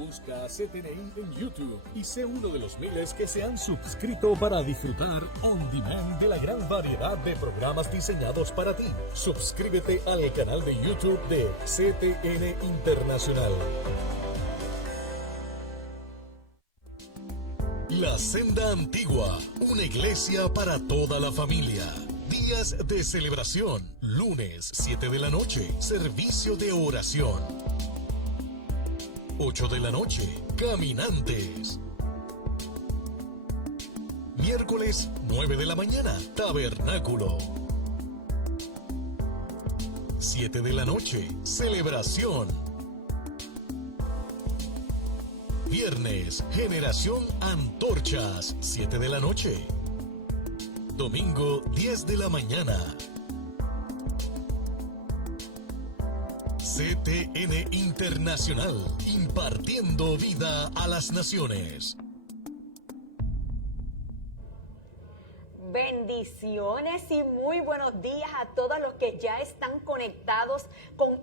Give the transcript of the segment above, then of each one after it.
Busca CTNI en YouTube y sé uno de los miles que se han suscrito para disfrutar on demand de la gran variedad de programas diseñados para ti. Suscríbete al canal de YouTube de CTN Internacional. La Senda Antigua, una iglesia para toda la familia. Días de celebración, lunes 7 de la noche, servicio de oración. 8 de la noche, caminantes. Miércoles 9 de la mañana, tabernáculo. 7 de la noche, celebración. Viernes, generación antorchas, 7 de la noche. Domingo, 10 de la mañana. CTN Internacional, impartiendo vida a las naciones. Bendiciones y muy buenos días a todos los que ya están conectados con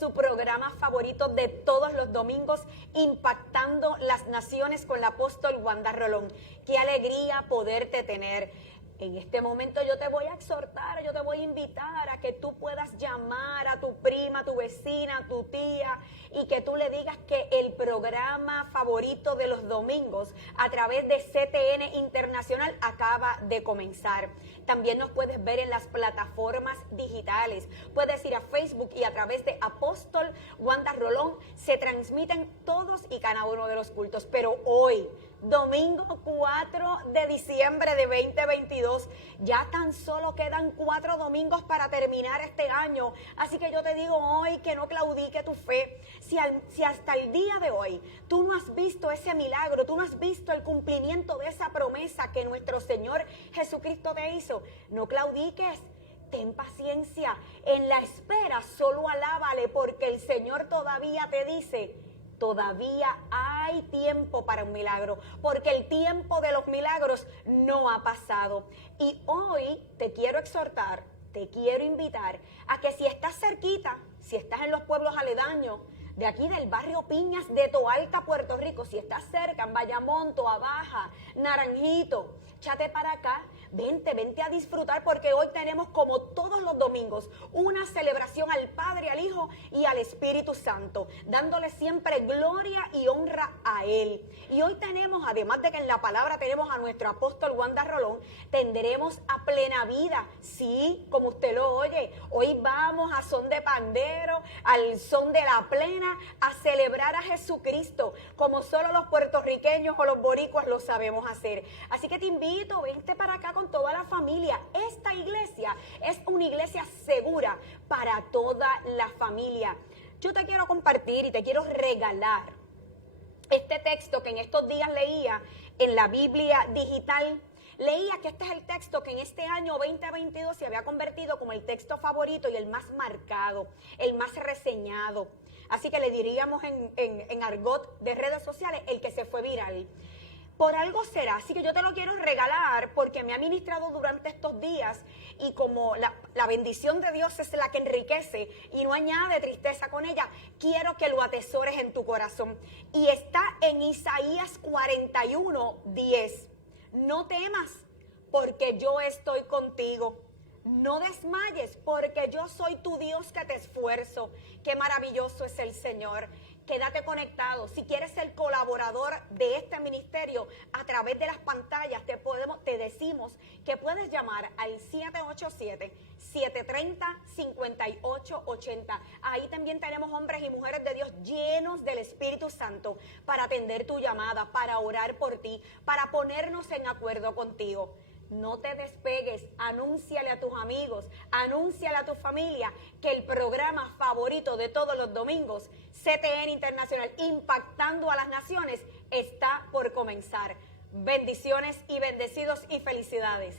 su programa favorito de todos los domingos, Impactando las Naciones con el apóstol Wanda Rolón. Qué alegría poderte tener. En este momento yo te voy a exhortar, yo te voy a invitar a que tú puedas llamar a tu prima, a tu vecina, a tu tía y que tú le digas que el programa favorito de los domingos a través de CTN Internacional acaba de comenzar. También nos puedes ver en las plataformas digitales. Puedes ir a Facebook y a través de Apóstol Wanda Rolón se transmiten todos y cada uno de los cultos. Pero hoy, domingo 4 de diciembre de 2022, ya tan solo quedan 4 domingos para terminar este año, así que yo te digo hoy que no claudique tu fe. Si hasta el día de hoy tú no has visto ese milagro, tú no has visto el cumplimiento de esa promesa que nuestro Señor Jesucristo te hizo, no claudiques. Ten paciencia, en la espera solo alábale, porque el Señor todavía te dice: todavía hay tiempo para un milagro, porque el tiempo de los milagros no ha pasado. Y hoy te quiero exhortar, te quiero invitar a que si estás cerquita, si estás en los pueblos aledaños, de aquí del barrio Piñas de Toalta, Puerto Rico, si estás cerca, en Bayamón, Toa Baja, Naranjito, échate para acá. Vente a disfrutar, porque hoy tenemos, como todos los domingos, una celebración al Padre, al Hijo y al Espíritu Santo, dándole siempre gloria y honra a Él. Y hoy tenemos, además de que en la palabra tenemos a nuestro apóstol Wanda Rolón, tendremos a Plena Vida. Sí, como usted lo oye, hoy vamos a son de pandero, al son de la plena, a celebrar a Jesucristo, como solo los puertorriqueños o los boricuas lo sabemos hacer. Así que te invito, vente para acá con toda la familia. Esta iglesia es una iglesia segura para toda la familia. Yo te quiero compartir y te quiero regalar este texto que en estos días leía en la Biblia digital. Leía que este es el texto que en este año 2022 se había convertido como el texto favorito y el más marcado, el más reseñado. Así que le diríamos en argot de redes sociales, el que se fue viral. Por algo será, así que yo te lo quiero regalar porque me ha ministrado durante estos días, y como la bendición de Dios es la que enriquece y no añade tristeza con ella, quiero que lo atesores en tu corazón. Y está en Isaías 41:10. No temas, porque yo estoy contigo. No desmayes, porque yo soy tu Dios que te esfuerzo. Qué maravilloso es el Señor. Quédate conectado. Si quieres ser colaborador de este ministerio a través de las pantallas, te decimos que puedes llamar al 787-730-5880. Ahí también tenemos hombres y mujeres de Dios llenos del Espíritu Santo para atender tu llamada, para orar por ti, para ponernos en acuerdo contigo. No te despegues, anúnciale a tus amigos, anúnciale a tu familia que el programa favorito de todos los domingos, CTN Internacional, Impactando a las Naciones, está por comenzar. Bendiciones y bendecidos y felicidades.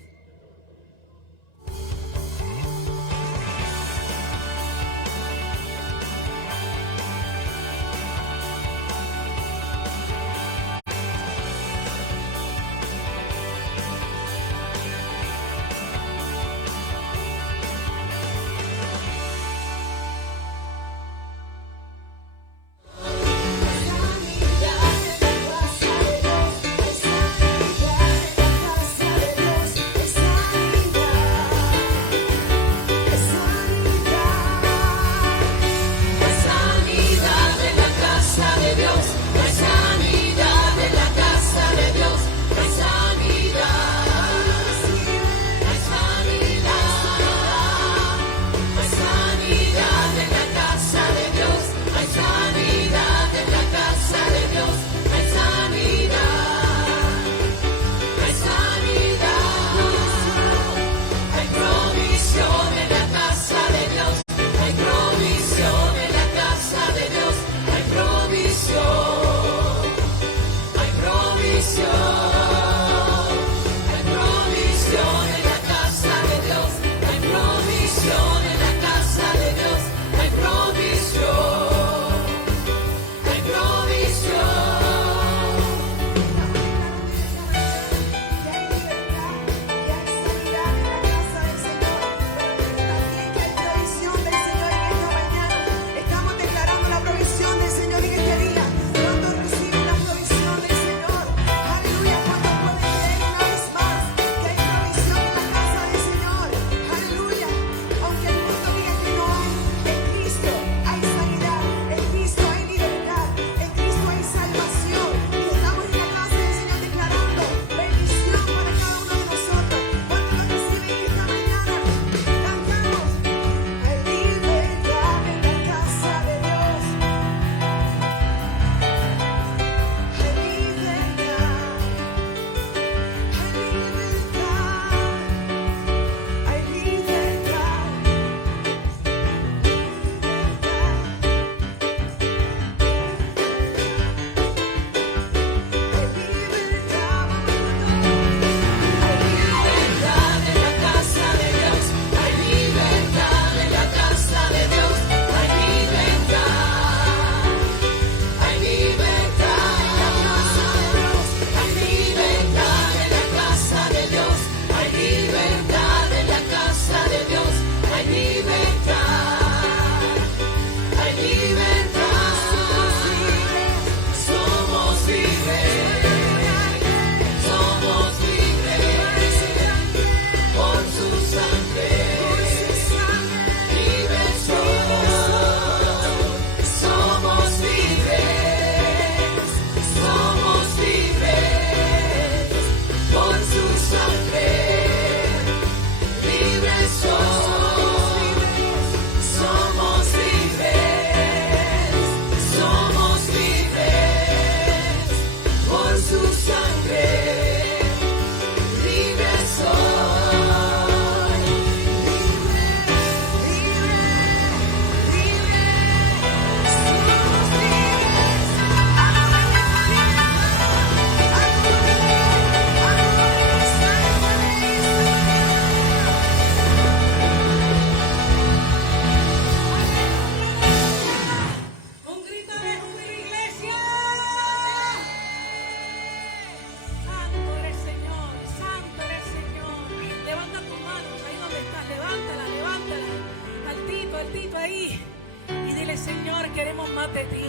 ante ti.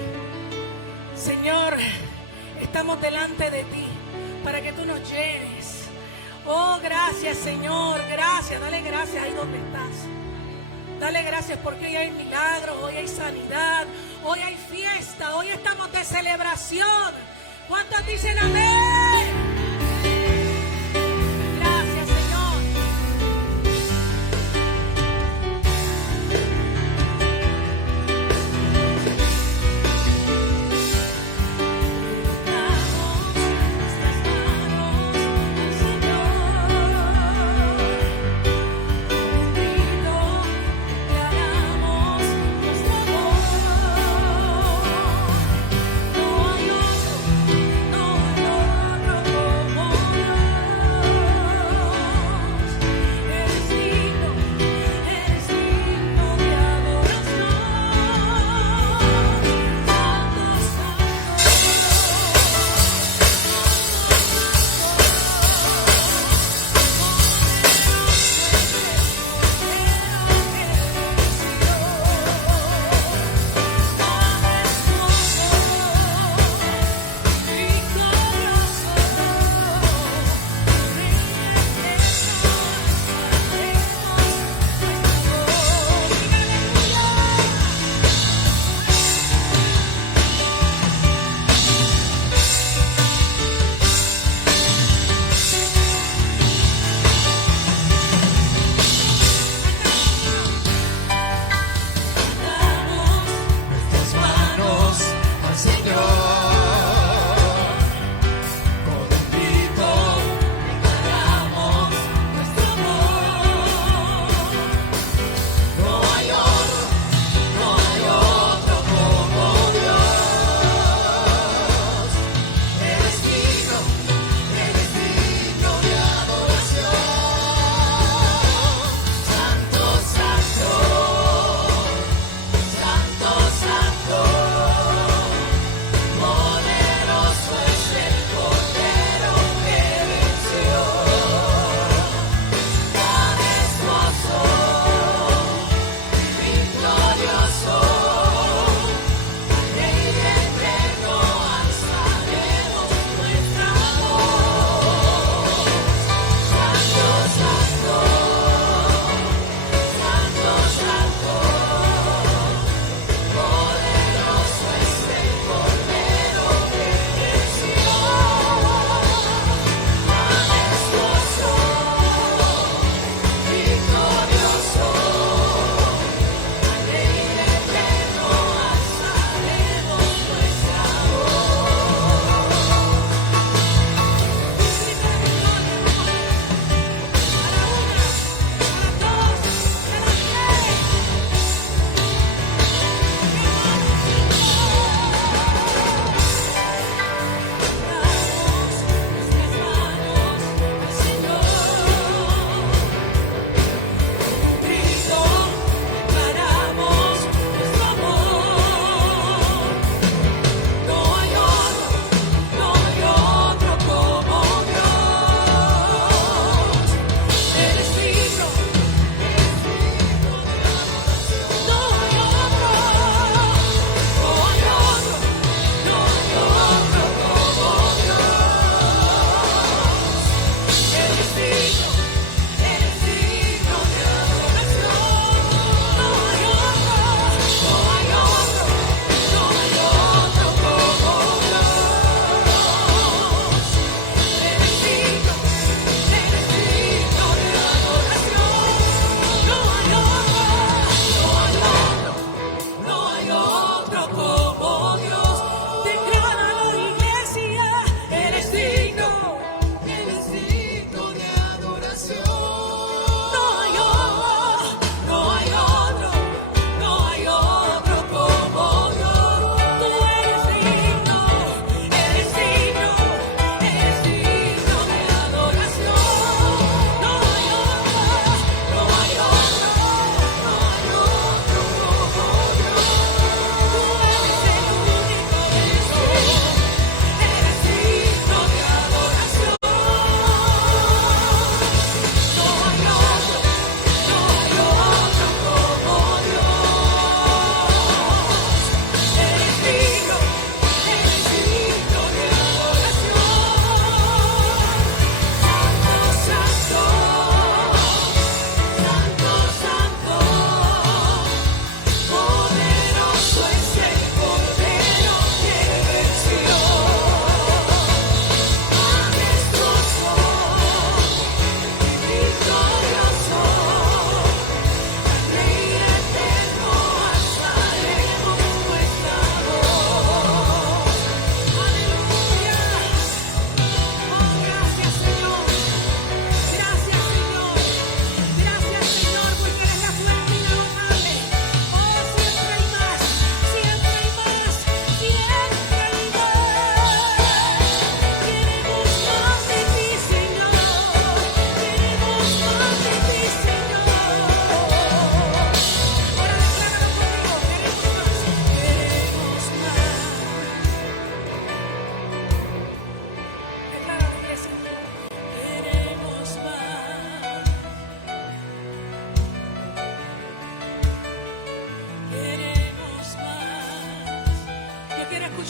Señor, estamos delante de ti para que tú nos llenes. Oh, gracias, Señor, gracias. Dale gracias ahí donde estás. Dale gracias porque hoy hay milagros, hoy hay sanidad, hoy hay fiesta, hoy estamos de celebración. ¿Cuántos dicen amén? Gracias, Señor. No hay otro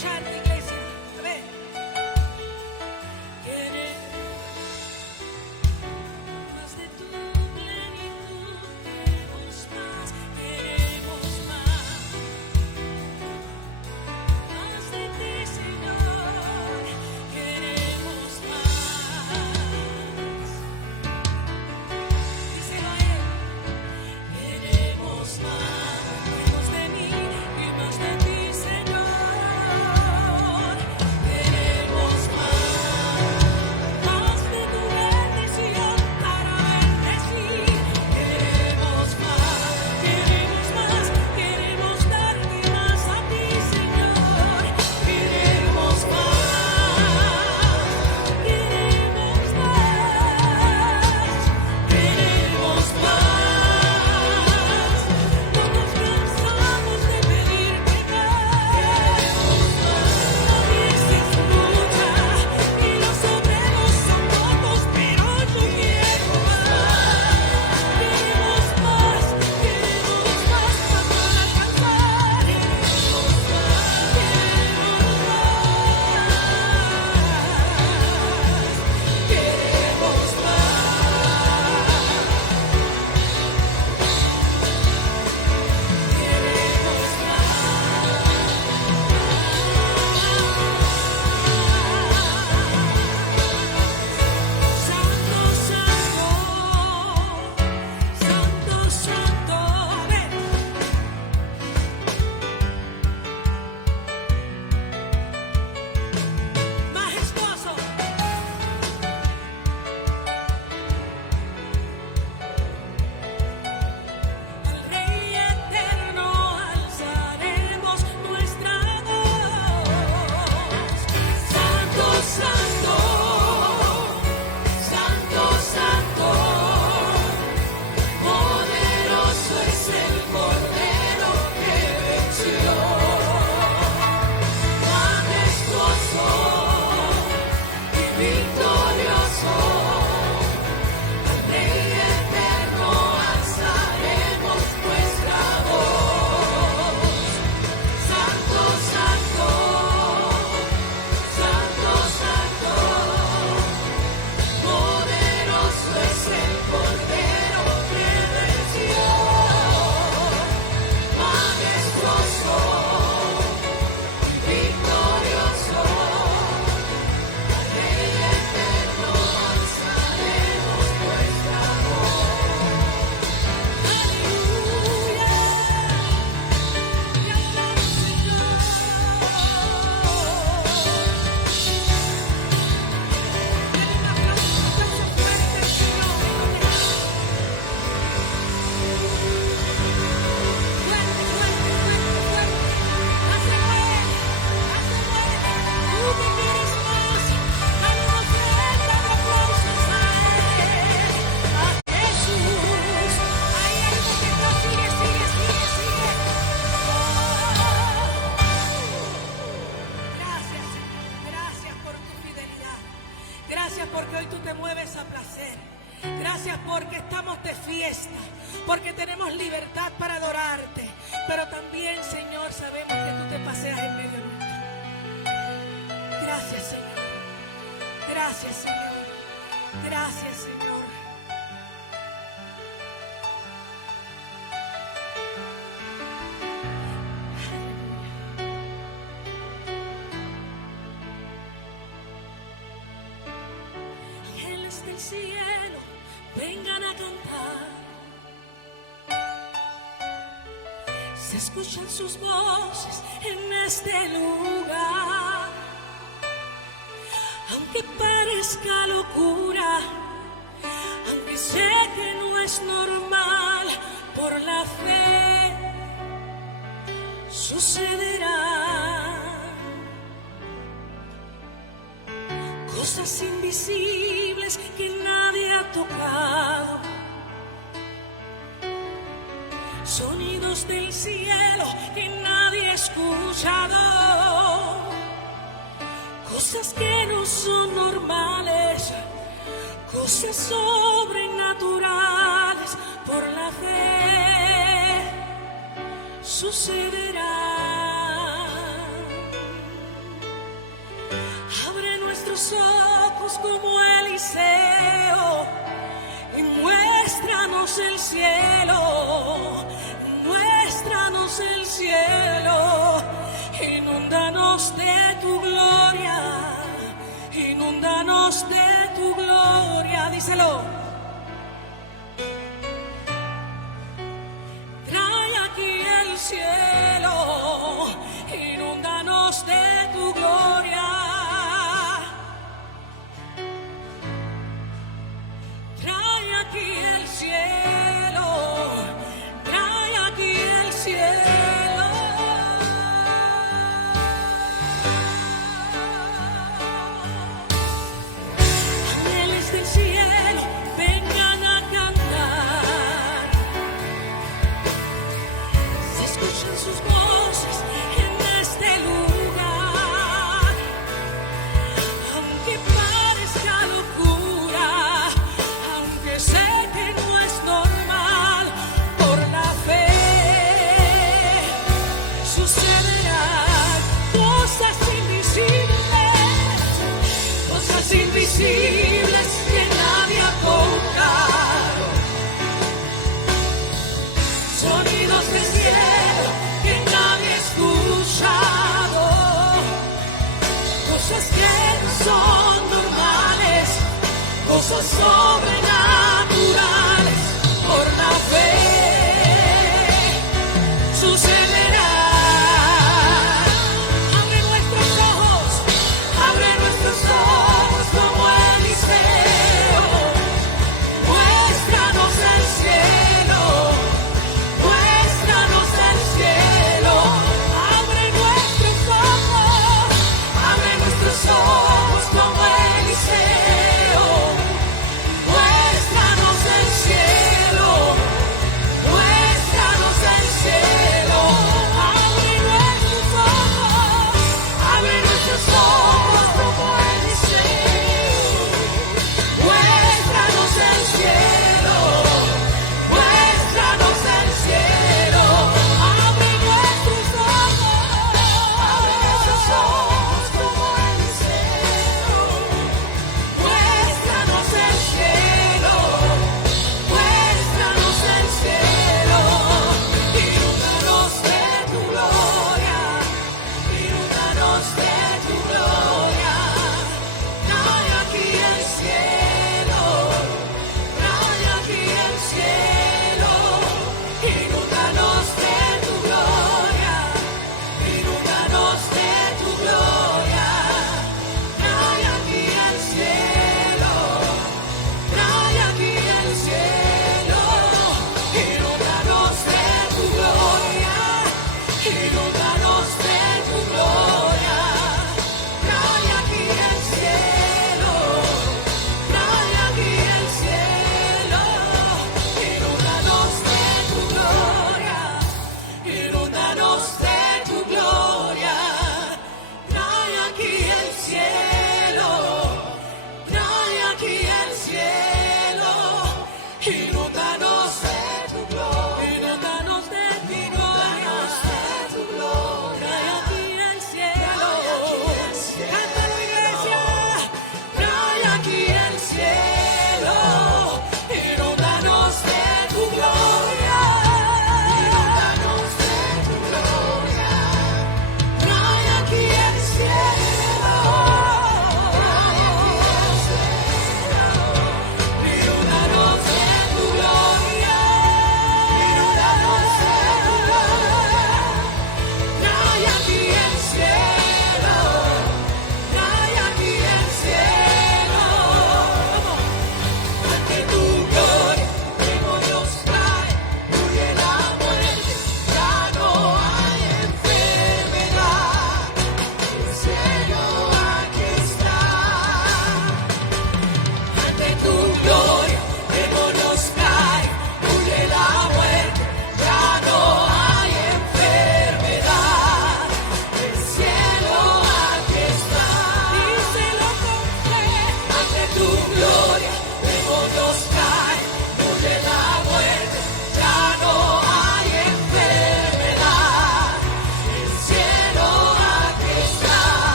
escucharte, iglesia. A ver. Queremos más de tu plenitud, queremos más, queremos más. Más de ti, Señor, queremos más. Díselo a Él. Queremos más, menos de mí y más de ti, Señor. Queremos más de tu bendición para bendecir. Queremos darte más a ti, Señor. Queremos más, queremos más, queremos más. No nos cansamos de pedirte más. Nadie se escucha y los obreros son pocos, pero yo quiero más. Queremos más para no alcanzar. Queremos Santo, Santo, a ver. Majestuoso. Al Rey eterno alzaremos nuestra voz. Santo, Santo, Santo, Santo. Poderoso es el Cordero que venció. Majestuoso y victorioso. Al Rey eterno alzaremos nuestra voz. Santo, Santo, Santo, Santo. Poderoso es el Cordero que venció. Majestuoso y victorioso. Al Rey eterno alzaremos nuestra voz. Aleluya. Te amamos, Señor. Gracias, Señor. Gracias por tu fidelidad. Gracias porque hoy tú te mueves a placer. Gracias porque estamos de fiesta, porque tenemos libertad para adorarte. Pero también, Señor, sabemos que tú te paseas en medio nuestro. Gracias, Señor. Gracias, Señor. Gracias, Señor. Ángeles del cielo, vengan a cantar. Se escuchan sus voces en este lugar. Aunque parezca locura, aunque sé que no es normal, por la fe sucederá. Cosas invisibles que nadie ha tocado, sonidos del cielo que nadie ha escuchado, cosas que no son normales, cosas sobrenaturales, por la fe sucederá. como Eliseo y muéstranos el cielo, muéstranos el cielo, inúndanos de tu gloria, inúndanos de tu gloria, díselo. Trae aquí el cielo, inúndanos de tu gloria. Trae aquí el cielo, trae aquí el cielo. Ángeles del cielo, vengan a cantar. Se escuchan sus voces en este lugar. Aunque parezca locura, aunque sé que no es normal, por la fe sucederán cosas invisibles que nadie ha tocado, sonidos del cielo que nadie ha escuchado, cosas que no son normales, cosas sobrenaturales, por la fe sucederá. Abre nuestros ojos como Eliseo, muéstranos el cielo, muéstranos el cielo. Abre nuestros ojos como Eliseo, muéstranos el cielo, muéstranos el cielo. Abre nuestros ojos como Eliseo, muéstranos el cielo, muéstranos el cielo. Abre nuestros ojos como Eliseo, muéstranos el cielo, muéstranos el cielo. Inúndanos de tu gloria, inúndanos de tu gloria. Trae aquí el cielo, trae aquí el cielo. Inúndanos de tu gloria, inúndanos de tu gloria. Trae aquí el cielo, trae aquí el cielo. Inúndanos de tu gloria, inúndanos de tu gloria.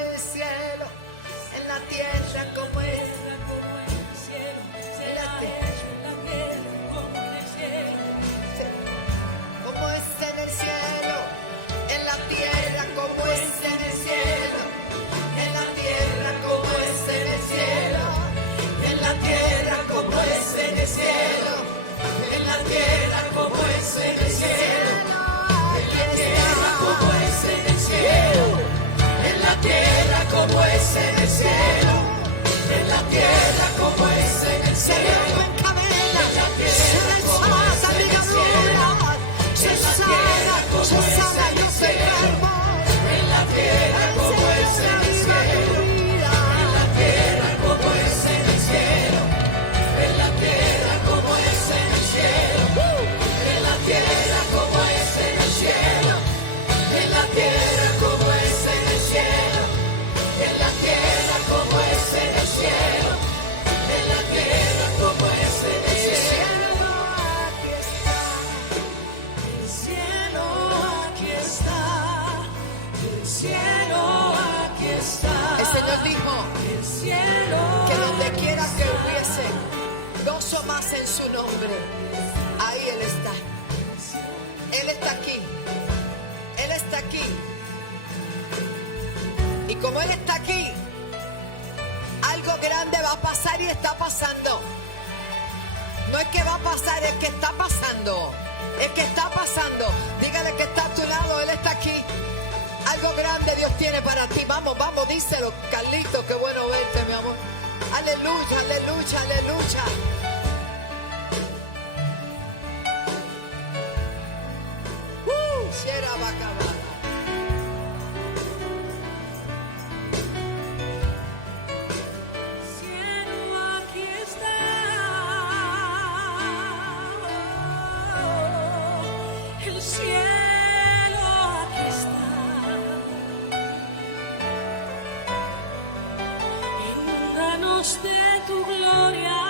en el cielo, en la tierra como es. En la tierra como es en el cielo, en la tierra como es en el cielo, en la tierra como es en el cielo, en la tierra como es en el cielo, en la tierra como es en el cielo, en la tierra como es en el cielo, en la tierra como es en el cielo, en la tierra como es en el cielo, en la tierra como es en el cielo, en la tierra como es en el cielo, en la tierra como es en el cielo, en la tierra como es en el cielo, en la tierra como es en el cielo, en la tierra como es en el cielo, en la tierra como es en el cielo, en la tierra como es en el cielo, en la tierra como es en el cielo, el cielo aquí está, el cielo aquí está. El Señor dijo que donde quiera que hubiese dos o más en su nombre, ahí Él está. Él está aquí. Él está aquí. Y como Él está aquí, algo grande va a pasar y está pasando. No es que va a pasar, es que está pasando. Es que está pasando. Dígale que está a tu lado, Él está aquí. Algo grande Dios tiene para ti. Vamos, vamos, díselo, Carlito, qué bueno verte, mi amor. Aleluya, aleluya, aleluya. Será va a acabar. El cielo aquí está. Inúndanos de tu gloria,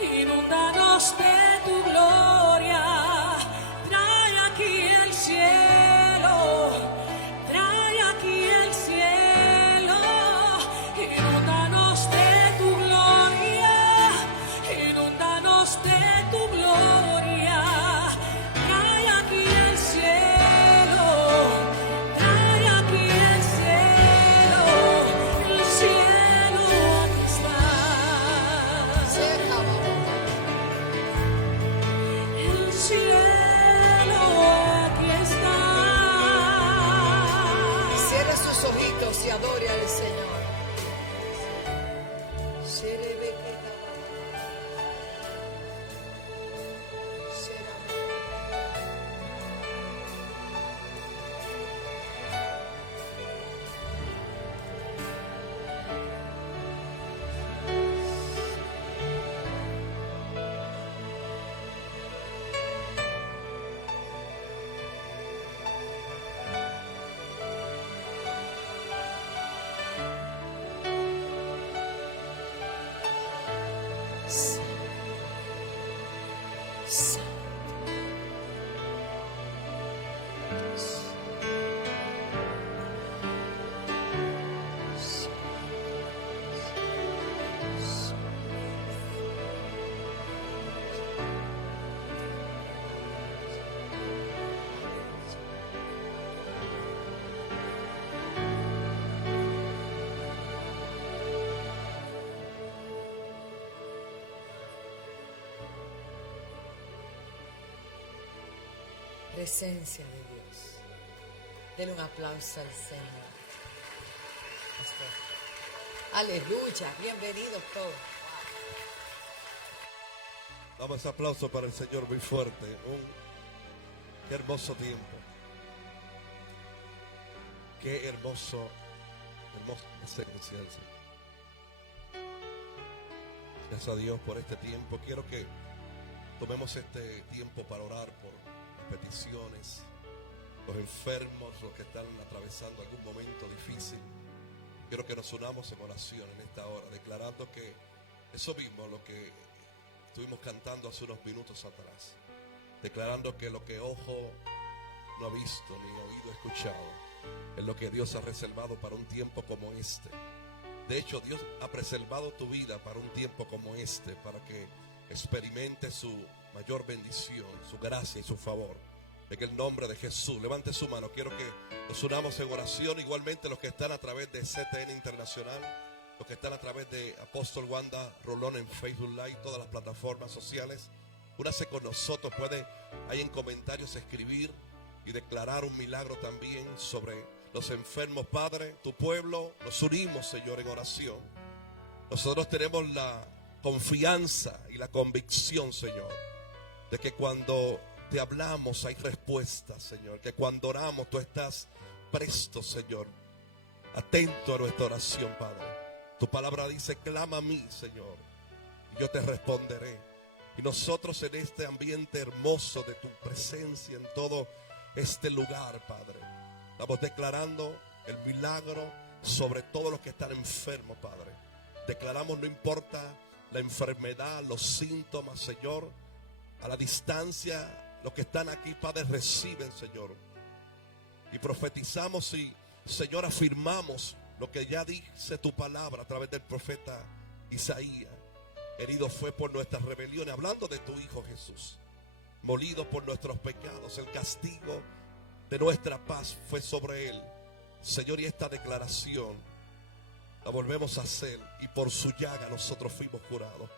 inúndanos de tu gloria. Trae aquí el cielo, trae aquí el cielo. Inúndanos de tu gloria, inúndanos de tu gloria. Trae aquí el cielo, trae aquí el cielo aquí está. El cielo aquí está. Cierre sus ojitos y adore al Señor. Presencia de Dios. Denle un aplauso al Señor. Aleluya, bienvenidos todos. Damos aplauso para el Señor muy fuerte. Qué hermoso tiempo. Qué hermosa presencia. Gracias a Dios por este tiempo. Quiero que tomemos este tiempo para orar por las peticiones, los enfermos, los que están atravesando algún momento difícil. Quiero que nos unamos en oración en esta hora, declarando que eso mismo, lo que estuvimos cantando hace unos minutos atrás, declarando que lo que ojo no ha visto ni oído escuchado, en lo que Dios ha reservado para un tiempo como este. De hecho, Dios ha preservado tu vida para un tiempo como este, para que experimentes su mayor bendición, su gracia y su favor. En el nombre de Jesús, levante su mano. Quiero que nos unamos en oración. Igualmente los que están a través de CTN Internacional, los que están a través de Apóstol Wanda Rolón en Facebook Live, todas las plataformas sociales, únase con nosotros. Puede ahí en comentarios escribir y declarar un milagro también sobre los enfermos. Padre, tu pueblo, nos unimos, Señor, en oración. Nosotros tenemos la confianza y la convicción, Señor, de que cuando te hablamos hay respuesta, Señor. Que cuando oramos tú estás presto, Señor, atento a nuestra oración, Padre. Tu palabra dice: clama a mí, Señor, y yo te responderé. Y nosotros en este ambiente hermoso de tu presencia en todo este lugar, Padre, estamos declarando el milagro sobre todos los que están enfermos, Padre. Declaramos, no importa la enfermedad, los síntomas, Señor, a la distancia, los que están aquí, Padre, reciben, Señor. Y profetizamos y, Señor, afirmamos lo que ya dice tu palabra a través del profeta Isaías. Herido fue por nuestras rebeliones, hablando de tu Hijo Jesús. Molido por nuestros pecados, el castigo de nuestra paz fue sobre él. Señor, y esta declaración la volvemos a hacer, y por su llaga nosotros fuimos curados.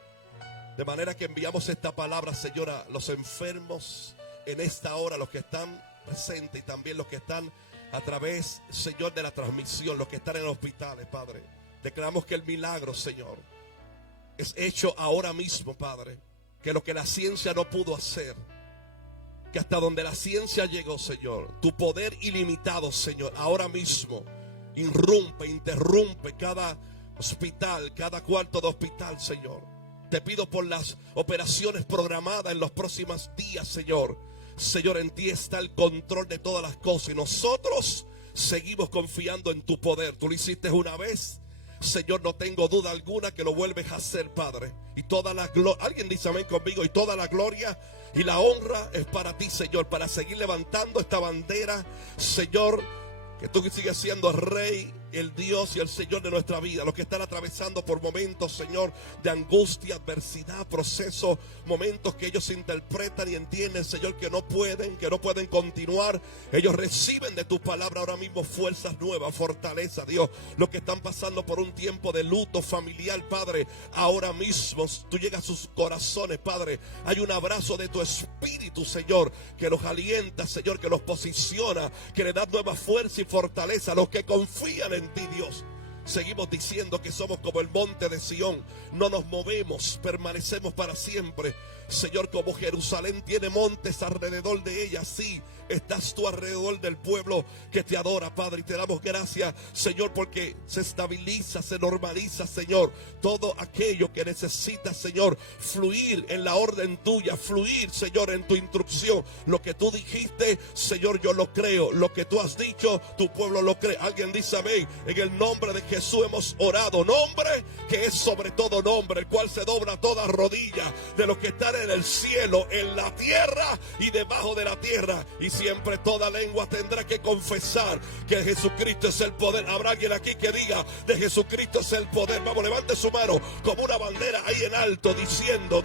De manera que enviamos esta palabra, Señor, a los enfermos en esta hora, los que están presentes y también los que están a través, Señor, de la transmisión, los que están en hospitales, Padre. Declaramos que el milagro, Señor, es hecho ahora mismo, Padre. Que lo que la ciencia no pudo hacer, que hasta donde la ciencia llegó, Señor, tu poder ilimitado, Señor, ahora mismo irrumpe, interrumpe cada hospital, cada cuarto de hospital, Señor. Te pido por las operaciones programadas en los próximos días, Señor. Señor, en ti está el control de todas las cosas y nosotros seguimos confiando en tu poder. Tú lo hiciste una vez, Señor, no tengo duda alguna que lo vuelves a hacer, Padre. Y toda la gloria, alguien dice amén conmigo, y toda la gloria y la honra es para ti, Señor, para seguir levantando esta bandera, Señor, que tú sigues siendo el Rey, el Dios y el Señor de nuestra vida. Los que están atravesando por momentos, Señor, de angustia, adversidad, proceso, momentos que ellos interpretan y entienden, Señor, que no pueden continuar. Ellos reciben de tu palabra ahora mismo fuerzas nuevas, fortaleza, Dios. Los que están pasando por un tiempo de luto familiar, Padre, ahora mismo tú llegas a sus corazones, Padre. Hay un abrazo de tu espíritu, Señor, que los alienta, Señor, que los posiciona, que le da nueva fuerza y fortaleza a los que confían en ti, Dios. Seguimos diciendo que somos como el monte de Sión, no nos movemos, permanecemos para siempre. Señor, como Jerusalén tiene montes alrededor de ella, sí, estás tú alrededor del pueblo que te adora, Padre. Y te damos gracias, Señor, porque se estabiliza, se normaliza, Señor, todo aquello que necesita, Señor, fluir en la orden tuya, fluir, Señor, en tu instrucción. Lo que tú dijiste, Señor, yo lo creo. Lo que tú has dicho, tu pueblo lo cree. Alguien dice amén. En el nombre de Jesús hemos orado. Nombre que es sobre todo nombre, el cual se dobla toda rodilla de los que están en el cielo, en la tierra y debajo de la tierra. Y siempre toda lengua tendrá que confesar que Jesucristo es el poder. Habrá alguien aquí que diga: de Jesucristo es el poder. Vamos, levante su mano como una bandera ahí en alto, diciendo: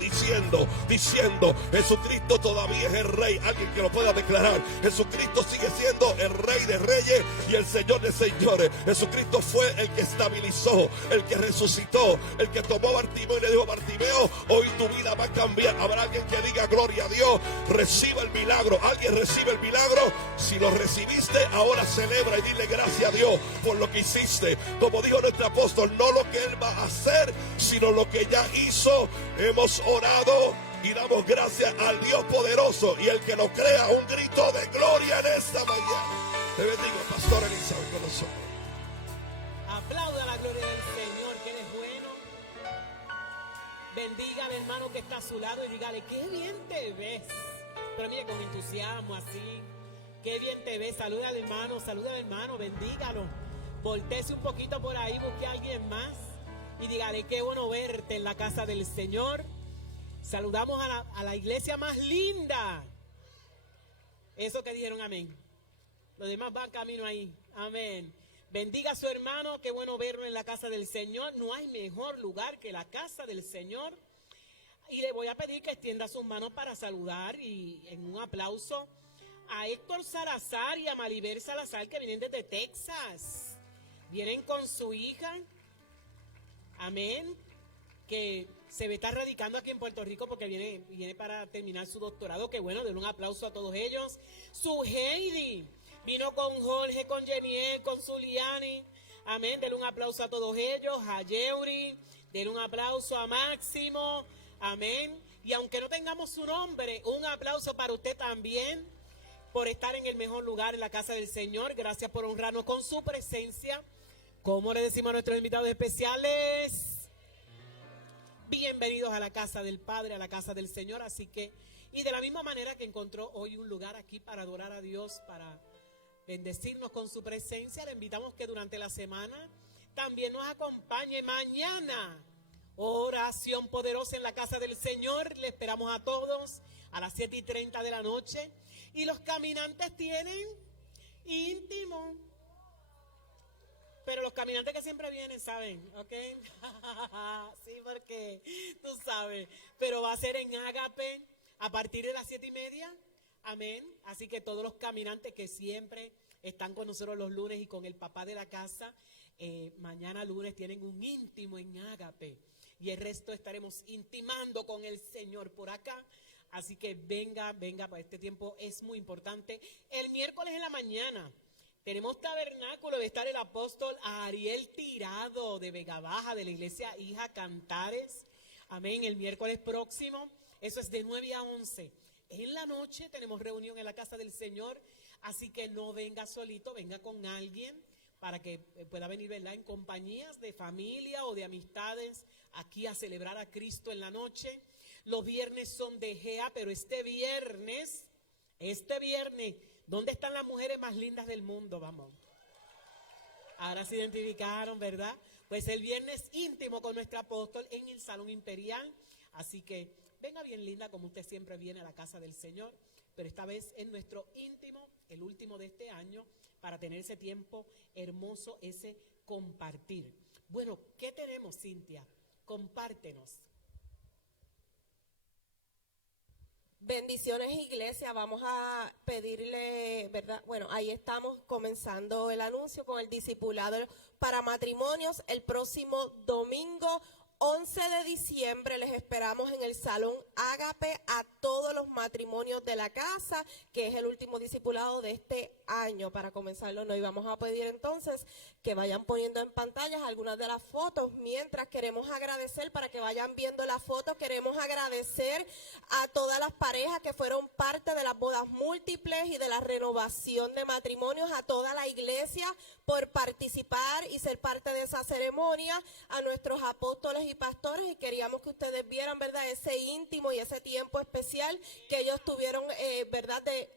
Jesucristo todavía es el Rey. Alguien que lo pueda declarar. Jesucristo sigue siendo el Rey de reyes y el Señor de señores. Jesucristo fue el que estabilizó, el que resucitó, el que tomó a Bartimeo y le dijo: Bartimeo, hoy tu vida va a cambiar. Habrá alguien que diga: gloria a Dios. Reciba el milagro. Alguien recibe el milagro. Si lo recibiste, ahora celebra y dile gracias a Dios por lo que hiciste. Como dijo nuestro apóstol, no lo que Él va a hacer, sino lo que ya hizo. Hemos orado y damos gracias al Dios poderoso. Y el que lo crea, un grito de gloria en esta mañana. Te bendigo, Pastor Elizabeth, con nosotros. Aplauda la gloria del Señor, que Él es bueno. Bendiga al hermano que está a su lado y dígale: qué bien te ves. Pero mire, con entusiasmo así. Qué bien te ves. Saluda al hermano, bendígalo. Voltéese un poquito por ahí, busque a alguien más y dígale: qué bueno verte en la casa del Señor. Saludamos a la iglesia más linda. Eso que dijeron amén. Los demás van camino ahí. Amén. Bendiga a su hermano, qué bueno verlo en la casa del Señor. No hay mejor lugar que la casa del Señor. Y le voy a pedir que extienda sus manos para saludar y en un aplauso a Héctor Salazar y a Maribel Salazar, que vienen desde Texas. Vienen con su hija, amén, que se está radicando aquí en Puerto Rico porque viene para terminar su doctorado. Qué bueno, denle un aplauso a todos ellos. Su Heidi vino con Jorge, con Jeniel, con Zuliani. Amén, denle un aplauso a todos ellos. A Yeuri, denle un aplauso a Máximo. Amén. Y aunque no tengamos su nombre, un aplauso para usted también por estar en el mejor lugar en la casa del Señor. Gracias por honrarnos con su presencia. ¿Cómo le decimos a nuestros invitados especiales? Bienvenidos a la casa del Padre, a la casa del Señor. Así que, y de la misma manera que encontró hoy un lugar aquí para adorar a Dios, para bendecirnos con su presencia, le invitamos que durante la semana también nos acompañe mañana. Oración poderosa en la casa del Señor. Le esperamos a todos a las 7:30 de la noche. Y los caminantes tienen íntimo. Pero los caminantes que siempre vienen, ¿saben? ¿Ok? Sí, porque tú sabes. Pero va a ser en Ágape a partir de las 7:30. Amén. Así que todos los caminantes que siempre están con nosotros los lunes y con el papá de la casa, mañana lunes tienen un íntimo en Ágape. Y el resto estaremos intimando con el Señor por acá. Así que venga, para este tiempo es muy importante. El miércoles en la mañana tenemos tabernáculo, de estar el apóstol Ariel Tirado de Vega Baja, de la iglesia Hija Cantares. Amén, el miércoles próximo, eso es de 9 a 11. En la noche tenemos reunión en la casa del Señor, así que no venga solito, venga con alguien para que pueda venir, ¿verdad?, en compañías de familia o de amistades aquí a celebrar a Cristo en la noche. Los viernes son de GEA, pero este viernes, ¿dónde están las mujeres más lindas del mundo? Vamos. Ahora se identificaron, ¿verdad? Pues el viernes íntimo con nuestro apóstol en el Salón Imperial. Así que venga bien linda como usted siempre viene a la casa del Señor, pero esta vez en nuestro íntimo, el último de este año, para tener ese tiempo hermoso, ese compartir. Bueno, ¿qué tenemos, Cintia? Compártenos. Bendiciones, iglesia. Vamos a pedirle, ¿verdad? Bueno, ahí estamos comenzando el anuncio con el discipulado para matrimonios. El próximo domingo 11 de diciembre les esperamos en el Salón Ágape a todos los matrimonios de la casa, que es el último discipulado de este año para comenzarlo. Y vamos a pedir entonces que vayan poniendo en pantallas algunas de las fotos. Mientras queremos agradecer, para que vayan viendo las fotos, queremos agradecer a todas las parejas que fueron parte de las bodas múltiples y de la renovación de matrimonios, a toda la iglesia por participar y ser parte de esa ceremonia, a nuestros apóstoles y pastores, y queríamos que ustedes vieran, ¿verdad?, ese íntimo y ese tiempo especial que ellos tuvieron, ¿verdad?, de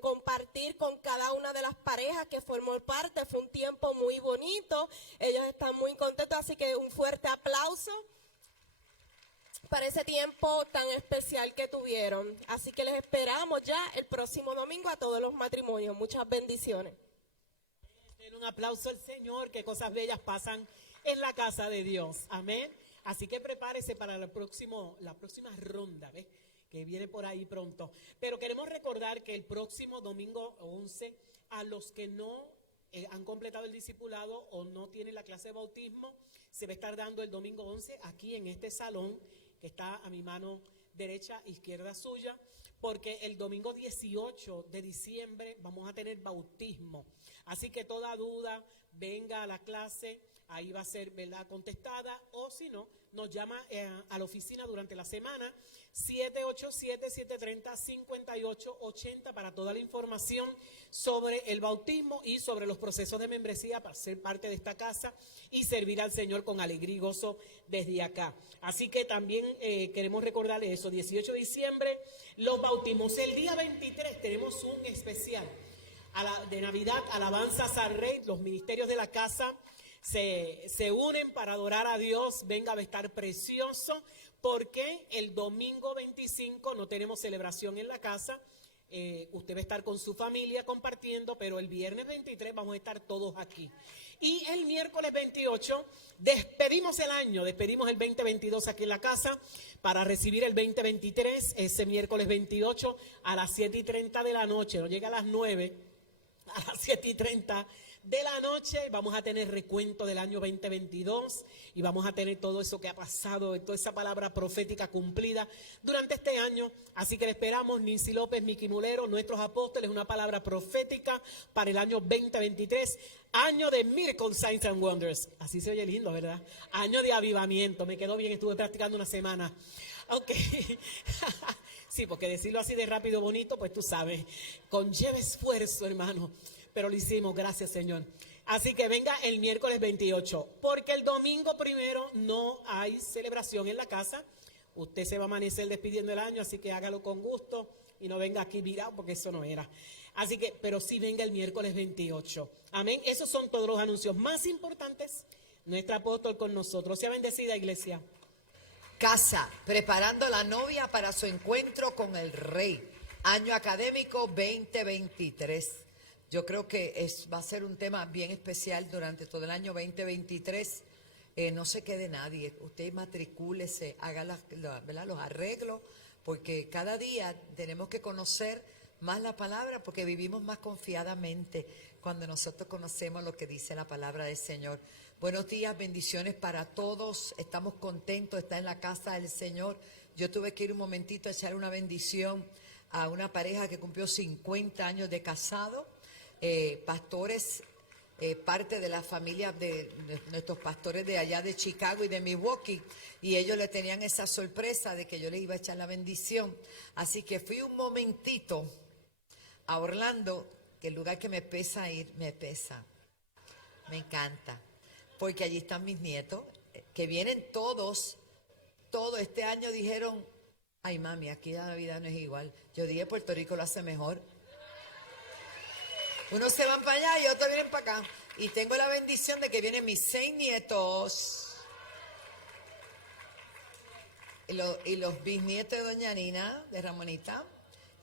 compartir con cada una de las parejas que formó parte. Fue un tiempo muy bonito, ellos están muy contentos, así que un fuerte aplauso para ese tiempo tan especial que tuvieron. Así que les esperamos ya el próximo domingo a todos los matrimonios. Muchas bendiciones. Den un aplauso al Señor, que cosas bellas pasan en la casa de Dios. Amén. Así que prepárese para la próxima ronda, ¿ves?, que viene por ahí pronto. Pero queremos recordar que el próximo domingo 11, a los que no han completado el discipulado o no tienen la clase de bautismo, se va a estar dando el domingo 11 aquí en este salón que está a mi mano derecha, izquierda suya, porque el domingo 18 de diciembre vamos a tener bautismo. Así que toda duda, venga a la clase, ahí va a ser, ¿verdad?, contestada, o si no, nos llama a la oficina durante la semana, 787-730-5880 para toda la información sobre el bautismo y sobre los procesos de membresía para ser parte de esta casa y servir al Señor con alegría y gozo desde acá. Así que también queremos recordarles eso, 18 de diciembre, los bautismos. El día 23 tenemos un especial de Navidad, alabanzas al Rey. Los ministerios de la casa se unen para adorar a Dios. Venga, va a estar precioso, porque el domingo 25 no tenemos celebración en la casa. Usted va a estar con su familia compartiendo, pero el viernes 23 vamos a estar todos aquí. Y el miércoles 28 despedimos el año, despedimos el 2022 aquí en la casa para recibir el 2023 ese miércoles 28 a las 7:30 de la noche. No llega a las 9, a las 7:30 de la noche. Vamos a tener recuento del año 2022 y vamos a tener todo eso que ha pasado, toda esa palabra profética cumplida durante este año. Así que le esperamos, Nancy López, Miki Mulero, nuestros apóstoles, una palabra profética para el año 2023, año de Miracle Signs and Wonders. Así se oye lindo, ¿verdad? Año de avivamiento, me quedó bien, estuve practicando una semana. Ok, sí, porque decirlo así de rápido, bonito, pues tú sabes, conlleva esfuerzo, hermano. Pero lo hicimos, gracias Señor. Así que venga el miércoles 28, porque el domingo primero no hay celebración en la casa. Usted se va a amanecer despidiendo el año, así que hágalo con gusto y no venga aquí virado, porque eso no era. Así que, pero sí venga el miércoles 28. Amén. Esos son todos los anuncios más importantes. Nuestra apóstol con nosotros. Sea bendecida, iglesia. Casa, preparando a la novia para su encuentro con el rey. Año académico 2023. Yo creo que va a ser un tema bien especial durante todo el año 2023. No se quede nadie. Usted matricúlese, haga ¿verdad? Los arreglos, porque cada día tenemos que conocer más la palabra, porque vivimos más confiadamente cuando nosotros conocemos lo que dice la palabra del Señor. Buenos días, bendiciones para todos. Estamos contentos de estar en la casa del Señor. Yo tuve que ir un momentito a echar una bendición a una pareja que cumplió 50 años de casado. Pastores, parte de la familia de nuestros pastores de allá de Chicago y de Milwaukee, y ellos le tenían esa sorpresa de que yo le iba a echar la bendición. Así que fui un momentito a Orlando, que el lugar que me pesa ir, me pesa. Me encanta, porque allí están mis nietos, que vienen todos este año dijeron, ay mami, aquí la Navidad no es igual. Yo dije, Puerto Rico lo hace mejor. Unos se van para allá y otros vienen para acá. Y tengo la bendición de que vienen mis 6 nietos. Y los bisnietos de doña Nina, de Ramonita.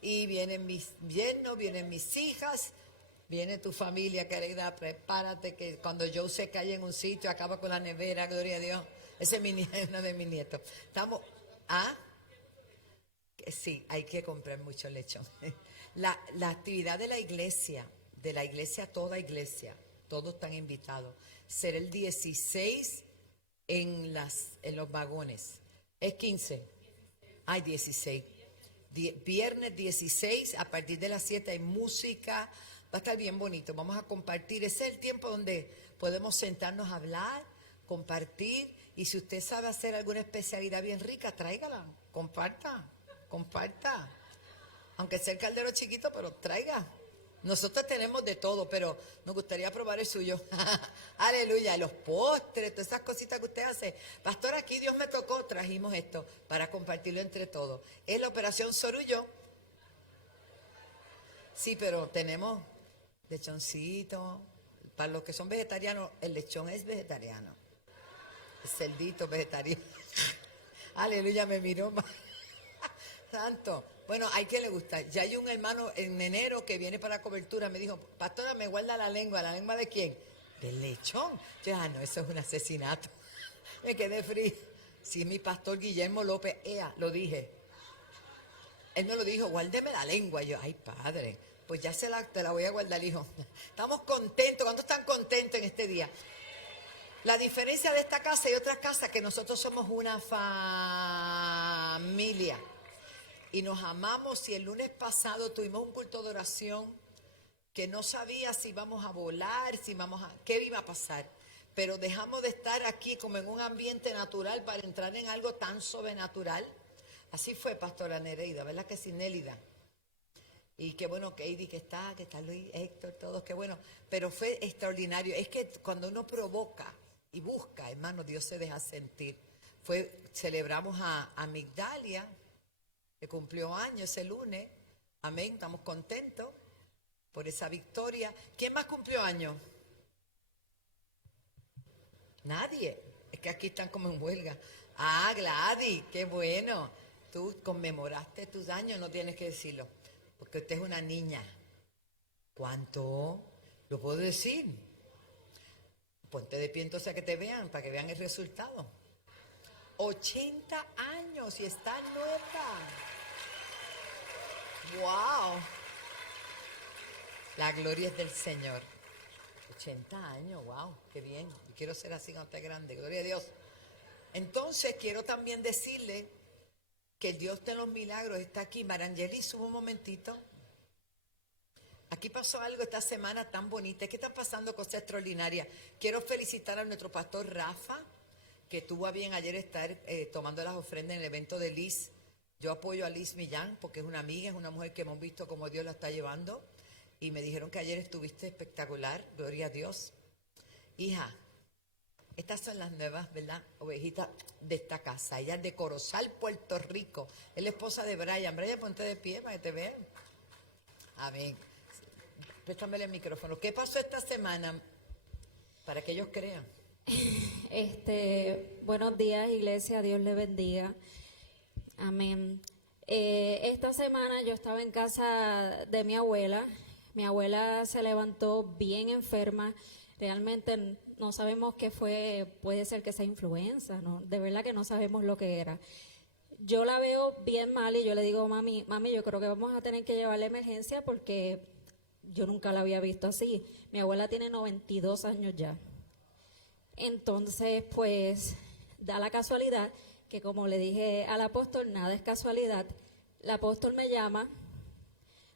Y vienen mis yernos, vienen mis hijas. Viene tu familia, querida, prepárate que cuando Joe se cae en un sitio, acaba con la nevera, gloria a Dios. Ese es uno de mis nietos. Estamos, sí, hay que comprar mucho lechón. La actividad de la iglesia, toda iglesia, todos están invitados. Será el 16 en los vagones. ¿Es 15? Ay, 16. Viernes 16, a partir de las 7 hay música. Va a estar bien bonito. Vamos a compartir. Ese es el tiempo donde podemos sentarnos a hablar, compartir. Y si usted sabe hacer alguna especialidad bien rica, tráigala. Comparta. Aunque sea el caldero chiquito, pero traiga. Nosotros tenemos de todo, pero nos gustaría probar el suyo. Aleluya, los postres, todas esas cositas que usted hace. Pastor, aquí Dios me tocó, trajimos esto para compartirlo entre todos. Es la operación Sorullo. Sí, pero tenemos lechoncito. Para los que son vegetarianos, el lechón es vegetariano. El cerdito vegetariano. Aleluya, me miró mal. Santo. Bueno, hay quien le gusta. Ya hay un hermano en enero que viene para cobertura. Me dijo, pastora, me guarda la lengua. ¿La lengua de quién? Del lechón. Yo, no, eso es un asesinato. Me quedé frío. Sí, mi pastor Guillermo López, lo dije. Él me lo dijo, guárdeme la lengua. Y yo, ay, padre, pues ya te la voy a guardar, hijo. Estamos contentos. ¿Cuántos están contentos en este día? La diferencia de esta casa y otras casas, que nosotros somos una familia. Y nos amamos, y el lunes pasado tuvimos un culto de oración que no sabía si íbamos a volar, qué iba a pasar. Pero dejamos de estar aquí como en un ambiente natural para entrar en algo tan sobrenatural. Así fue, pastora Nereida, ¿verdad que sí, Nélida? Y qué bueno que Eddie que está Luis, Héctor, todos, qué bueno. Pero fue extraordinario. Es que cuando uno provoca y busca, hermano, Dios se deja sentir. Celebramos a Migdalia, que cumplió años ese lunes. Amén, estamos contentos por esa victoria. ¿Quién más cumplió años? Nadie. Es que aquí están como en huelga. Gladys, qué bueno. Tú conmemoraste tus años, no tienes que decirlo. porque usted es una niña. ¿Cuánto? ¿Lo puedo decir? Ponte de pie entonces a que te vean, para que vean el resultado. 80 años y está nueva. ¡Wow! La gloria es del Señor. 80 años, wow, qué bien. Yo quiero ser así cuando esté grande, gloria a Dios. Entonces quiero también decirle que el Dios de los milagros está aquí. Marangeli, sube un momentito. Aquí pasó algo esta semana tan bonita. ¿Qué está pasando? Cosa extraordinaria. Quiero felicitar a nuestro pastor Rafa, que tuvo a bien ayer estar tomando las ofrendas en el evento de Liz. Yo apoyo a Liz Millán porque es una amiga, es una mujer que hemos visto cómo Dios la está llevando. Y me dijeron que ayer estuviste espectacular, gloria a Dios. Hija, estas son las nuevas, ¿verdad? Ovejitas de esta casa. Ella es de Corozal, Puerto Rico. Es la esposa de Brian. Brian, ponte de pie para que te vean. Amén. Préstamele el micrófono. ¿Qué pasó esta semana? Para que ellos crean. Buenos días, iglesia, Dios le bendiga. Amén. Esta semana yo estaba en casa de mi abuela. Mi abuela se levantó bien enferma. Realmente no sabemos qué fue, puede ser que sea influenza, ¿no? De verdad que no sabemos lo que era. Yo la veo bien mal y yo le digo, mami, yo creo que vamos a tener que llevarla a emergencia porque yo nunca la había visto así. Mi abuela tiene 92 años ya. Entonces, pues, da la casualidad que como le dije al apóstol, nada es casualidad. El apóstol me llama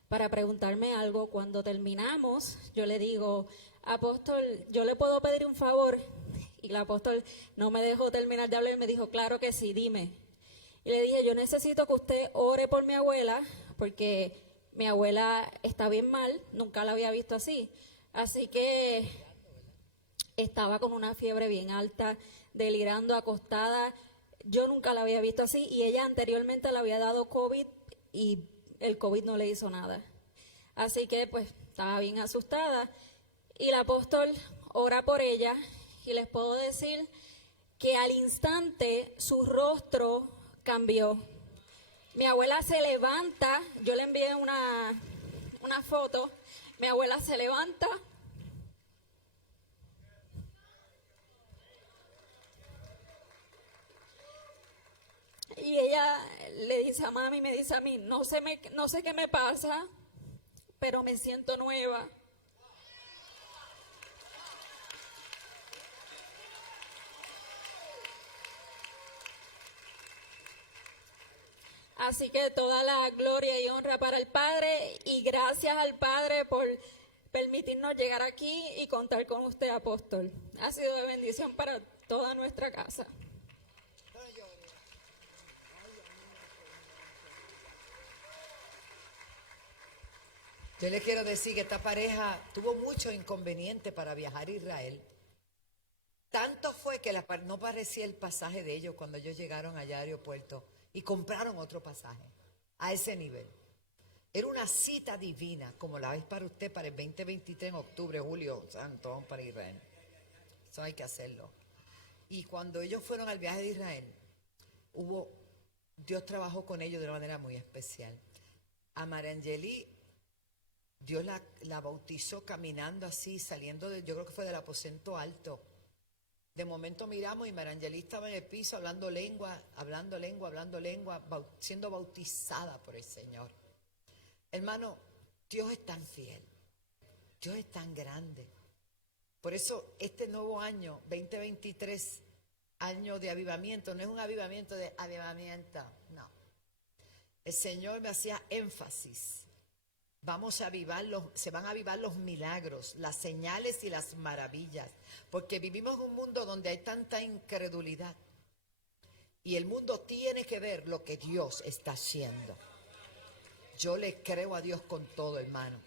para preguntarme algo. Cuando terminamos, yo le digo, apóstol, ¿yo le puedo pedir un favor? Y el apóstol no me dejó terminar de hablar y me dijo, claro que sí, dime. Y le dije, yo necesito que usted ore por mi abuela, porque mi abuela está bien mal, nunca la había visto así. Así que estaba con una fiebre bien alta, delirando, acostada. Yo nunca la había visto así y ella anteriormente le había dado COVID y el COVID no le hizo nada. Así que pues estaba bien asustada y el apóstol ora por ella y les puedo decir que al instante su rostro cambió. Mi abuela se levanta, yo le envié una foto, mi abuela se levanta. Y ella le dice a mami, me dice a mí, no sé qué me pasa, pero me siento nueva. Así que toda la gloria y honra para el Padre y gracias al Padre por permitirnos llegar aquí y contar con usted, apóstol. Ha sido de bendición para toda nuestra casa. Yo le quiero decir que esta pareja tuvo mucho inconveniente para viajar a Israel. Tanto fue que no parecía el pasaje de ellos cuando ellos llegaron allá al aeropuerto y compraron otro pasaje a ese nivel. Era una cita divina, como la ves para usted para el 2023 en octubre, julio, santo, vamos para Israel. Eso hay que hacerlo. Y cuando ellos fueron al viaje de Israel, Dios trabajó con ellos de una manera muy especial. A Marangeli, Dios la bautizó caminando así, saliendo yo creo que fue del aposento alto. De momento miramos y Marangeli estaba en el piso hablando lengua, siendo bautizada por el Señor. Hermano, Dios es tan fiel, Dios es tan grande. Por eso este nuevo año, 2023, año de avivamiento, no es un avivamiento de avivamiento, no. El Señor me hacía énfasis. Se van a avivar los milagros, las señales y las maravillas, porque vivimos en un mundo donde hay tanta incredulidad y el mundo tiene que ver lo que Dios está haciendo. Yo le creo a Dios con todo, hermano.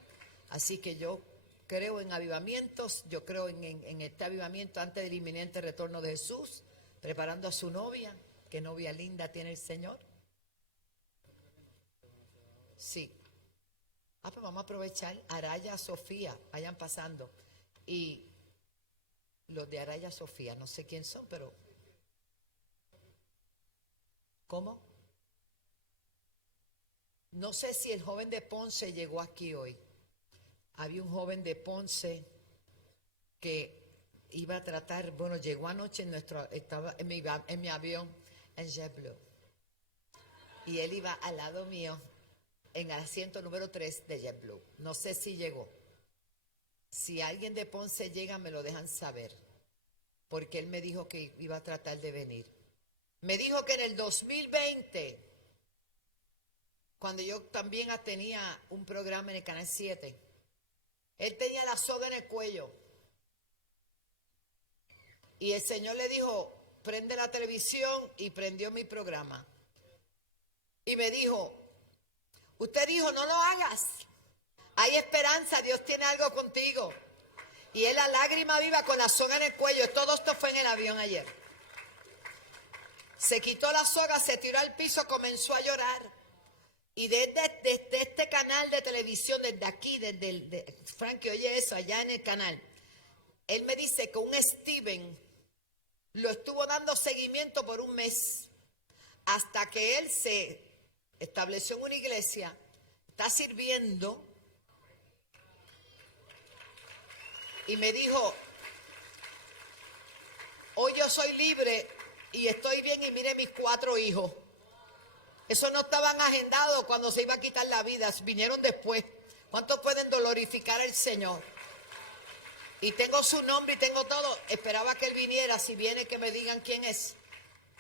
Así que yo creo en avivamientos, yo creo en este avivamiento antes del inminente retorno de Jesús, preparando a su novia. ¿Qué novia linda tiene el Señor? Sí. Pues vamos a aprovechar. Araya Sofía, vayan pasando. Y los de Araya Sofía, no sé quién son, pero ¿cómo? No sé si el joven de Ponce llegó aquí hoy. Había un joven de Ponce que iba a tratar, bueno, llegó anoche estaba en mi avión en JetBlue. Y él iba al lado mío en el asiento número 3 de JetBlue. No sé si llegó. Si alguien de Ponce llega, me lo dejan saber. Porque él me dijo que iba a tratar de venir. Me dijo que en el 2020, cuando yo también tenía un programa en el Canal 7, él tenía la soga en el cuello. Y el Señor le dijo, prende la televisión, y prendió mi programa. Y me dijo, usted dijo, no lo hagas. Hay esperanza, Dios tiene algo contigo. Y él, la lágrima viva con la soga en el cuello. Todo esto fue en el avión ayer. Se quitó la soga, se tiró al piso, comenzó a llorar. Y desde este canal de televisión, desde aquí, Frankie, oye eso, allá en el canal, él me dice que un Steven lo estuvo dando seguimiento por un mes, hasta que él se estableció en una iglesia, está sirviendo, y me dijo, hoy yo soy libre y estoy bien, y mire mis 4 hijos. Eso no estaban agendados cuando se iba a quitar la vida, vinieron después. ¿Cuántos pueden glorificar al Señor? Y tengo su nombre y tengo todo. Esperaba que él viniera, si viene que me digan quién es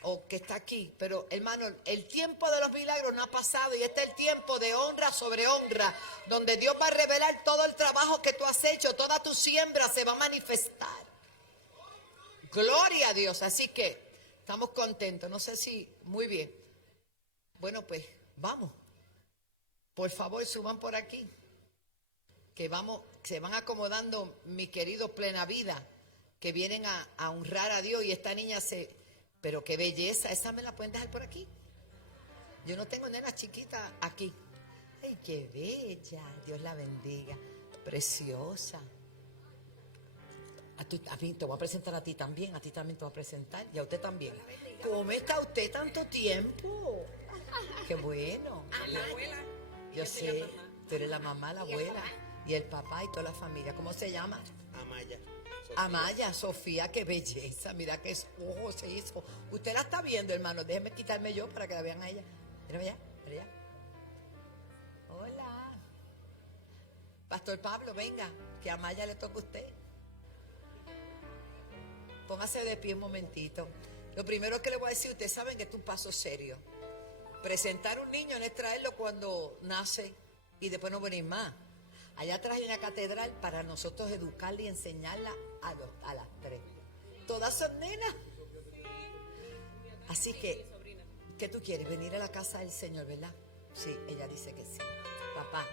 o que está aquí. Pero hermano, el tiempo de los milagros no ha pasado, y este es el tiempo de honra sobre honra, donde Dios va a revelar todo el trabajo que tú has hecho, toda tu siembra se va a manifestar. Gloria a Dios. Así que estamos contentos. No sé si muy bien. Bueno, pues vamos. Por favor, suban por aquí. Que vamos, se van acomodando mis queridos Plena Vida, que vienen a honrar a Dios. Y esta niña pero qué belleza, esa me la pueden dejar por aquí. Yo no tengo nena chiquita aquí. Ay, qué bella, Dios la bendiga, preciosa. A mí te voy a presentar a ti también te voy a presentar, y a usted también. ¿Cómo está usted tanto tiempo? Qué bueno. La abuela. Yo sé, tú eres la mamá, la abuela, y el papá y toda la familia. ¿Cómo se llama? Amaya. Amaya, Sofía, qué belleza. Mira qué ojo se hizo. Usted la está viendo, hermano. Déjeme quitarme yo para que la vean a ella. Mira allá, mira allá. Hola. Pastor Pablo, venga, que a Amaya le toca a usted. Póngase de pie un momentito. Lo primero que le voy a decir, ustedes saben que es un paso serio. Presentar un niño no es traerlo cuando nace y después no venir más. Allá atrás hay una catedral para nosotros educarla y enseñarla a las 3. Todas son nenas. Así que, ¿qué tú quieres? Venir a la casa del Señor, ¿verdad? Sí, ella dice que sí. Papá,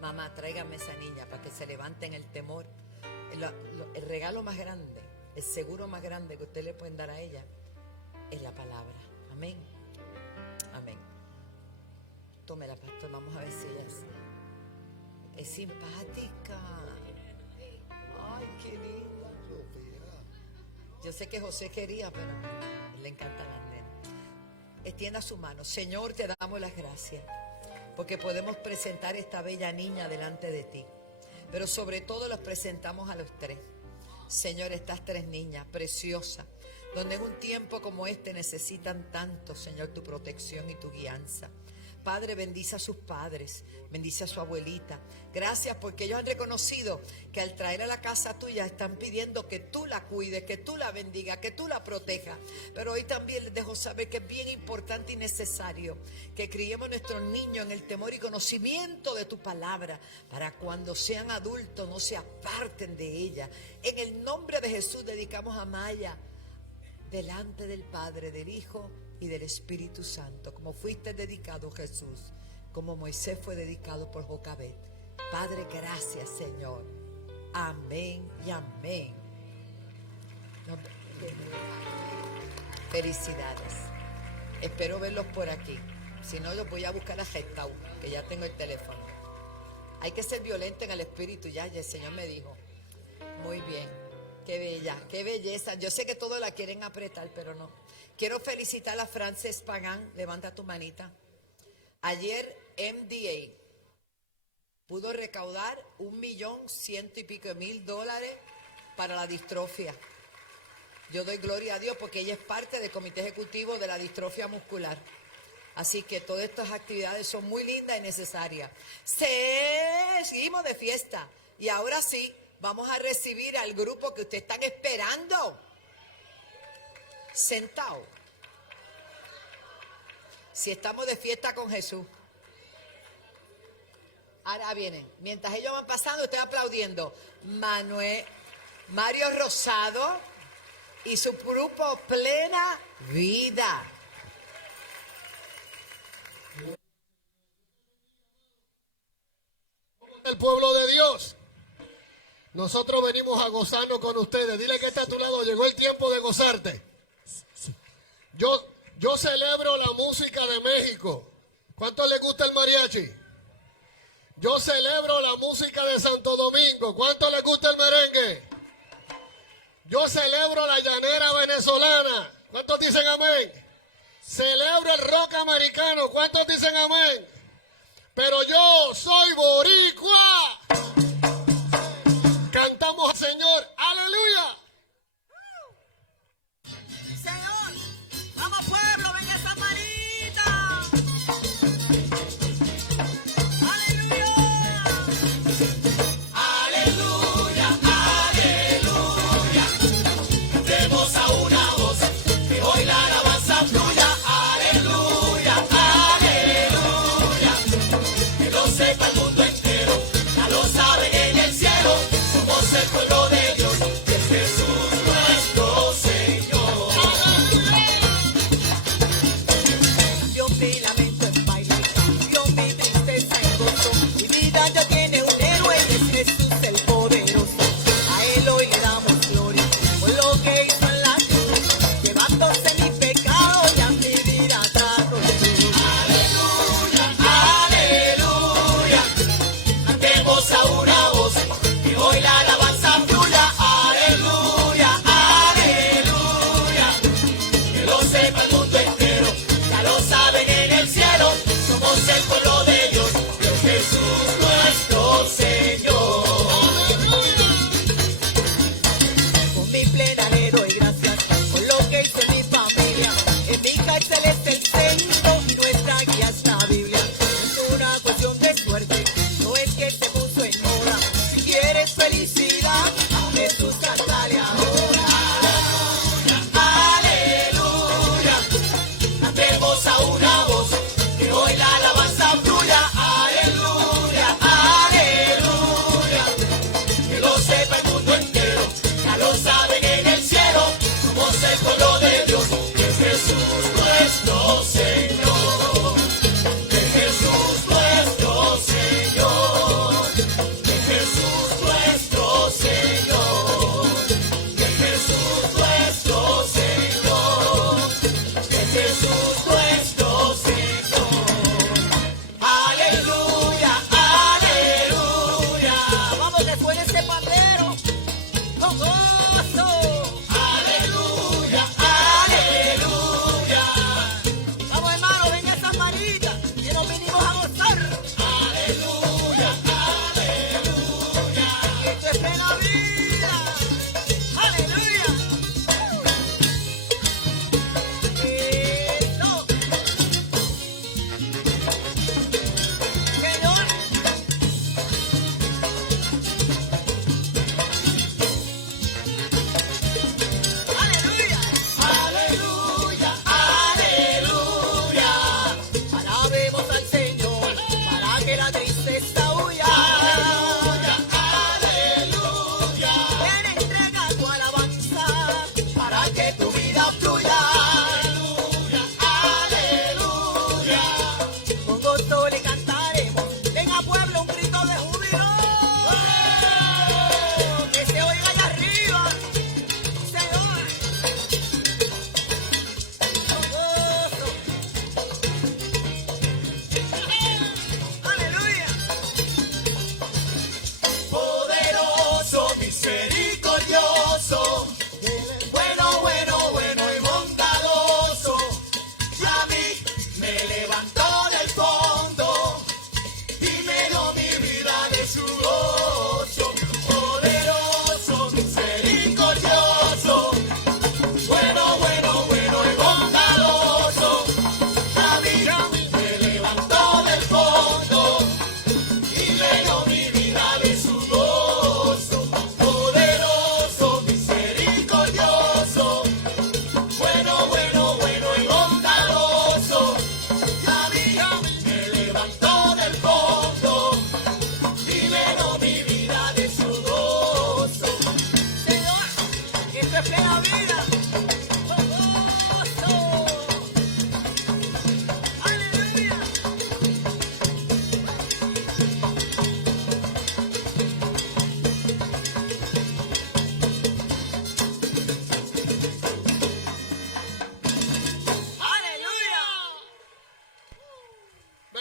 mamá, tráigame esa niña para que se levante en el temor. El regalo más grande, el seguro más grande que usted le pueden dar a ella es la palabra. Amén. Amén. Tómela, pastor, vamos a ver si ella es simpática. Ay, qué linda. Yo sé que José quería, pero le encantan las nenas. Extienda su mano. Señor, te damos las gracias porque podemos presentar esta bella niña delante de ti. Pero sobre todo los presentamos a los 3. Señor, estas 3 niñas preciosas, donde en un tiempo como este necesitan tanto, Señor, tu protección y tu guianza. Padre, bendice a sus padres, bendice a su abuelita. Gracias porque ellos han reconocido que al traer a la casa tuya están pidiendo que tú la cuides, que tú la bendigas, que tú la protejas. Pero hoy también les dejo saber que es bien importante y necesario que criemos a nuestros niños en el temor y conocimiento de tu palabra, para cuando sean adultos no se aparten de ella. En el nombre de Jesús dedicamos a Maya delante del Padre, del Hijo y del Espíritu Santo, como fuiste dedicado, Jesús, como Moisés fue dedicado por Jocabet. Padre, gracias, Señor. Amén y amén. Felicidades. Espero verlos por aquí. Si no, los voy a buscar a Gestau, que ya tengo el teléfono. Hay que ser violento en el espíritu, ya el Señor me dijo. Muy bien. Qué bella, qué belleza. Yo sé que todos la quieren apretar, pero no. Quiero felicitar a Frances Pagán. Levanta tu manita. Ayer MDA pudo recaudar $1.100.000 y pico para la distrofia. Yo doy gloria a Dios porque ella es parte del comité ejecutivo de la distrofia muscular. Así que todas estas actividades son muy lindas y necesarias. Seguimos de fiesta. Y ahora sí, vamos a recibir al grupo que ustedes están esperando. Sentado. Si estamos de fiesta con Jesús. Ahora viene. Mientras ellos van pasando, estoy aplaudiendo. Mario Rosado y su grupo Plena Vida. El pueblo de Dios, nosotros venimos a gozarnos con ustedes. Dile que está a tu lado, llegó el tiempo de gozarte. Yo celebro la música de México. ¿Cuánto le gusta el mariachi? Yo celebro la música de Santo Domingo. ¿Cuánto le gusta el merengue? Yo celebro la llanera venezolana. ¿Cuántos dicen amén? Celebro el rock americano. ¿Cuántos dicen amén? Pero yo soy boricua. Cantamos al Señor. ¡Aleluya! Señor, vamos pueblo, venga esa manita. Aleluya. Aleluya, aleluya. Demos a una voz que hoy la alabanza fluya. Aleluya, aleluya.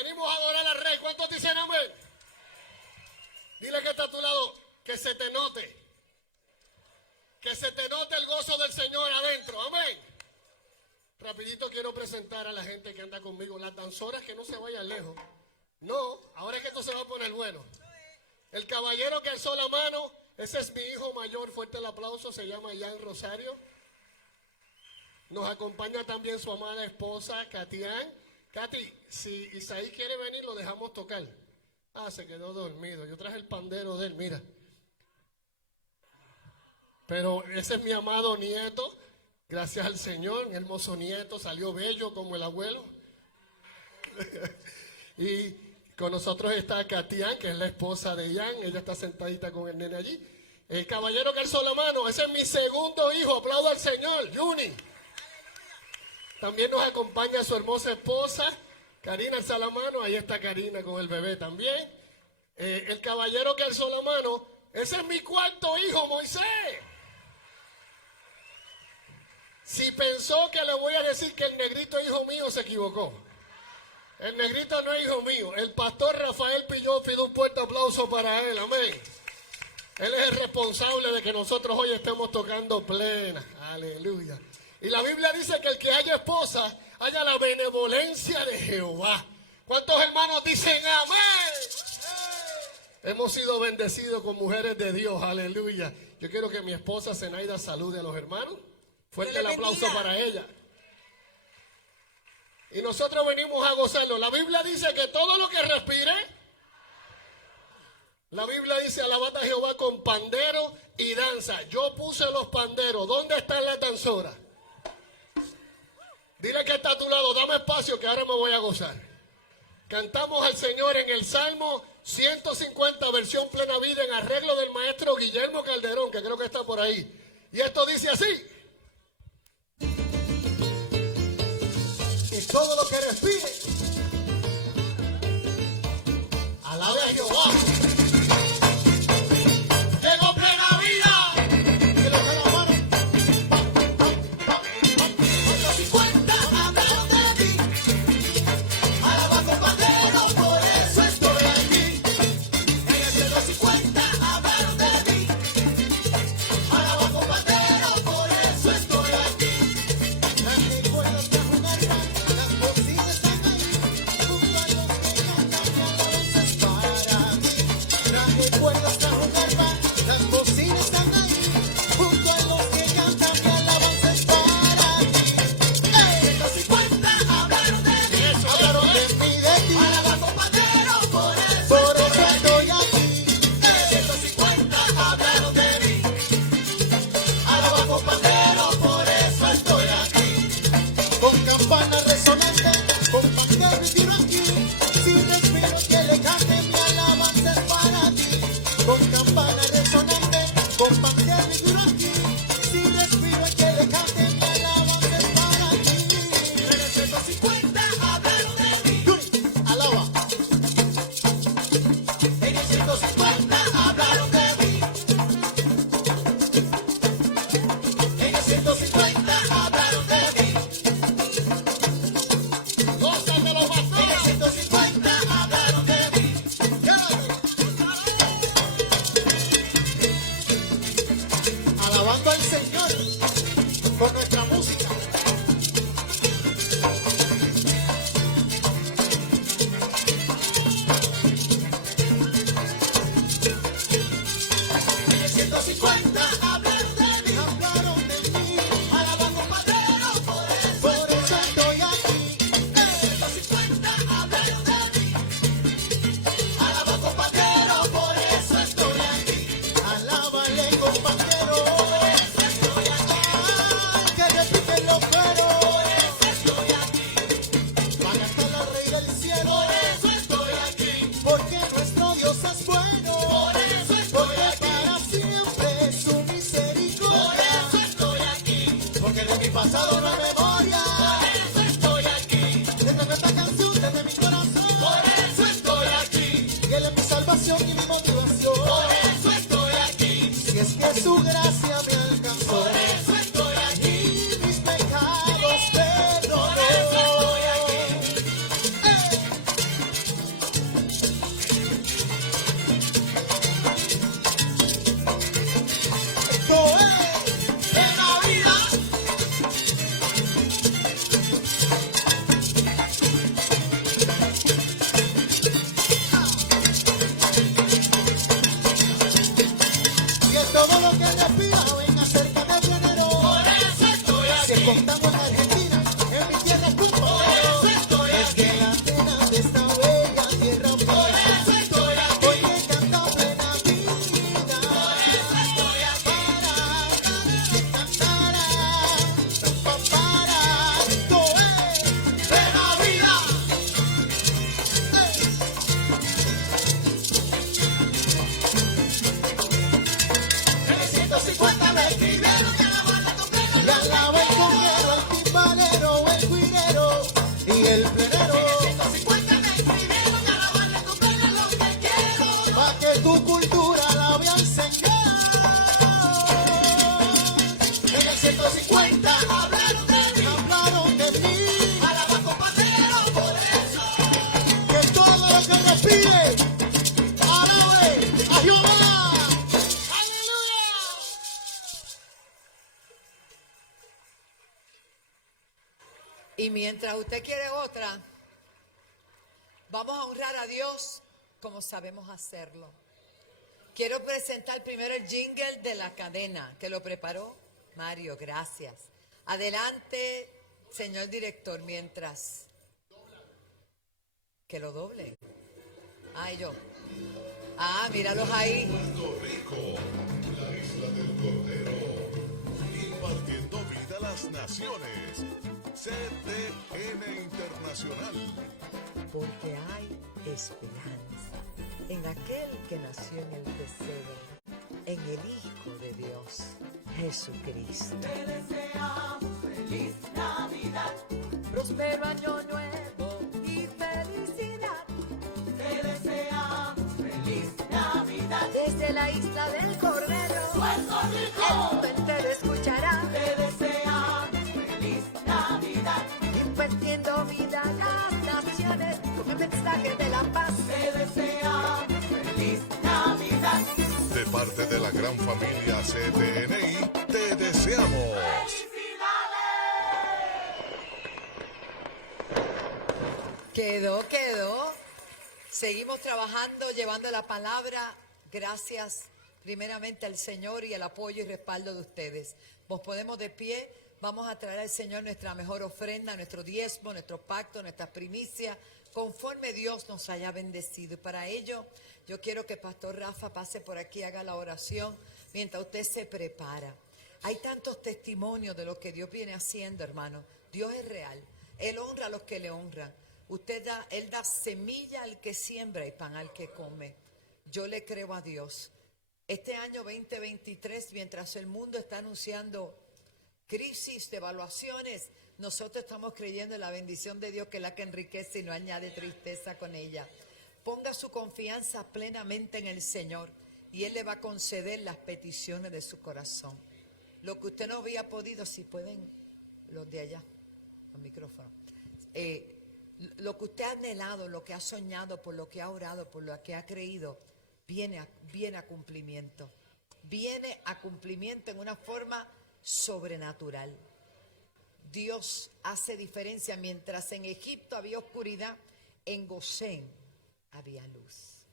Venimos a adorar al Rey. ¿Cuántos dicen amén? Dile que está a tu lado, que se te note. Que se te note el gozo del Señor adentro. Amén. Rapidito quiero presentar a la gente que anda conmigo, las danzoras, que no se vayan lejos. No, ahora es que esto se va a poner bueno. El caballero que alzó la mano, ese es mi hijo mayor, fuerte el aplauso, se llama Jan Rosario. Nos acompaña también su amada esposa, Katian. Katy, si Isaí quiere venir, lo dejamos tocar. Ah, se quedó dormido. Yo traje el pandero de él, mira. Pero ese es mi amado nieto. Gracias al Señor, mi hermoso nieto, salió bello como el abuelo. Y con nosotros está Katian, que es la esposa de Jan. Ella está sentadita con el nene allí. El caballero que alzó la mano, ese es mi segundo hijo. Aplaudo al Señor, Juni. También nos acompaña su hermosa esposa, Karina alza la mano. Ahí está Karina con el bebé también. El caballero que alzó la mano, ese es mi cuarto hijo, Moisés. Si pensó que le voy a decir que el negrito es hijo mío, se equivocó. El negrito no es hijo mío. El pastor Rafael Pilló pide un fuerte aplauso para él, amén. Él es el responsable de que nosotros hoy estemos tocando plena. Aleluya. Y la Biblia dice que el que haya esposa, haya la benevolencia de Jehová. ¿Cuántos hermanos dicen amén? Hemos sido bendecidos con mujeres de Dios, aleluya. Yo quiero que mi esposa Zenaida salude a los hermanos. Fuerte el aplauso para ella. Y nosotros venimos a gozarlo. La Biblia dice que todo lo que respire, la Biblia dice alabad a Jehová con pandero y danza. Yo puse los panderos. ¿Dónde están las danzoras? Dile que está a tu lado, dame espacio que ahora me voy a gozar. Cantamos al Señor en el Salmo 150, versión plena vida, en arreglo del maestro Guillermo Calderón, que creo que está por ahí. Y esto dice así. Y todo lo que respire, alabe a Jehová. Tengo plena vida. Que lo que la mano. tu cultura la voy a enseñar. En el 150 hablaron de ti. Para abajo patero, por eso. Que todo lo que respire, alabe a Jehová. ¡Aleluya! Y mientras usted quiere otra, vamos a honrar a Dios como sabemos hacerlo. Quiero presentar primero el jingle de la cadena, que lo preparó Mario, gracias. Adelante, señor director, mientras. Que lo doble. Ay, yo. Ah, míralos ahí. Puerto Rico, la isla del Cordero, impartiendo vida a las naciones. CTN Internacional. Porque hay esperanza en aquel que nació en el pesebre, en el Hijo de Dios, Jesucristo. Te deseamos feliz Navidad, Próspero año nuevo y felicidad. te deseamos feliz Navidad, Desde la isla del Cordero, Puerto el Rico, mundo entero escuchará, te deseamos feliz Navidad, impartiendo vida a las naciones con el mensaje de la paz. te deseamos feliz Navidad. De parte de la gran familia CTNI, te deseamos. Quedó. Seguimos trabajando, llevando la palabra. Gracias primeramente al Señor y el apoyo y respaldo de ustedes. Nos ponemos de pie. Vamos a traer al Señor nuestra mejor ofrenda, nuestro diezmo, nuestro pacto, nuestras primicias, conforme Dios nos haya bendecido. Y para ello, yo quiero que Pastor Rafa pase por aquí, haga la oración, mientras usted se prepara. Hay tantos testimonios de lo que Dios viene haciendo, hermano. Dios es real. Él honra a los que le honran. Él da semilla al que siembra y pan al que come. Yo le creo a Dios. Este año 2023, mientras el mundo está anunciando crisis, devaluaciones, nosotros estamos creyendo en la bendición de Dios, que es la que enriquece y no añade tristeza con ella. Ponga su confianza plenamente en el Señor y Él le va a conceder las peticiones de su corazón. Lo que usted no había podido, si pueden, los de allá, los micrófonos. Lo que usted ha anhelado, lo que ha soñado, por lo que ha orado, por lo que ha creído, viene a cumplimiento. Viene a cumplimiento en una forma sobrenatural. Dios hace diferencia. Mientras en Egipto había oscuridad, en Gosén había luz.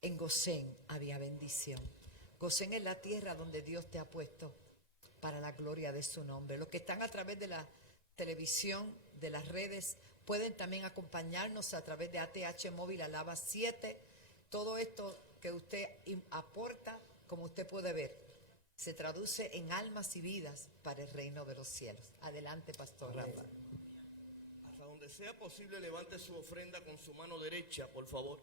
En Gosén había bendición. Gosén es la tierra donde Dios te ha puesto para la gloria de su nombre. Los que están a través de la televisión, de las redes, pueden también acompañarnos a través de ATH Móvil Alaba 7. Todo esto que usted aporta, como usted puede ver, se traduce en almas y vidas para el reino de los cielos. Adelante, Pastor Rafa. Hasta donde sea posible, levante su ofrenda con su mano derecha, por favor.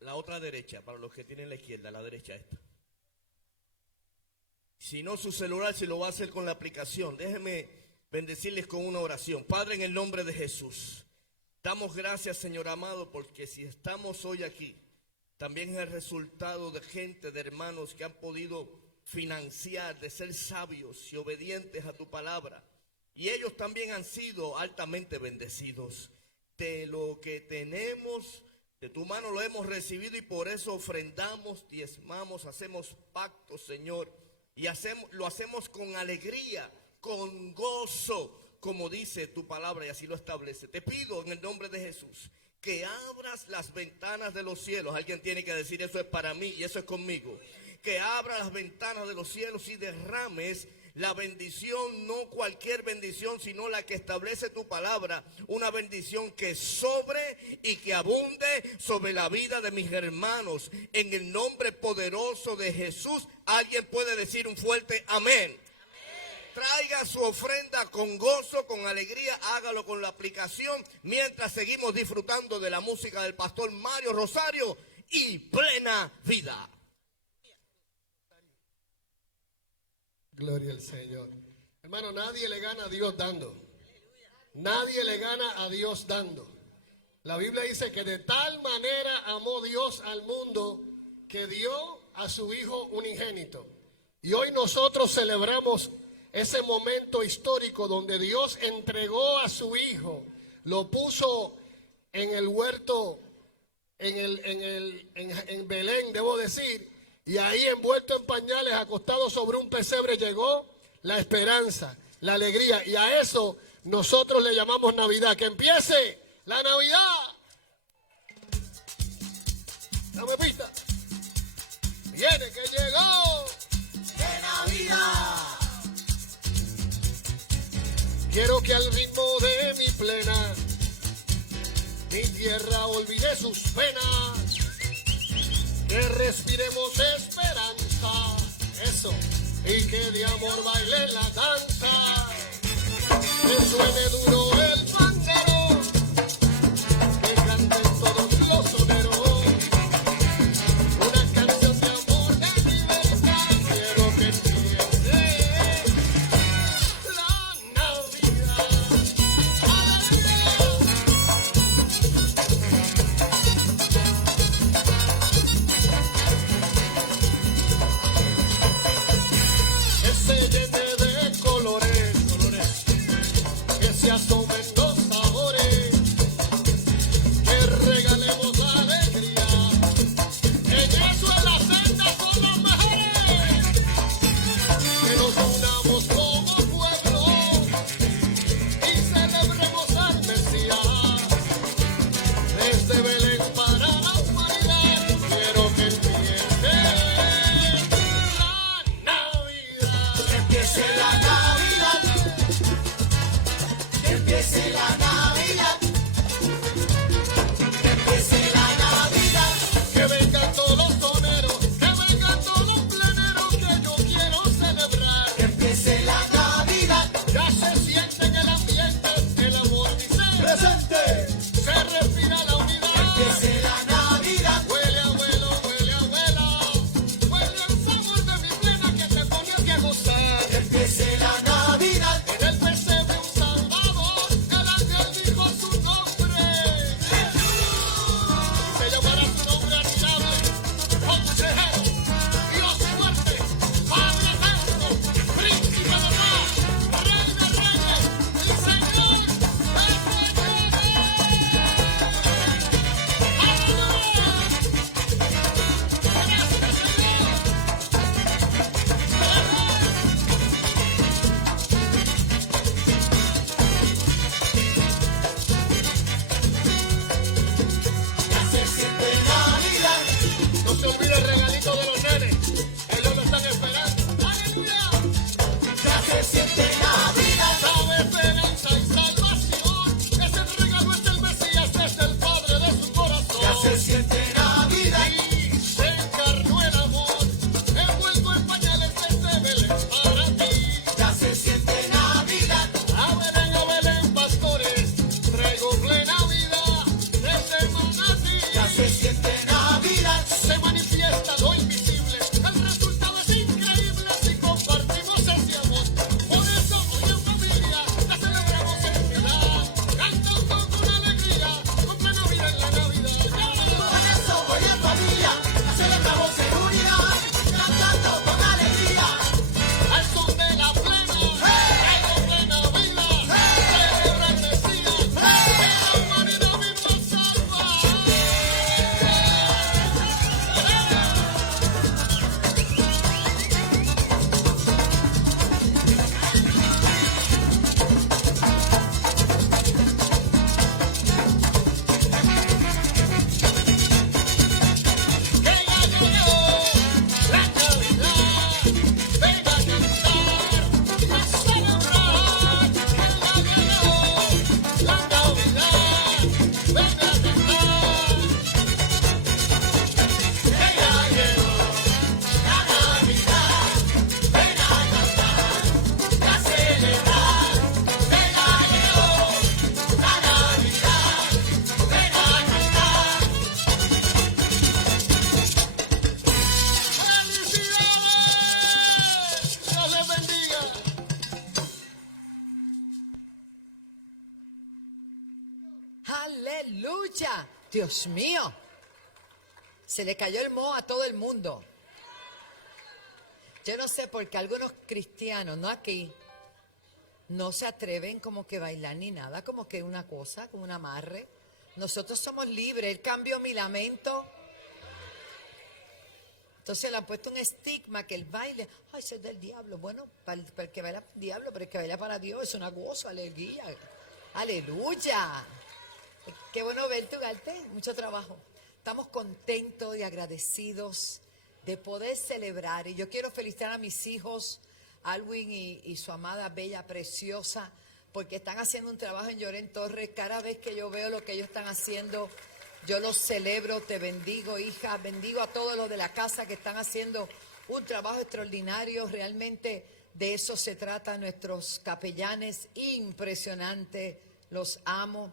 La otra derecha, para los que tienen la izquierda, la derecha esta. Si no, su celular, si lo va a hacer con la aplicación, déjeme bendecirles con una oración. Padre, en el nombre de Jesús, damos gracias, Señor amado, porque si estamos hoy aquí, también es el resultado de gente, de hermanos que han podido financiar, de ser sabios y obedientes a tu palabra. Y ellos también han sido altamente bendecidos. De lo que tenemos, de tu mano lo hemos recibido y por eso ofrendamos, diezmamos, hacemos pactos, Señor. Y lo hacemos con alegría, con gozo, como dice tu palabra y así lo establece. Te pido en el nombre de Jesús que abras las ventanas de los cielos. Alguien tiene que decir, eso es para mí y eso es conmigo. Que abra las ventanas de los cielos y derrames la bendición, no cualquier bendición, sino la que establece tu palabra. Una bendición que sobre y que abunde sobre la vida de mis hermanos. En el nombre poderoso de Jesús, alguien puede decir un fuerte amén. Traiga su ofrenda con gozo, con alegría, hágalo con la aplicación, mientras seguimos disfrutando de la música del pastor Mario Rosario y Plena Vida. Gloria al Señor. Hermano, nadie le gana a Dios dando. Nadie le gana a Dios dando. La Biblia dice que de tal manera amó Dios al mundo que dio a su Hijo unigénito. Y hoy nosotros celebramos ese momento histórico donde Dios entregó a su Hijo, lo puso en el huerto, en Belén, debo decir, y ahí envuelto en pañales, acostado sobre un pesebre, llegó la esperanza, la alegría, y a eso nosotros le llamamos Navidad. ¡Que empiece la Navidad! Dame pista. Viene que llegó de Navidad. Quiero que al ritmo de mi plena, mi tierra olvide sus penas, que respiremos esperanza, eso, y que de amor baile la danza, que suene duro el pandero, que canten todos los soneros, una canción de amor, de libertad, quiero que empiece la Navidad. Que se llene de colores, que se asomen los sabores, que regalemos alegría, en eso en la cena son los mejores, que nos unamos como pueblo y celebremos al Mesías, desde Belén para la humanidad, quiero que empiece la Navidad. Que empiece la Navidad. Que empiece la Navidad. Que empiece la Navidad. Que vengan todos los toneros, que vengan todos los pleneros, que yo quiero celebrar. Que empiece la Navidad. Ya se siente en el ambiente el amor dice presente. Se respira la unidad. Que empiece la Navidad. Huele abuelo, huele abuela, huele el sabor de mi plena que te pone aquí a gozar. Que empiece la Navidad. En el pesebre un salvador, el ángel dijo su nombre. Se llamará su nombre admirable, consejero, Dios fuerte, Padre eterno, príncipe de paz, rey de reyes y señor de señores. ¡Aleluya! Gracias, Señor. Ya se siente Navidad. No se olvide el regalito de los nenes. Ellos lo están esperando. ¡Aleluya! Ya se siente Navidad. Sabe esperanza y salvación. Ese regalo es el Mesías, es el Padre de su corazón. Ya se siente Navidad. Y se encarnó el amor, envuelto en pañales desde Belén para ti. Ya se siente Navidad. A Belén, pastores, traigo plena vida desde Manatí. Ya se siente Navidad. Se manifiesta lo invisible, el resultado es increíble si compartimos ese amor. Por eso hoy en familia la celebramos en piedad, cantando con alegría, con plena vida en la Navidad. Por eso hoy en familia la celebramos en unidad, cantando con alegría, al son de la plena, traigo plena vida, celebra el Mesías, que la humanidad misma salva. Que ya llegó la Navidad, venga a cantar, a celebrar. Que ya llegó la Navidad, venga a cantar. Que ya llegó la Navidad, venga a cantar, a celebrar. Que ya llegó la Navidad, venga a cantar. ¡Felicidades! Dios les bendiga. Aleluya. Dios mío. Se le cayó el moho a todo el mundo. Yo no sé por qué algunos cristianos, no aquí, no se atreven como que a bailar ni nada, como que una cosa, como un amarre. Nosotros somos libres. Él cambió mi lamento. Entonces le han puesto un estigma que el baile, ay, eso es del diablo. Bueno, para el que baila para el diablo, pero el que baila para Dios es una gozo, aleluya. Aleluya. Qué bueno verte, Ugarte. Mucho trabajo. Estamos contentos y agradecidos de poder celebrar. Y yo quiero felicitar a mis hijos, Alwin y su amada bella preciosa, porque están haciendo un trabajo en Llorén Torres. Cada vez que yo veo lo que ellos están haciendo, yo los celebro. Te bendigo, hija. Bendigo a todos los de la casa que están haciendo un trabajo extraordinario. Realmente de eso se trata. Nuestros capellanes, impresionante. Los amo.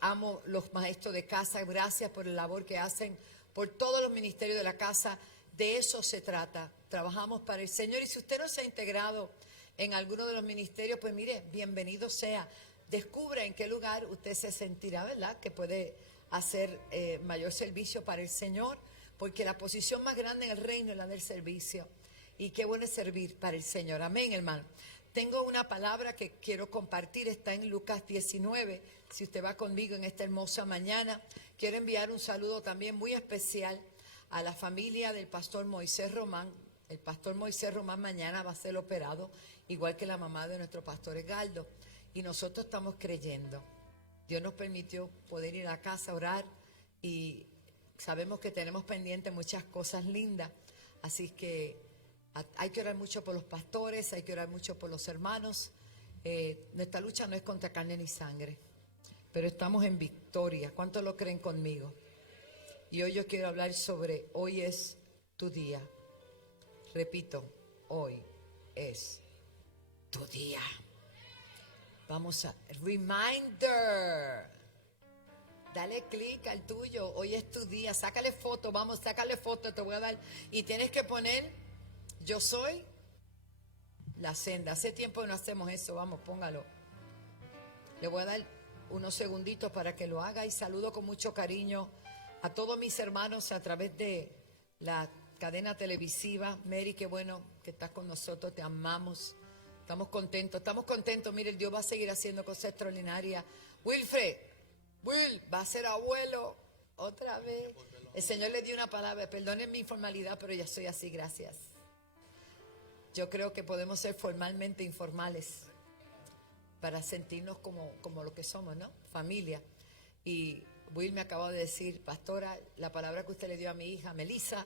Amo los maestros de casa. Gracias por la labor que hacen, por todos los ministerios de la casa. De eso se trata. Trabajamos para el Señor. Y si usted no se ha integrado en alguno de los ministerios, pues mire, bienvenido sea. Descubra en qué lugar usted se sentirá, ¿verdad?, que puede hacer mayor servicio para el Señor, porque la posición más grande en el reino es la del servicio. Y qué bueno es servir para el Señor. Amén, hermano. Tengo una palabra que quiero compartir, está en Lucas 19. Si usted va conmigo en esta hermosa mañana, quiero enviar un saludo también muy especial a la familia del pastor Moisés Román. El pastor Moisés Román mañana va a ser operado, igual que la mamá de nuestro pastor Egaldo. Y nosotros estamos creyendo. Dios nos permitió poder ir a casa a orar y sabemos que tenemos pendientes muchas cosas lindas. Así que hay que orar mucho por los pastores, hay que orar mucho por los hermanos. Nuestra lucha no es contra carne ni sangre, pero estamos en victoria. ¿Cuántos lo creen conmigo? Y hoy yo quiero hablar sobre hoy es tu día. Repito, hoy es tu día. Vamos a reminder. Dale clic al tuyo. Hoy es tu día. Sácale foto. Vamos, sácale foto. Te voy a dar. Y tienes que poner: yo soy la senda. Hace tiempo que no hacemos eso. Vamos, póngalo. Le voy a dar unos segunditos para que lo haga. Y saludo con mucho cariño a todos mis hermanos a través de la cadena televisiva. Mary, qué bueno que estás con nosotros. Te amamos. Estamos contentos. Mire, Dios va a seguir haciendo cosas extraordinarias. Wilfred, Will, va a ser abuelo otra vez. El Señor le dio una palabra. Perdonen mi informalidad, pero ya soy así, gracias. Yo creo que podemos ser formalmente informales para sentirnos como lo que somos, ¿no? Familia. Y Will me acaba de decir: pastora, la palabra que usted le dio a mi hija, Melissa,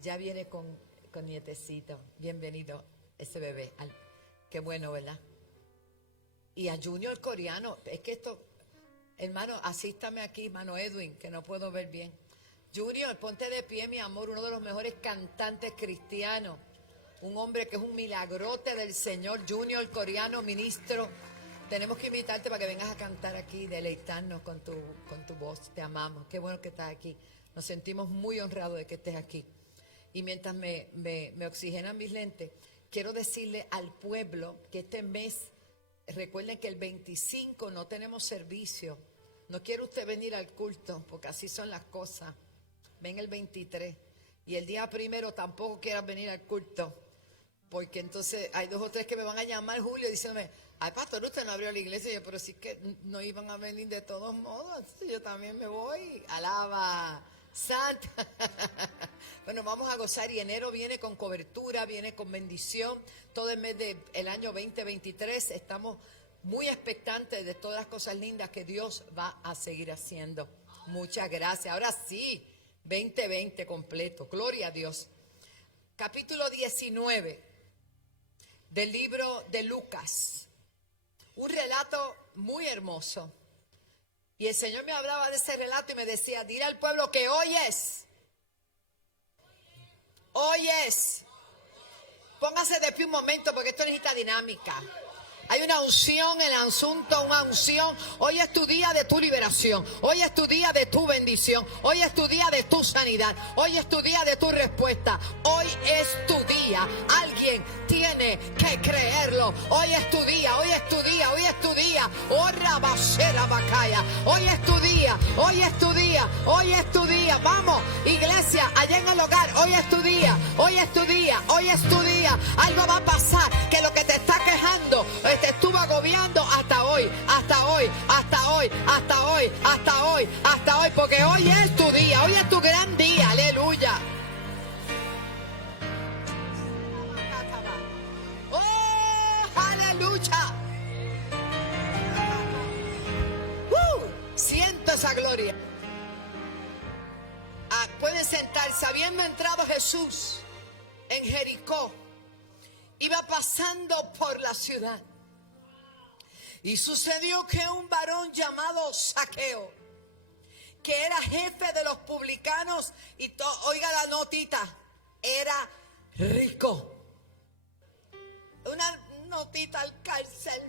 ya viene con nietecito. Bienvenido ese bebé. Qué bueno, ¿verdad? Y a Junior Coreano, es que esto, hermano, asístame aquí, hermano Edwin, que no puedo ver bien. Junior, ponte de pie, mi amor, uno de los mejores cantantes cristianos, un hombre que es un milagrote del Señor. Junior Coreano, ministro, tenemos que invitarte para que vengas a cantar aquí, deleitarnos con tu voz. Te amamos, qué bueno que estás aquí. Nos sentimos muy honrados de que estés aquí. Y mientras me oxigenan mis lentes, quiero decirle al pueblo que este mes, recuerden que el 25 no tenemos servicio. No quiere usted venir al culto, porque así son las cosas. Ven el 23. Y el día 1 tampoco quieras venir al culto, porque entonces hay 2 o 3 que me van a llamar, Julio, diciéndome: ay, pastor, usted no abrió la iglesia. Y yo: pero sí que no iban a venir de todos modos. Entonces yo también me voy. Alaba Santa. Bueno, vamos a gozar, y enero viene con cobertura, viene con bendición. Todo el mes del año 2023 estamos muy expectantes de todas las cosas lindas que Dios va a seguir haciendo. Muchas gracias. Ahora sí, 2020 completo. Gloria a Dios. Capítulo 19 del libro de Lucas. Un relato muy hermoso. Y el Señor me hablaba de ese relato y me decía: dile al pueblo que hoy es. Hoy es. Póngase de pie un momento, porque esto necesita dinámica. Hay una unción en el asunto, una unción. Hoy es tu día de tu liberación. Hoy es tu día de tu bendición. Hoy es tu día de tu sanidad. Hoy es tu día de tu respuesta. Hoy es tu día. Alguien tiene que creerlo. Hoy es tu día. Hoy es tu día. Hoy es tu día. Oh, rabasera bacaya. Hoy es tu día. Hoy es tu día. Hoy es tu día. Vamos, iglesia, allá en el hogar. Hoy es tu día. Hoy es tu día. Hoy es tu día. Algo va a pasar. Que lo que te está quejando te estuvo agobiando hasta hoy, hasta hoy, hasta hoy, hasta hoy, hasta hoy, hasta hoy, porque hoy es tu día, hoy es tu gran día, aleluya. Oh, aleluya. Siento esa gloria. Pueden sentarse. Habiendo entrado Jesús en Jericó, iba pasando por la ciudad. Y sucedió que un varón llamado Zaqueo, que era jefe de los publicanos, y oiga la notita, era rico. Una notita al cárcel.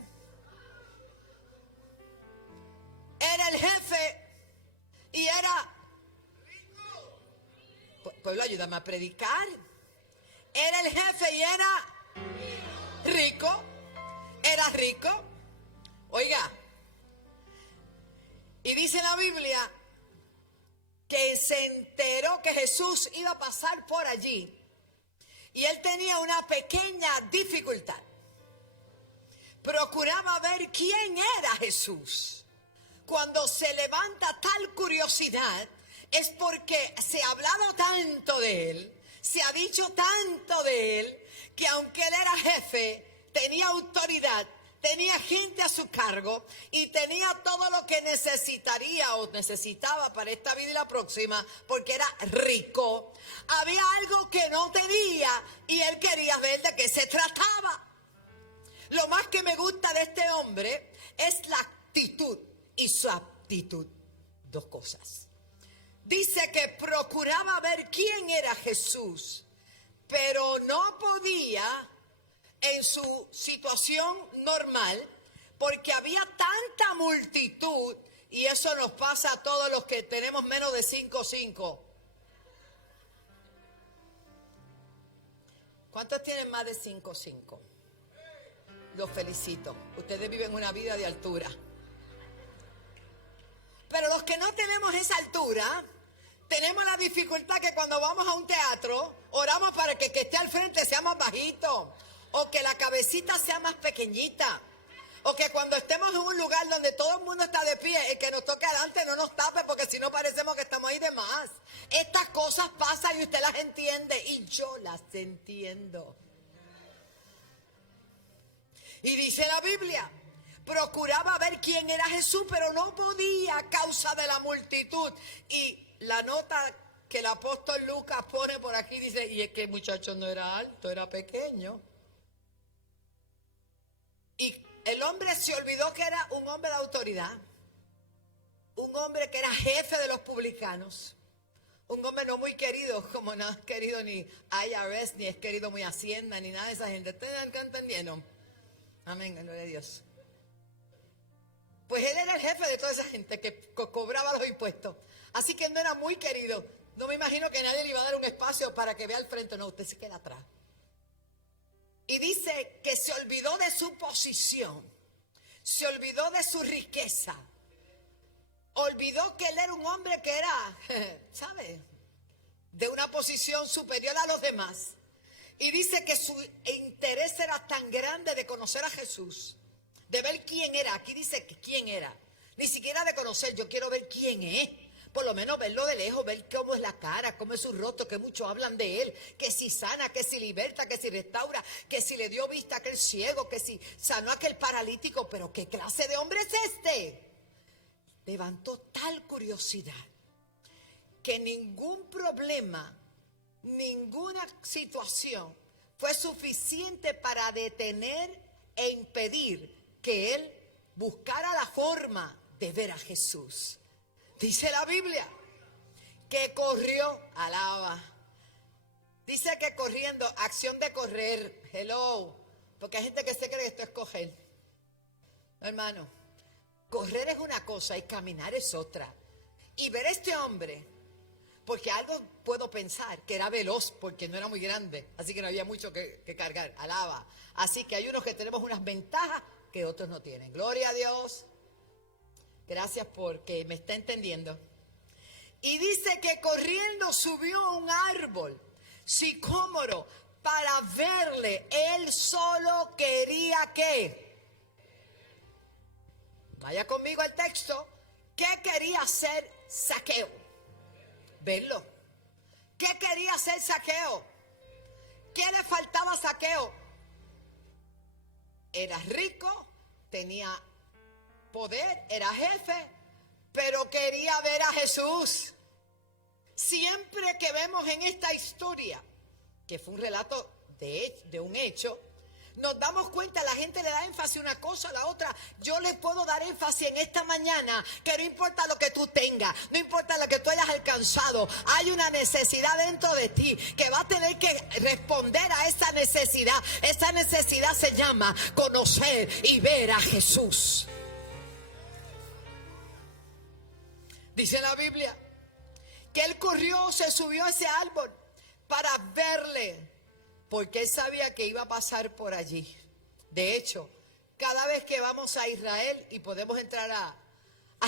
Era el jefe y era rico. Pueblo, ayúdame a predicar. Era el jefe y era rico. Era rico. Oiga, y dice la Biblia que se enteró que Jesús iba a pasar por allí y él tenía una pequeña dificultad. Procuraba ver quién era Jesús. Cuando se levanta tal curiosidad es porque se ha hablado tanto de él, se ha dicho tanto de él, que aunque él era jefe, tenía autoridad, tenía gente a su cargo y tenía todo lo que necesitaría o necesitaba para esta vida y la próxima, porque era rico. Había algo que no tenía y él quería ver de qué se trataba. Lo más que me gusta de este hombre es la actitud y su aptitud. Dos cosas. Dice que procuraba ver quién era Jesús, pero no podía en su situación normal, porque había tanta multitud, y eso nos pasa a todos los que tenemos menos de 5'5". ¿Cuántos tienen más de 5'5"? Los felicito. Ustedes viven una vida de altura. Pero los que no tenemos esa altura, tenemos la dificultad que cuando vamos a un teatro, oramos para que el que esté al frente sea más bajito, o que la cabecita sea más pequeñita, o que cuando estemos en un lugar donde todo el mundo está de pie, el que nos toque adelante no nos tape, porque si no parecemos que estamos ahí de más. Estas cosas pasan y usted las entiende, y yo las entiendo. Y dice la Biblia, procuraba ver quién era Jesús, pero no podía a causa de la multitud. Y la nota que el apóstol Lucas pone por aquí dice, y es que el muchacho no era alto, era pequeño. Y el hombre se olvidó que era un hombre de autoridad, un hombre que era jefe de los publicanos, un hombre no muy querido, como no es querido ni IRS, ni es querido muy Hacienda, ni nada de esa gente. ¿Ustedes entendieron? Amén, gloria a Dios. Pues él era el jefe de toda esa gente que cobraba los impuestos. Así que él no era muy querido. No me imagino que nadie le iba a dar un espacio para que vea al frente. No, usted se queda atrás. Y dice que se olvidó de su posición, se olvidó de su riqueza, olvidó que él era un hombre que era, ¿sabe?, de una posición superior a los demás. Y dice que su interés era tan grande de conocer a Jesús, de ver quién era. Aquí dice que quién era, ni siquiera de conocer. Yo quiero ver quién es. Por lo menos verlo de lejos, ver cómo es la cara, cómo es su rostro, que muchos hablan de él, que si sana, que si liberta, que si restaura, que si le dio vista a aquel ciego, que si sanó a aquel paralítico. Pero ¿qué clase de hombre es este? Levantó tal curiosidad que ningún problema, ninguna situación fue suficiente para detener e impedir que él buscara la forma de ver a Jesús. Dice la Biblia que corrió, alaba. Dice que corriendo, acción de correr, hello, porque hay gente que se cree que esto es coger. Hermano, correr es una cosa y caminar es otra. Y ver a este hombre, porque algo puedo pensar, que era veloz porque no era muy grande, así que no había mucho que cargar, alaba. Así que hay unos que tenemos unas ventajas que otros no tienen. Gloria a Dios. Gracias porque me está entendiendo. Y dice que corriendo subió a un árbol sicómoro para verle. Él solo quería que. Vaya conmigo al texto. ¿Qué quería hacer Zaqueo? Verlo. ¿Qué quería hacer Zaqueo? ¿Qué le faltaba a Zaqueo? Era rico, tenía poder, era jefe, pero quería ver a Jesús. Siempre que vemos en esta historia, que fue un relato de un hecho, nos damos cuenta, la gente le da énfasis a una cosa a la otra. Yo les puedo dar énfasis en esta mañana que no importa lo que tú tengas, no importa lo que tú hayas alcanzado, hay una necesidad dentro de ti que va a tener que responder a esa necesidad. Esa necesidad se llama conocer y ver a Jesús. Dice la Biblia que él corrió, se subió a ese árbol para verle, porque él sabía que iba a pasar por allí. De hecho, cada vez que vamos a Israel y podemos entrar a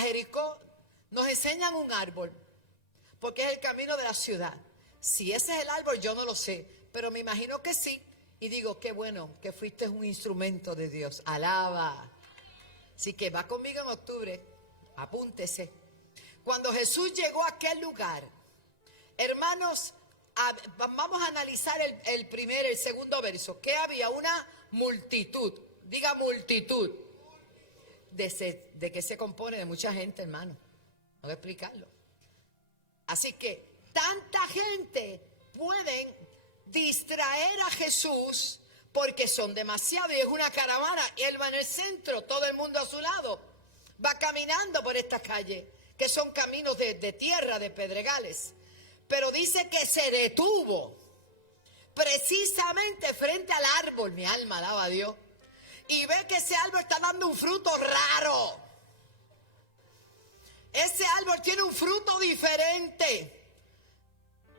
Jericó, nos enseñan un árbol, porque es el camino de la ciudad. Si ese es el árbol, yo no lo sé, pero me imagino que sí. Y digo, qué bueno que fuiste un instrumento de Dios. Alaba. Así que va conmigo en octubre, apúntese. Cuando Jesús llegó a aquel lugar, hermanos, vamos a analizar el segundo verso. Que había una multitud. Diga multitud. ¿De qué se compone? De mucha gente, hermano. No voy a explicarlo. Así que tanta gente pueden distraer a Jesús porque son demasiados. Y es una caravana y él va en el centro, todo el mundo a su lado. Va caminando por estas calles, que son caminos de tierra, de pedregales. Pero dice que se detuvo precisamente frente al árbol. Mi alma alaba a Dios. Y ve que ese árbol está dando un fruto raro. Ese árbol tiene un fruto diferente.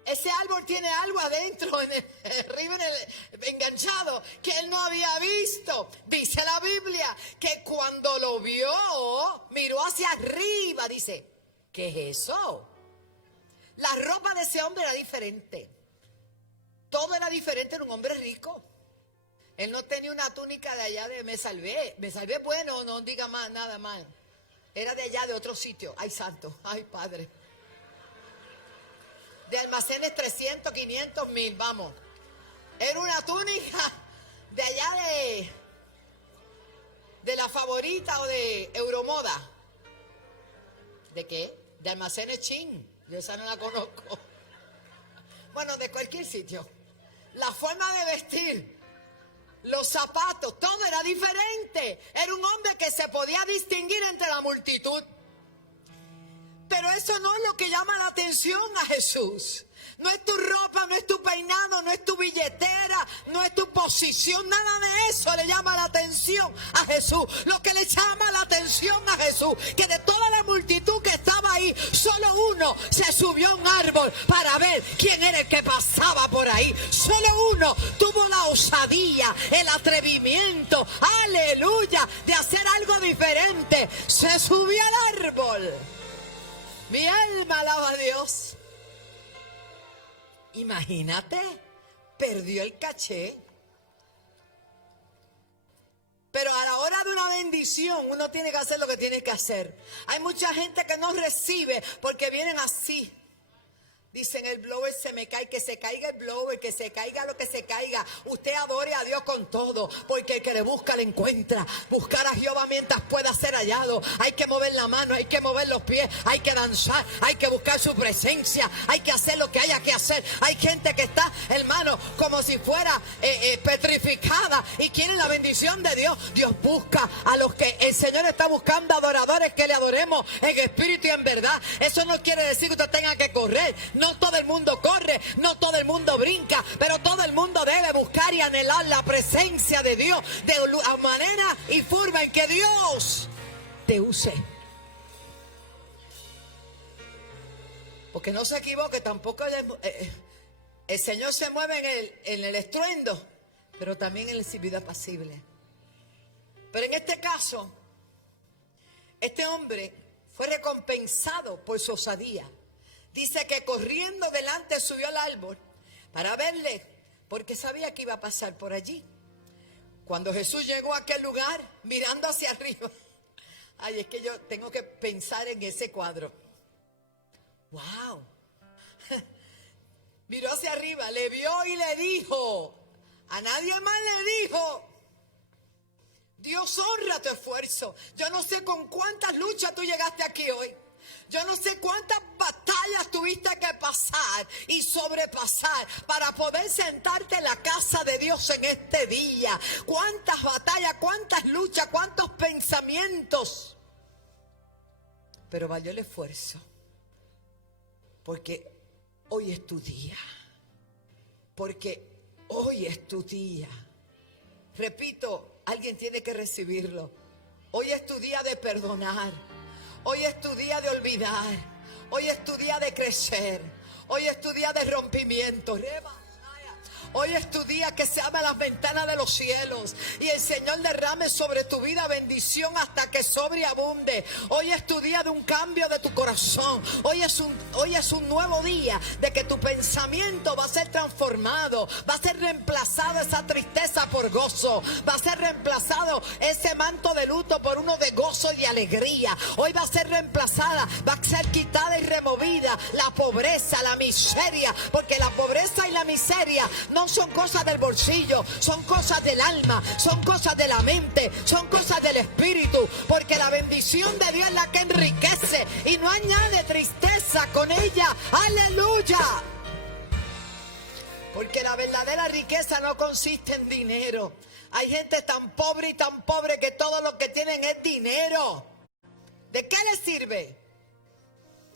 Ese árbol tiene algo adentro, arriba enganchado, que él no había visto. Dice la Biblia que cuando lo vio, miró hacia arriba. Dice, ¿qué es eso? La ropa de ese hombre era diferente. Todo era diferente, era un hombre rico. Él no tenía una túnica de allá de me salvé. Me salvé, bueno, no diga más, nada mal. Era de allá, de otro sitio. Ay, santo, ay, Padre. De almacenes 300, 500, 1000, vamos. Era una túnica de allá de La Favorita o de Euromoda. ¿De qué? De almacenes Chin. Yo esa no la conozco. Bueno, de cualquier sitio. La forma de vestir, los zapatos, todo era diferente. Era un hombre que se podía distinguir entre la multitud. Pero eso no es lo que llama la atención a Jesús. No es tu ropa, no es tu peinado, no es tu billetera, no es tu posición, nada de eso le llama la atención a Jesús. Lo que le llama la atención a Jesús, que de toda la multitud que estaba ahí, solo uno se subió a un árbol para ver quién era el que pasaba por ahí. Solo uno tuvo la osadía, el atrevimiento, aleluya, de hacer algo diferente. Se subió al árbol. Mi alma alaba a Dios. Imagínate, perdió el caché. Pero a la hora de una bendición, uno tiene que hacer lo que tiene que hacer. Hay mucha gente que no recibe porque vienen así. Dicen, el blower se me cae, que se caiga el blower, que se caiga lo que se caiga. Usted adore a Dios con todo, porque el que le busca le encuentra. Buscar a Jehová mientras pueda ser hallado. Hay que mover la mano, hay que mover los pies, hay que danzar, hay que buscar su presencia, hay que hacer lo que haya que hacer. Hay gente que está, hermano, como si fuera petrificada y quiere la bendición de Dios. Dios busca a los que el Señor está buscando, adoradores que le adoremos en espíritu y en verdad. Eso no quiere decir que usted tenga que correr No todo el mundo corre, no todo el mundo brinca, pero todo el mundo debe buscar y anhelar la presencia de Dios de la manera y forma en que Dios te use. Porque no se equivoque, tampoco el Señor se mueve en el estruendo, pero también en la vida apacible. Pero en este caso, este hombre fue recompensado por su osadía. Dice que corriendo delante subió al árbol para verle, porque sabía que iba a pasar por allí. Cuando Jesús llegó a aquel lugar, mirando hacia arriba, ay, es que yo tengo que pensar en ese cuadro. ¡Wow! Miró hacia arriba, le vio y le dijo, a nadie más le dijo, Dios honra tu esfuerzo. Yo no sé con cuántas luchas tú llegaste aquí hoy. Yo no sé cuántas batallas tuviste que pasar y sobrepasar para poder sentarte en la casa de Dios en este día. Cuántas batallas, cuántas luchas, cuántos pensamientos. Pero valió el esfuerzo. Porque hoy es tu día. Porque hoy es tu día. Repito, alguien tiene que recibirlo. Hoy es tu día de perdonar. Hoy es tu día de olvidar. Hoy es tu día de crecer. Hoy es tu día de rompimiento. Hoy es tu día que se abran las ventanas de los cielos y el Señor derrame sobre tu vida bendición hasta que sobreabunde. Hoy es tu día de un cambio de tu corazón. Hoy es un nuevo día de que tu pensamiento va a ser transformado. Va a ser reemplazado esa tristeza por gozo. Va a ser reemplazado ese manto de luto por uno de gozo y de alegría. Hoy va a ser reemplazada, va a ser quitada y removida la pobreza, la miseria, porque la pobreza y la miseria no son cosas del bolsillo, son cosas del alma, son cosas de la mente, son cosas del espíritu, porque la bendición de Dios es la que enriquece y no añade tristeza con ella. ¡Aleluya! Porque la verdadera riqueza no consiste en dinero. Hay gente tan pobre y tan pobre que todo lo que tienen es dinero. ¿De qué les sirve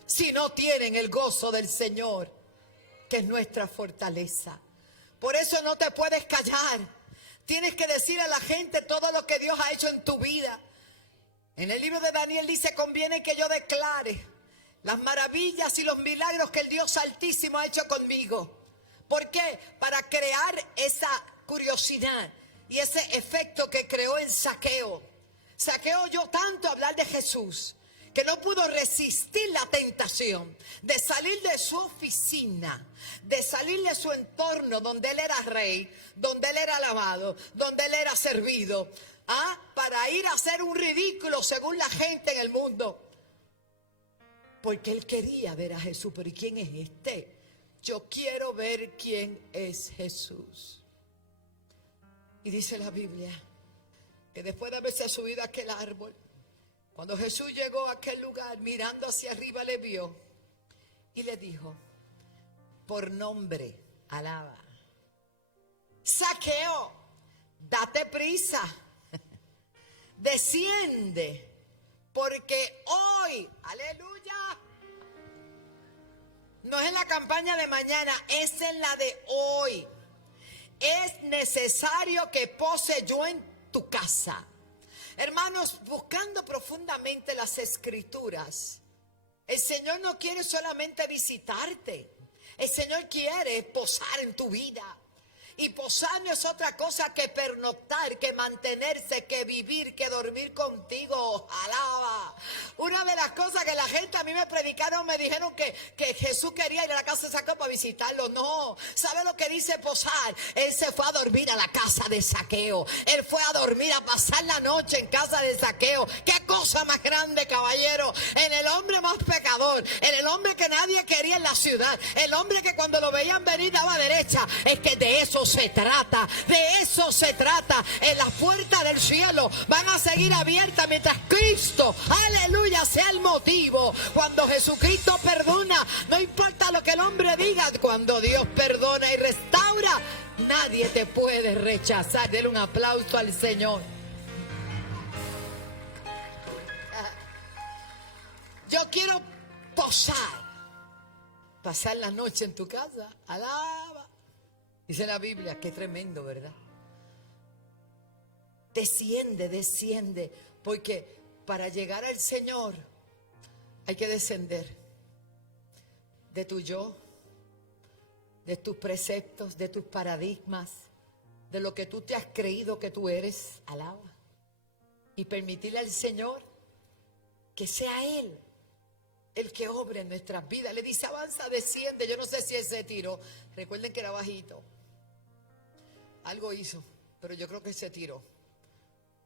si no tienen el gozo del Señor, que es nuestra fortaleza? Por eso no te puedes callar. Tienes que decir a la gente todo lo que Dios ha hecho en tu vida. En el libro de Daniel dice, conviene que yo declare las maravillas y los milagros que el Dios Altísimo ha hecho conmigo. ¿Por qué? Para crear esa curiosidad y ese efecto que creó en Zaqueo. Zaqueo oyó tanto hablar de Jesús que no pudo resistir la tentación de salir de su oficina, de salir de su entorno donde él era rey, donde él era alabado, donde él era servido, para ir a hacer un ridículo según la gente en el mundo. Porque él quería ver a Jesús. Pero ¿y quién es este? Yo quiero ver quién es Jesús. Y dice la Biblia que después de haberse subido a aquel árbol, cuando Jesús llegó a aquel lugar, mirando hacia arriba, le vio y le dijo, por nombre, alaba, Zaqueo, date prisa, desciende, porque hoy, aleluya, no es en la campaña de mañana, es en la de hoy. Es necesario que pose yo en tu casa. Hermanos, buscando profundamente las Escrituras, el Señor no quiere solamente visitarte. El Señor quiere posar en tu vida. Y posar no es otra cosa que pernoctar, que mantenerse, que vivir, que dormir contigo. Alaba. Una de las cosas que la gente a mí me predicaron, me dijeron que Jesús quería ir a la casa de Zaqueo para visitarlo. No, ¿sabe lo que dice posar? Él se fue a dormir a la casa de Zaqueo. Él fue a dormir, a pasar la noche en casa de Zaqueo. ¡Qué cosa más grande, caballero! En el hombre más pecador, en el hombre que nadie quería en la ciudad, el hombre que cuando lo veían venir daba derecha. Es que de eso se trata, de eso se trata. En las puertas del cielo van a seguir abiertas mientras Cristo, aleluya, sea el motivo. Cuando Jesucristo perdona, no importa lo que el hombre diga, cuando Dios perdona y restaura, nadie te puede rechazar. Denle un aplauso al Señor. Yo quiero posar pasar la noche en tu casa. Alaba. Dice la Biblia, qué tremendo, ¿verdad? Desciende, desciende, porque para llegar al Señor hay que descender de tu yo, de tus preceptos, de tus paradigmas, de lo que tú te has creído que tú eres. Alaba. Y permitirle al Señor que sea Él el que obre en nuestras vidas. Le dice, avanza, desciende. Yo no sé si Él se tiró. Recuerden que era bajito. Algo hizo, pero yo creo que se tiró.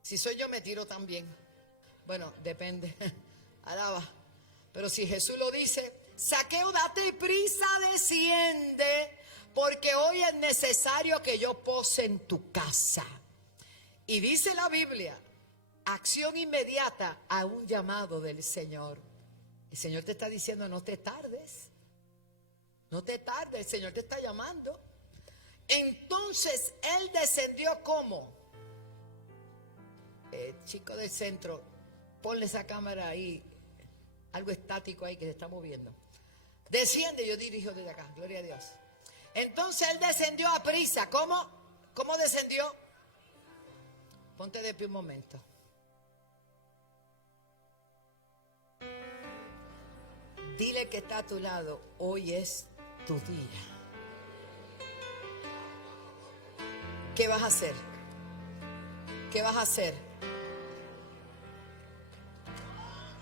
Si soy yo, me tiro también. Bueno, depende. Alaba. Pero si Jesús lo dice, Zaqueo, date prisa, desciende, porque hoy es necesario que yo pose en tu casa. Y dice la Biblia, acción inmediata a un llamado del Señor. El Señor te está diciendo, no te tardes. No te tardes, el Señor te está llamando. Entonces, Él descendió ¿cómo? Chico del centro, ponle esa cámara ahí, algo estático ahí que se está moviendo. Desciende, yo dirijo desde acá, gloria a Dios. Entonces Él descendió a prisa. ¿Cómo? ¿Cómo descendió? Ponte de pie un momento. Dile que está a tu lado, hoy es tu día. ¿Qué vas a hacer? ¿Qué vas a hacer?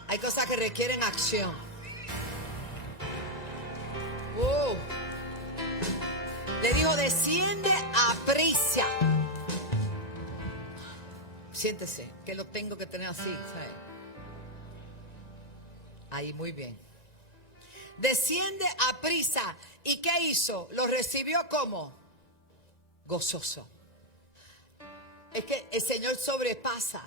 Hay cosas que requieren acción. Le dijo, desciende a prisa. Siéntese, que lo tengo que tener así, ¿sabes? Ahí, muy bien. Desciende a prisa. ¿Y qué hizo? Lo recibió como gozoso. Es que el Señor sobrepasa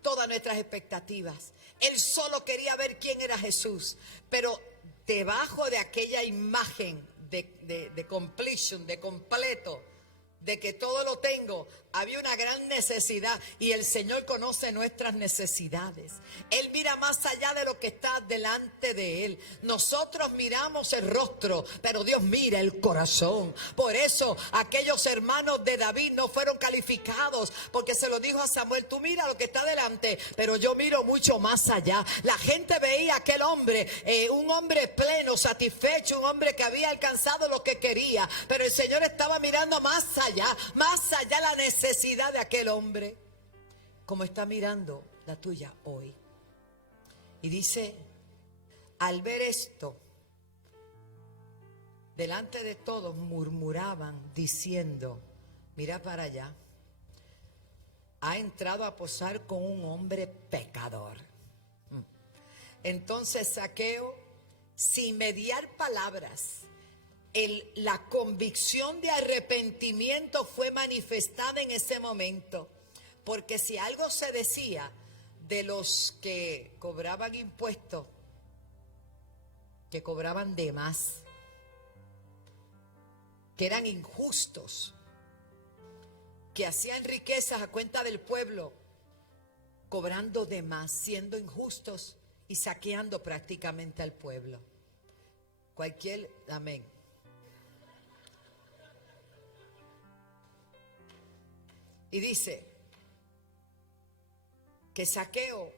todas nuestras expectativas. Él solo quería ver quién era Jesús, pero debajo de aquella imagen de completion, de completo, de que todo lo tengo, había una gran necesidad, y el Señor conoce nuestras necesidades. Él mira más allá de lo que está delante de Él. Nosotros miramos el rostro, pero Dios mira el corazón. Por eso aquellos hermanos de David no fueron calificados, porque se lo dijo a Samuel, tú mira lo que está delante, pero yo miro mucho más allá. La gente veía a aquel hombre, un hombre pleno, satisfecho, un hombre que había alcanzado lo que quería, pero el Señor estaba mirando más allá la necesidad de aquel hombre, como está mirando la tuya hoy. Y dice, al ver esto, delante de todos murmuraban diciendo, mira para allá, ha entrado a posar con un hombre pecador. Entonces Zaqueo, sin mediar palabras, la convicción de arrepentimiento fue manifestada en ese momento, porque si algo se decía de los que cobraban impuestos, que cobraban de más, que eran injustos, que hacían riquezas a cuenta del pueblo, cobrando de más, siendo injustos y saqueando prácticamente al pueblo. Amén. Y dice que Zaqueo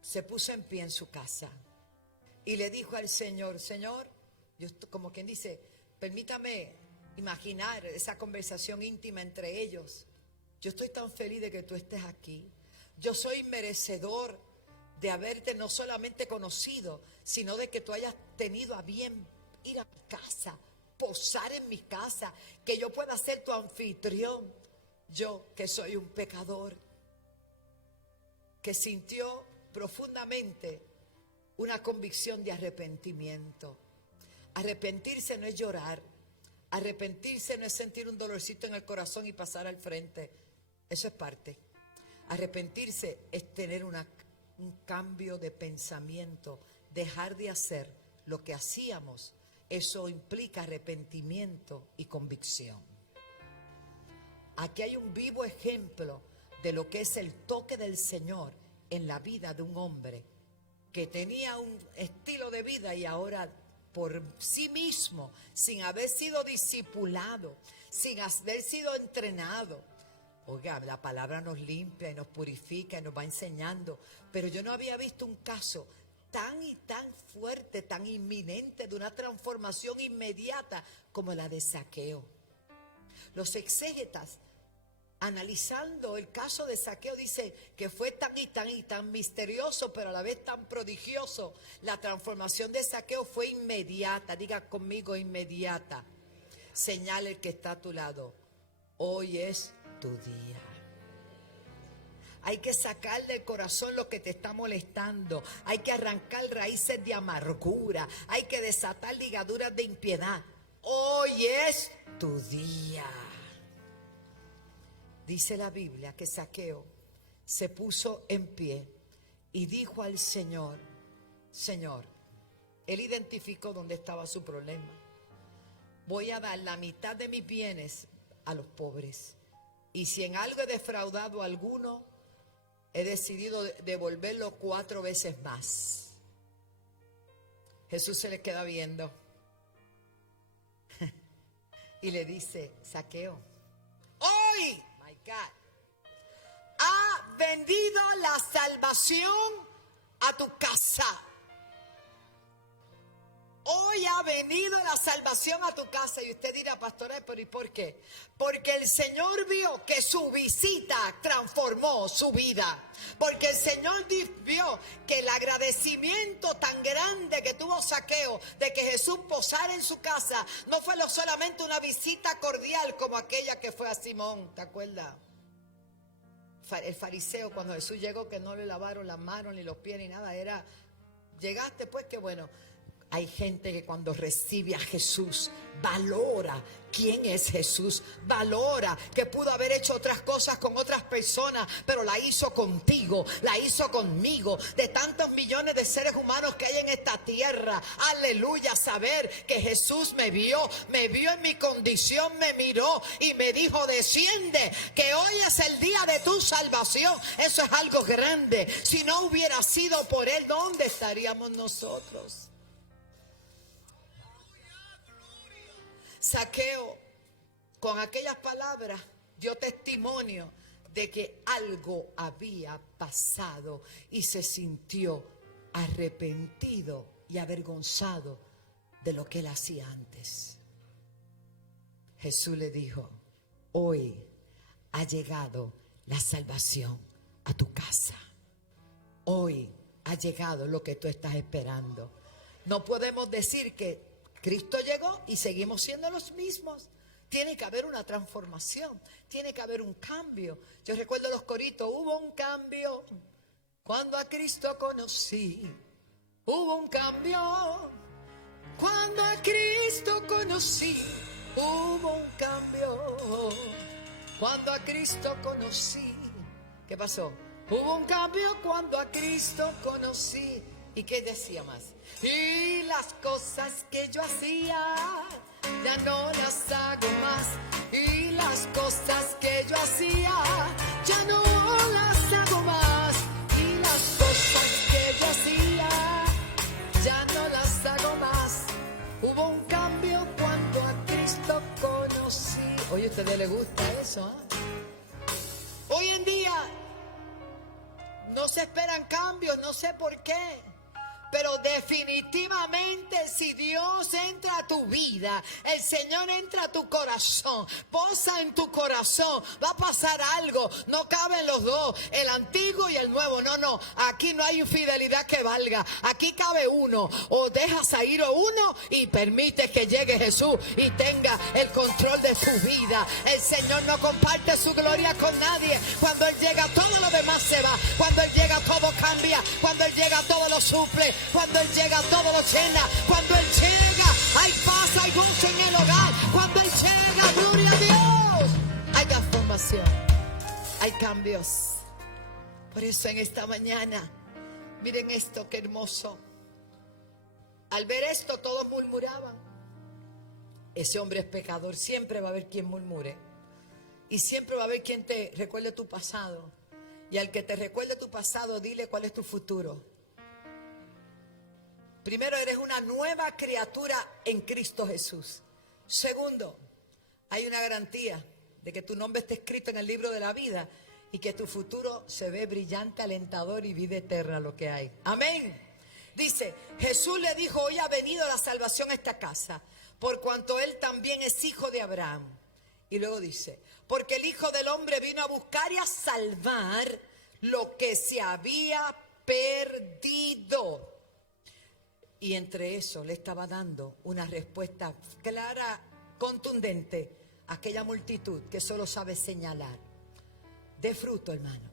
se puso en pie en su casa y le dijo al Señor, Señor, yo como quien dice, permítame imaginar esa conversación íntima entre ellos. Yo estoy tan feliz de que tú estés aquí. Yo soy merecedor de haberte no solamente conocido, sino de que tú hayas tenido a bien ir a mi casa, posar en mi casa, que yo pueda ser tu anfitrión. Yo, que soy un pecador, que sintió profundamente una convicción de arrepentimiento. Arrepentirse no es llorar. Arrepentirse no es sentir un dolorcito en el corazón y pasar al frente. Eso es parte. Arrepentirse es tener un cambio de pensamiento, dejar de hacer lo que hacíamos. Eso implica arrepentimiento y convicción. Aquí hay un vivo ejemplo de lo que es el toque del Señor en la vida de un hombre que tenía un estilo de vida y ahora por sí mismo, sin haber sido discipulado, sin haber sido entrenado. Oiga, la palabra nos limpia y nos purifica y nos va enseñando. Pero yo no había visto un caso tan y tan fuerte, tan inminente, de una transformación inmediata como la de Zaqueo. Los exégetas, analizando el caso de Zaqueo, dicen que fue tan y tan misterioso, pero a la vez tan prodigioso. La transformación de Zaqueo fue inmediata. Diga conmigo, inmediata. Señala el que está a tu lado: hoy es tu día. Hay que sacar del corazón lo que te está molestando. Hay que arrancar raíces de amargura. Hay que desatar ligaduras de impiedad. Hoy es tu día. Dice la Biblia que Zaqueo se puso en pie y dijo al Señor: Señor, él identificó dónde estaba su problema. Voy a dar la mitad de mis bienes a los pobres. Y si en algo he defraudado a alguno, he decidido devolverlo 4 veces más. Jesús se le queda viendo y le dice: Zaqueo, hoy, my God, ha vendido la salvación a tu casa. Hoy ha venido la salvación a tu casa. Y usted dirá: pastora, ¿pero y por qué? Porque el Señor vio que su visita transformó su vida. Porque el Señor vio que el agradecimiento tan grande que tuvo Zaqueo de que Jesús posara en su casa no fue solamente una visita cordial como aquella que fue a Simón. ¿Te acuerdas? El fariseo, cuando Jesús llegó, que no le lavaron las manos ni los pies ni nada. Era: llegaste, pues qué bueno. Hay gente que cuando recibe a Jesús valora quién es Jesús, valora que pudo haber hecho otras cosas con otras personas, pero la hizo contigo, la hizo conmigo. De tantos millones de seres humanos que hay en esta tierra, aleluya, saber que Jesús me vio en mi condición, me miró y me dijo: desciende, que hoy es el día de tu salvación. Eso es algo grande. Si no hubiera sido por Él, ¿dónde estaríamos nosotros? Zaqueo, con aquellas palabras, dio testimonio de que algo había pasado y se sintió arrepentido y avergonzado de lo que él hacía antes. Jesús le dijo: hoy ha llegado la salvación a tu casa. Hoy ha llegado lo que tú estás esperando. No podemos decir que Cristo llegó y seguimos siendo los mismos. Tiene que haber una transformación, tiene que haber un cambio. Yo recuerdo los coritos: hubo un cambio cuando a Cristo conocí. Hubo un cambio cuando a Cristo conocí. Hubo un cambio cuando a Cristo conocí. ¿Qué pasó? Hubo un cambio cuando a Cristo conocí. ¿Y qué decía más? Y las cosas que yo hacía ya no las hago más. Y las cosas que yo hacía ya no las hago más. Y las cosas que yo hacía ya no las hago más. Hubo un cambio cuando a Cristo conocí. Oye, ¿a ustedes les gusta eso? Hoy en día no se esperan cambios, no sé por qué. Pero definitivamente, si Dios entra a tu vida, el Señor entra a tu corazón, posa en tu corazón, va a pasar algo. No caben los dos, el antiguo y el nuevo. No, aquí no hay infidelidad que valga. Aquí cabe uno. O dejas a ir uno y permites que llegue Jesús y tenga el control de tu vida. El Señor no comparte su gloria con nadie. Cuando Él llega, todo lo demás se va. Cuando Él llega, todo cambia. Cuando Él llega, todo lo suple. Cuando Él llega, todo lo llena. Cuando Él llega, hay paz, hay gozo en el hogar. Cuando Él llega, gloria a Dios, hay transformación, hay cambios. Por eso en esta mañana, miren esto, qué hermoso. Al ver esto, todos murmuraban. Ese hombre es pecador. Siempre va a haber quien murmure. Y siempre va a haber quien te recuerde tu pasado. Y al que te recuerde tu pasado, dile cuál es tu futuro. Primero, eres una nueva criatura en Cristo Jesús. Segundo, hay una garantía de que tu nombre esté escrito en el libro de la vida y que tu futuro se ve brillante, alentador y vida eterna lo que hay. Amén. Dice, Jesús le dijo, hoy ha venido la salvación a esta casa, por cuanto él también es hijo de Abraham. Y luego dice, porque el Hijo del Hombre vino a buscar y a salvar lo que se había perdido. Y entre eso le estaba dando una respuesta clara, contundente a aquella multitud que solo sabe señalar. De fruto, hermano.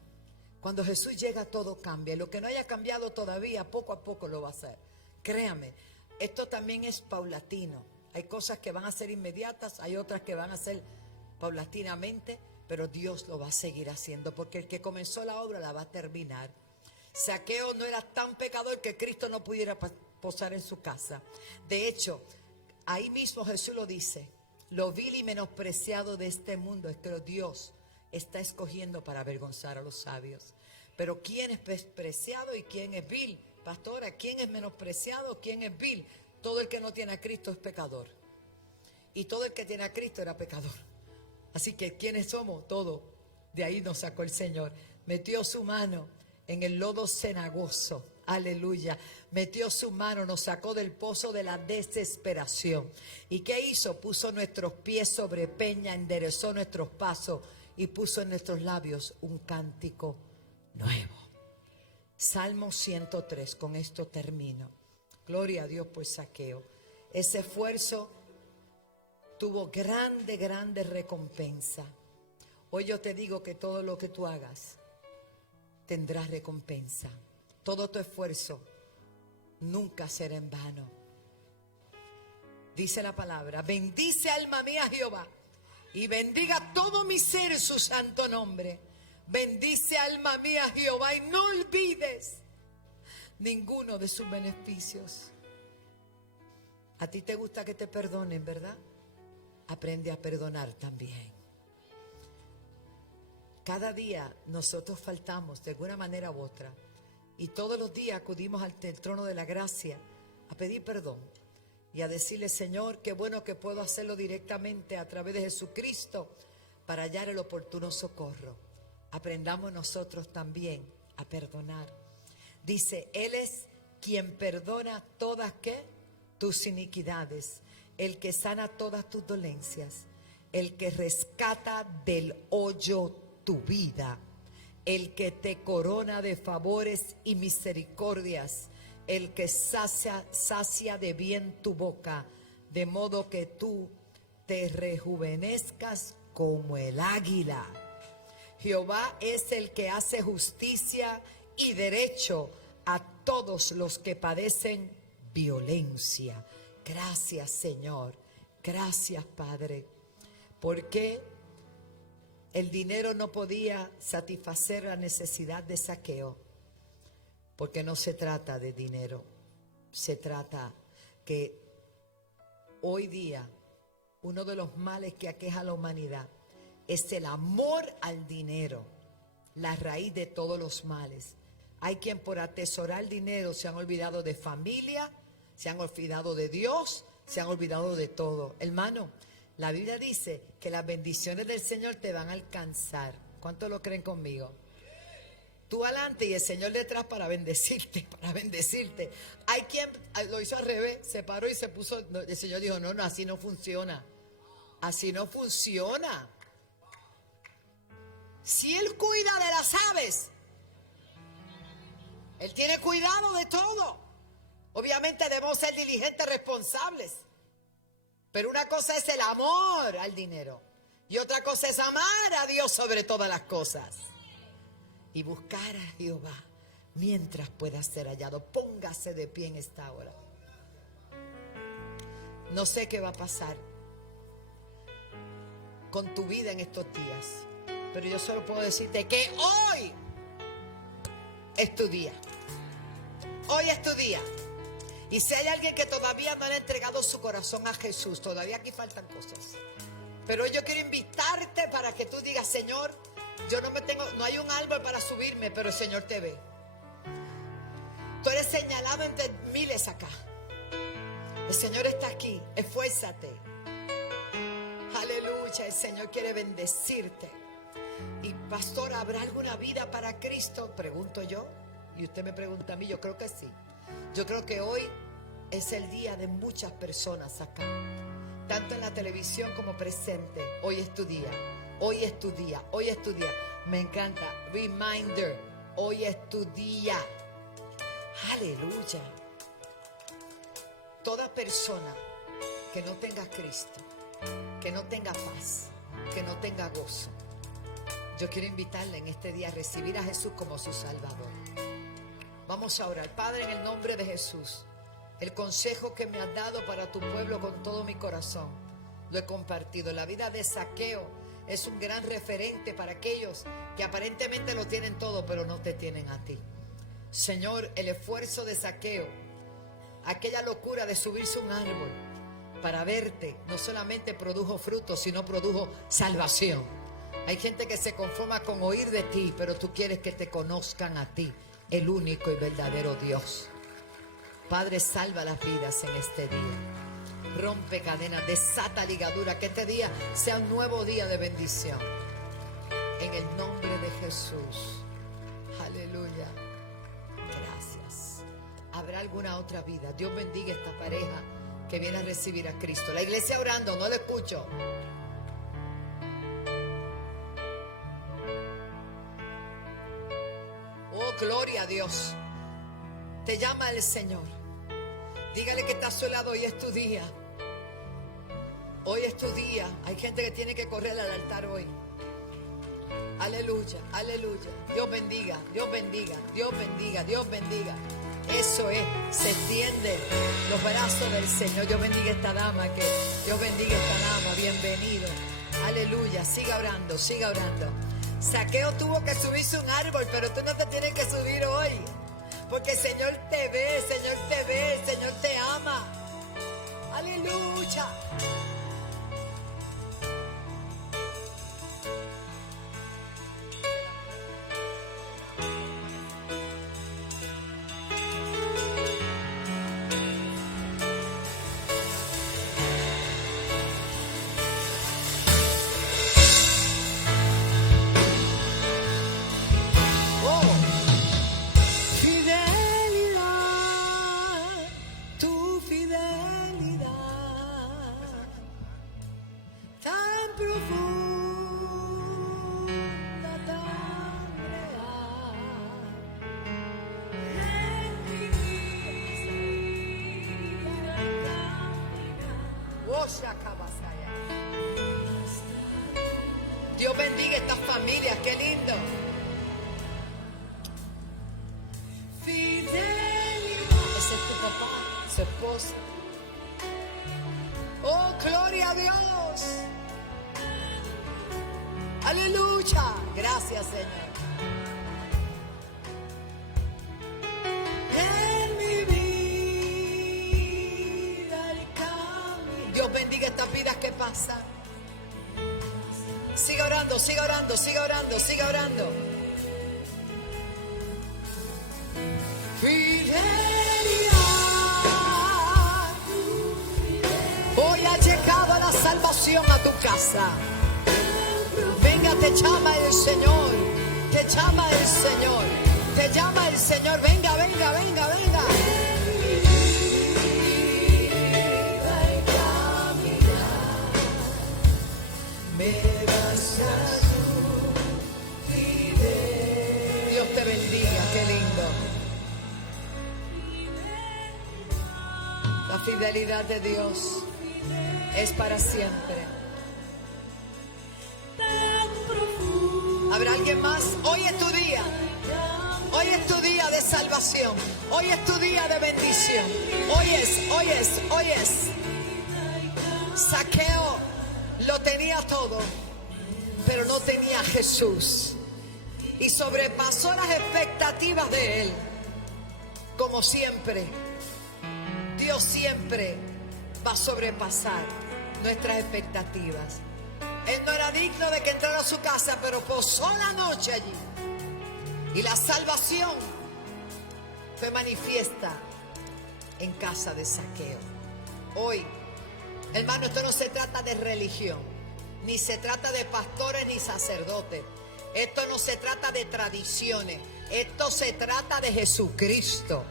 Cuando Jesús llega, todo cambia. Lo que no haya cambiado todavía, poco a poco lo va a hacer. Créame, esto también es paulatino. Hay cosas que van a ser inmediatas, hay otras que van a ser paulatinamente, pero Dios lo va a seguir haciendo, porque el que comenzó la obra la va a terminar. Zaqueo no era tan pecador que Cristo no pudiera posar en su casa. De hecho, ahí mismo Jesús lo dice, lo vil y menospreciado de este mundo es que Dios está escogiendo para avergonzar a los sabios. Pero ¿quién es despreciado y quién es vil? Pastora, ¿quién es menospreciado? ¿Quién es vil? Todo el que no tiene a Cristo es pecador. Y todo el que tiene a Cristo era pecador. Así que, ¿quiénes somos? Todos. De ahí nos sacó el Señor. Metió su mano en el lodo cenagoso. Aleluya. Metió su mano, nos sacó del pozo de la desesperación. ¿Y qué hizo? Puso nuestros pies sobre peña, enderezó nuestros pasos y puso en nuestros labios un cántico nuevo. Salmo 103, con esto termino. Gloria a Dios por Zaqueo. Ese esfuerzo tuvo grande recompensa. Hoy yo te digo que todo lo que tú hagas tendrá recompensa. Todo tu esfuerzo nunca será en vano. Dice la palabra, bendice alma mía Jehová y bendiga todo mi ser su santo nombre. Bendice alma mía Jehová y no olvides ninguno de sus beneficios. A ti te gusta que te perdonen, ¿verdad? Aprende a perdonar también. Cada día nosotros faltamos de alguna manera u otra. Y todos los días acudimos ante el trono de la gracia a pedir perdón. Y a decirle, Señor, qué bueno que puedo hacerlo directamente a través de Jesucristo para hallar el oportuno socorro. Aprendamos nosotros también a perdonar. Dice, Él es quien perdona todas, ¿qué? Tus iniquidades. El que sana todas tus dolencias, el que rescata del hoyo tu vida, el que te corona de favores y misericordias, el que sacia de bien tu boca, de modo que tú te rejuvenezcas como el águila. Jehová es el que hace justicia y derecho a todos los que padecen violencia. Gracias, Señor. Gracias, Padre. Porque el dinero no podía satisfacer la necesidad de Zaqueo. Porque no se trata de dinero. Se trata que hoy día uno de los males que aqueja a la humanidad es el amor al dinero. La raíz de todos los males. Hay quien por atesorar dinero se han olvidado de familia, se han olvidado de Dios, se han olvidado de todo. Hermano, la Biblia dice que las bendiciones del Señor te van a alcanzar. ¿Cuántos lo creen conmigo? Tú adelante y el Señor detrás para bendecirte, para bendecirte. Hay quien lo hizo al revés, se paró y se puso, el Señor dijo, no, así no funciona. Así no funciona. Si Él cuida de las aves, Él tiene cuidado de todo. Obviamente debemos ser diligentes, responsables. Pero una cosa es el amor al dinero. Y otra cosa es amar a Dios sobre todas las cosas. Y buscar a Jehová mientras pueda ser hallado. Póngase de pie en esta hora. No sé qué va a pasar con tu vida en estos días. Pero yo solo puedo decirte que hoy es tu día. Hoy es tu día. Y si hay alguien que todavía no le ha entregado su corazón a Jesús, todavía aquí faltan cosas. Pero yo quiero invitarte para que tú digas, Señor, yo no hay un árbol para subirme, pero el Señor te ve. Tú eres señalado entre miles acá. El Señor está aquí. Esfuérzate. Aleluya. El Señor quiere bendecirte. Y pastor, ¿habrá alguna vida para Cristo? Pregunto yo. Y usted me pregunta a mí. Yo creo que sí. Yo creo que hoy es el día de muchas personas acá. Tanto en la televisión como presente. Hoy es tu día. Hoy es tu día. Hoy es tu día. Me encanta. Reminder. Hoy es tu día. Aleluya. Toda persona que no tenga a Cristo, que no tenga paz, que no tenga gozo, yo quiero invitarle en este día a recibir a Jesús como su Salvador. Vamos a orar. Padre, en el nombre de Jesús, el consejo que me has dado para tu pueblo con todo mi corazón, lo he compartido. La vida de Zaqueo es un gran referente para aquellos que aparentemente lo tienen todo, pero no te tienen a ti. Señor, el esfuerzo de Zaqueo, aquella locura de subirse a un árbol para verte, no solamente produjo frutos, sino produjo salvación. Hay gente que se conforma con oír de ti, pero tú quieres que te conozcan a ti, el único y verdadero Dios. Padre, salva las vidas en este día. Rompe cadenas, desata ligaduras, que este día sea un nuevo día de bendición. En el nombre de Jesús. Aleluya. Gracias. ¿Habrá alguna otra vida? Dios bendiga esta pareja que viene a recibir a Cristo. La iglesia orando, no lo escucho. Oh, gloria a Dios. Te llama el Señor. Dígale que está a su lado. Hoy es tu día. Hoy es tu día. Hay gente que tiene que correr al altar hoy. Aleluya, aleluya. Dios bendiga, Dios bendiga, Dios bendiga, Dios bendiga. Eso es, se extienden los brazos del Señor. Dios bendiga esta dama, que Dios bendiga esta dama. Bienvenido. Aleluya, siga orando, siga orando. Zaqueo tuvo que subirse a un árbol, pero tú no te tienes que subir hoy. Porque el Señor te ve, el Señor te ve, el Señor te ama. Aleluya. Dios bendiga estas familias, qué lindo. Ese es tu papá, su esposa. Oh, gloria a Dios. Aleluya. Gracias, Señor. En mi vida el camino. Dios bendiga estas vidas que pasan. Siga orando, siga orando, siga orando, siga orando. Fidelidad. Hoy ha llegado la salvación a tu casa. Venga, te llama el Señor. Te llama el Señor. Te llama el Señor. Venga, venga, venga, venga. Dios te bendiga, qué lindo. La fidelidad de Dios es para siempre. ¿Habrá alguien más? Hoy es tu día. Hoy es tu día de salvación. Hoy es tu día de bendición. Hoy es, hoy es, hoy es. Zaqueo lo tenía todo, pero no tenía a Jesús. Y sobrepasó las expectativas de él. Como siempre, Dios siempre va a sobrepasar nuestras expectativas. Él no era digno de que entrara a su casa, pero posó la noche allí. Y la salvación fue manifiesta en casa de Zaqueo. Hoy, hermano, esto no se trata de religión, ni se trata de pastores ni sacerdotes. Esto no se trata de tradiciones. Esto se trata de Jesucristo,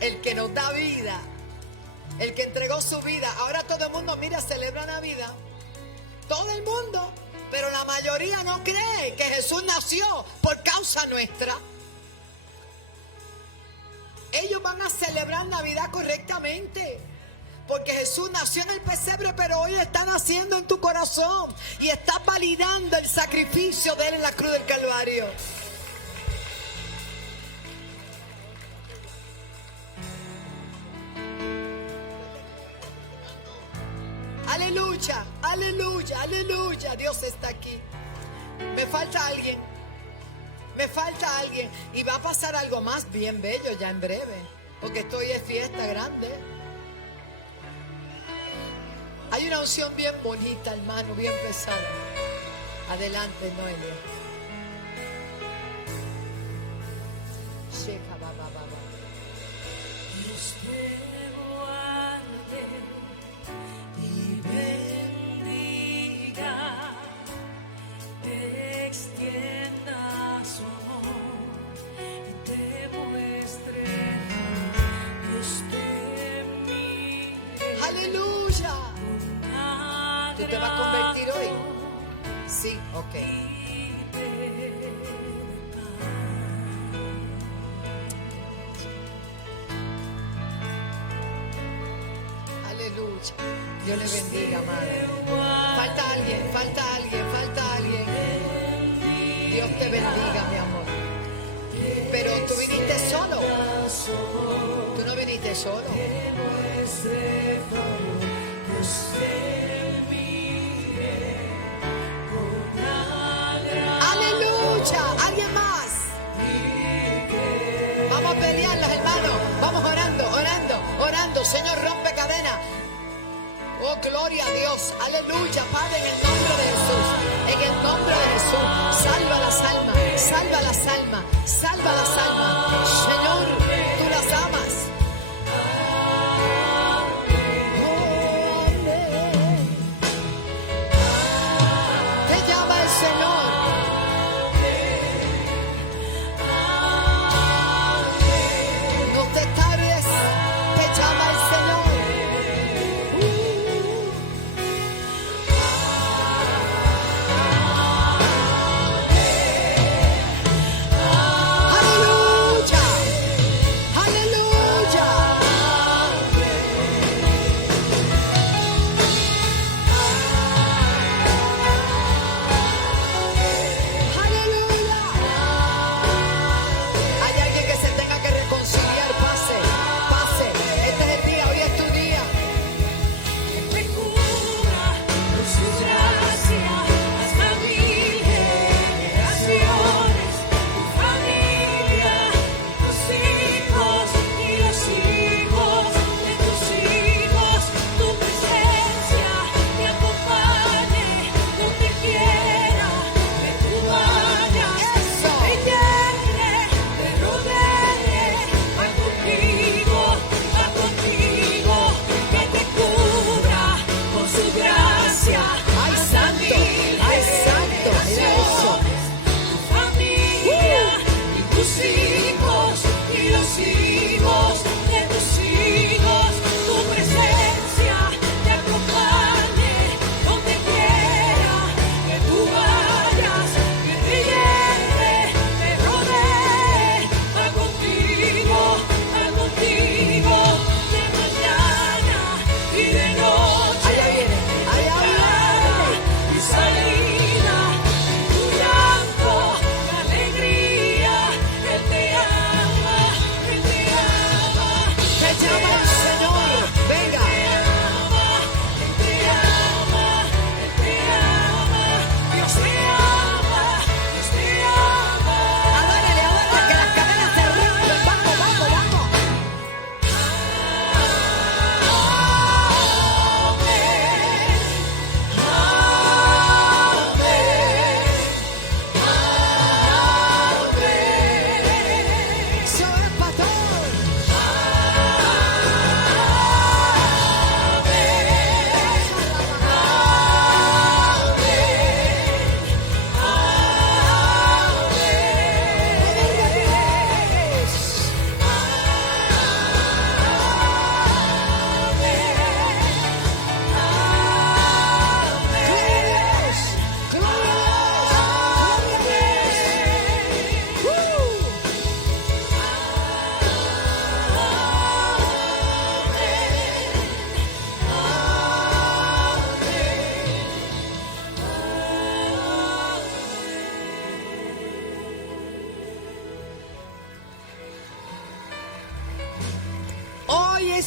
el que nos da vida, el que entregó su vida. Ahora todo el mundo, mira, celebra Navidad. Todo el mundo, pero la mayoría no cree que Jesús nació por causa nuestra. Ellos van a celebrar Navidad correctamente, porque Jesús nació en el pesebre, pero hoy está naciendo en tu corazón y está validando el sacrificio de Él en la cruz del Calvario. Aleluya, aleluya, aleluya. Dios está aquí. Me falta alguien. Me falta alguien. Y va a pasar algo más bien bello ya en breve, porque esto hoy es fiesta grande. Hay una unción bien bonita, hermano, bien pesada. Adelante, Noelia. Checa, va. Dios te guarde y bendiga, te extienda su amor y te muestre. Dios te mire. Aleluya. ¿Tú te vas a convertir hoy? Sí, ok. Aleluya. Dios le bendiga, madre. Falta alguien, falta alguien, falta alguien. Dios te bendiga, mi amor. Pero tú viniste solo. Tú no viniste solo. Aleluya. ¿Alguien más? Vamos a pelearlas, hermanos. Vamos orando, orando, orando. Señor, rompe cadena. Oh, gloria a Dios. Aleluya, Padre, en el nombre de Jesús. En el nombre de Jesús. Salva las almas. Salva las almas. Salva las almas. Señor, tú las amas. Te llama el Señor. No te tardes, te llama el Señor. Aleluya.